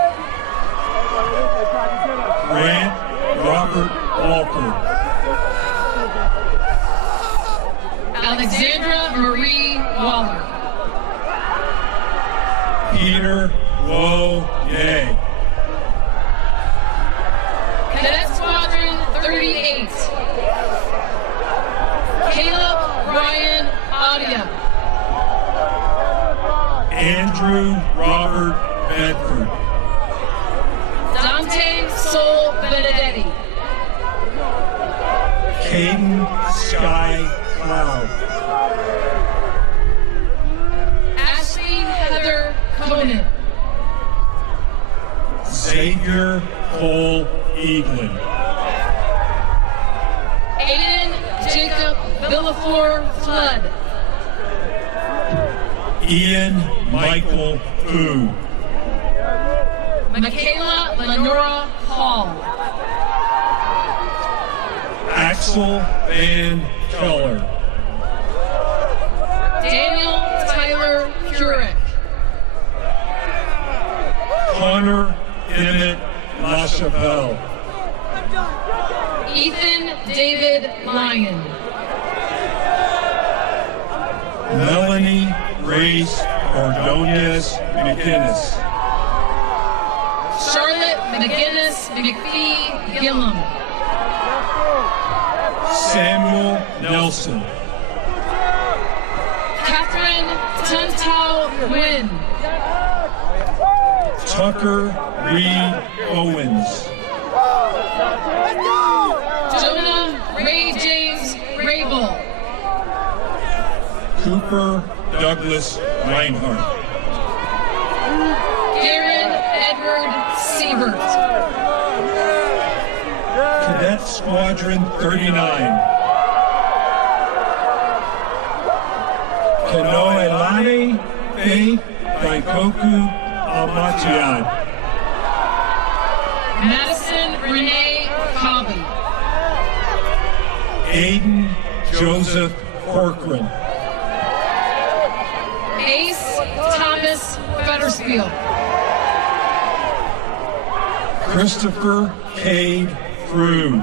Grant Robert Walker. Alexandra Marie Waller. Peter Wo Ye. Cadet Squadron 38. Caleb Ryan Audia. Andrew Robert Bedford. Dante Sol Benedetti. Caden Sky Cloud. Ashley Heather Conan. Xavier Cole Eaglin. Aiden Jacob Villaflor Flood. Ian Michael Fu. Michaela Lenora Hall. Axel Van Keller. Daniel Tyler Kurek. Connor Emmett LaChapelle. Ethan David Lyon. Melanie Grace Ordonez McInnes. Charlotte McGinnis McPhee Gillum. Samuel Nelson. Catherine Tuntau Nguyen. Tucker Reed Owens. Jonah Ray James Rabel. Cooper Douglas Reinhardt. Aaron Edward Siebert. Cadet Squadron 39. Kanoelani Faith Daikoku Amatian. Madison Renee Cobby. Aiden Joseph Corcoran. Ace Thomas Fettersfield. Christopher Cade Frew.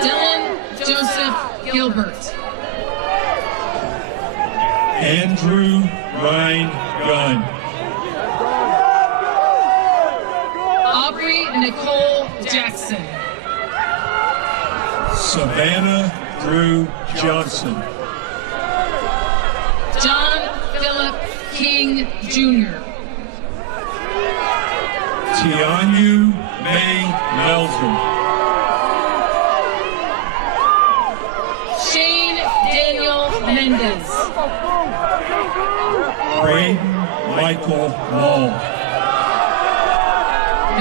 Dylan Joseph Gilbert. Andrew Ryan Gunn. Aubrey Nicole Jackson. Savannah Drew Johnson. John Philip King Jr. Tianyu May Melton. Shane Daniel Mendez. Braden Michael Wall.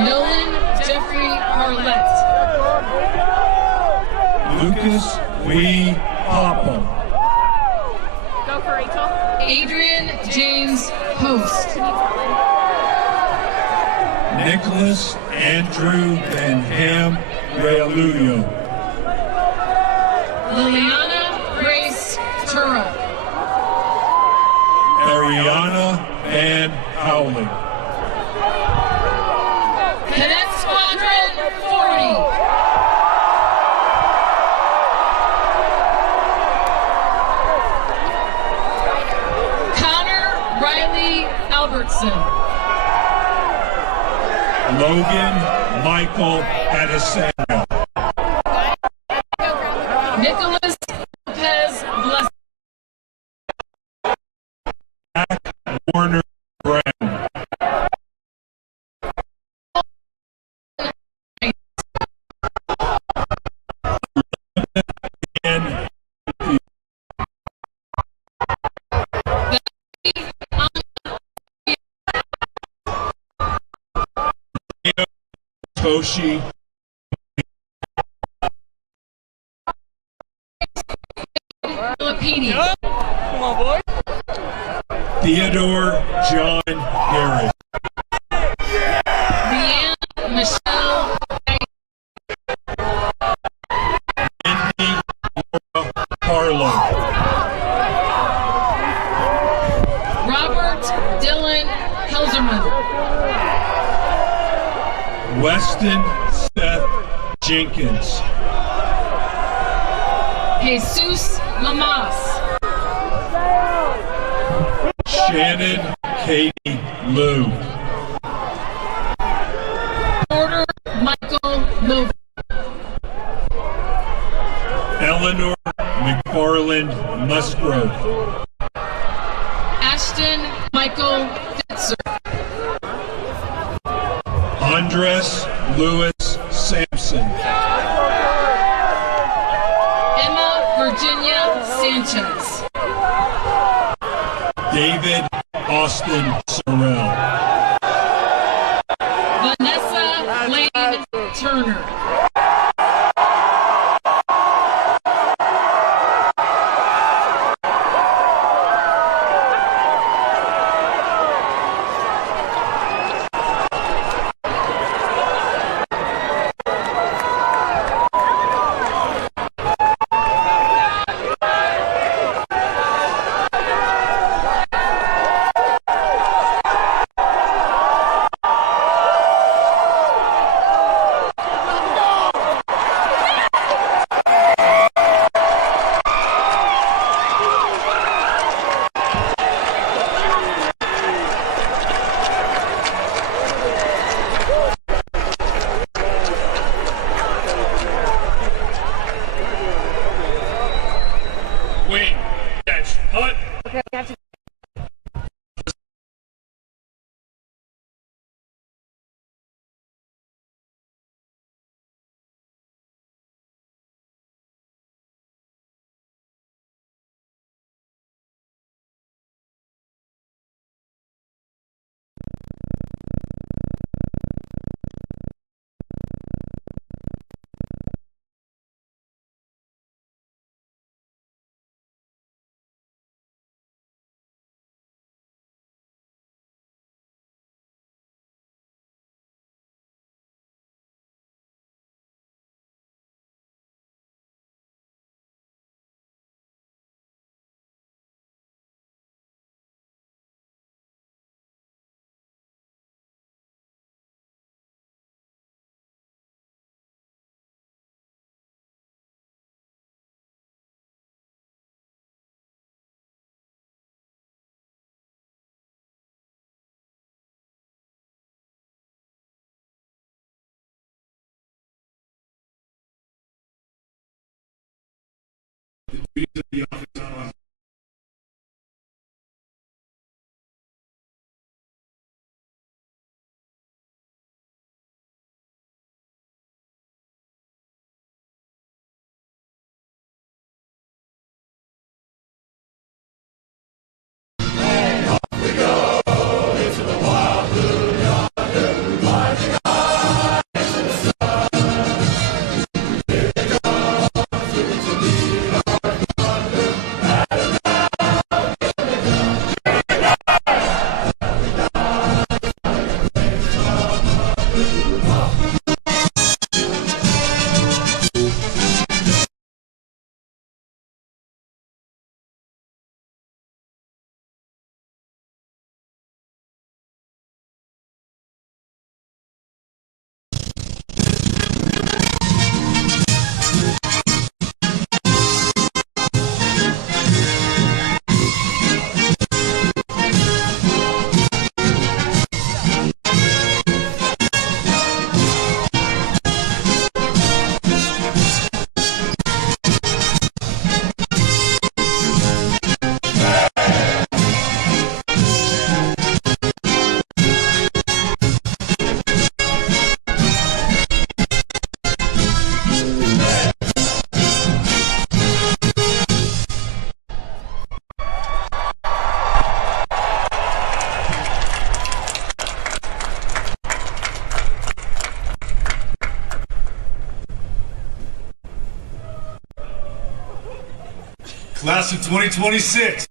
Nolan Jeffrey Arlett. Lucas Wee Popham. Go for Rachel. Adrian James Post. Nicholas Andrew Van Ham Realuyo. Liliana Grace Tura. Ariana Van Howling. Cadet Squadron 40. Connor Riley Albertson. Logan Michael Adesanya. Warner Brown. And Toshi Filipini. Come on, boy. Theodore John Harris. Leanne Michelle Mindy Laura Harlow. Robert Dylan Helserman. Weston Seth Jenkins. Jesus Lamas. Shannon Katie Liu. Porter Michael Move. Eleanor McFarland Musgrove. Ashton Michael Fitzer. Andres Lewis Sampson. Emma Virginia Sanchez. David Austin Sorrell. Vanessa Lane Turner. Wing, catch, hut. Okay, we have to. Class of 2026.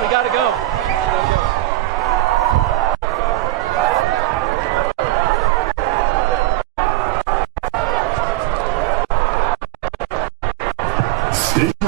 We gotta go. State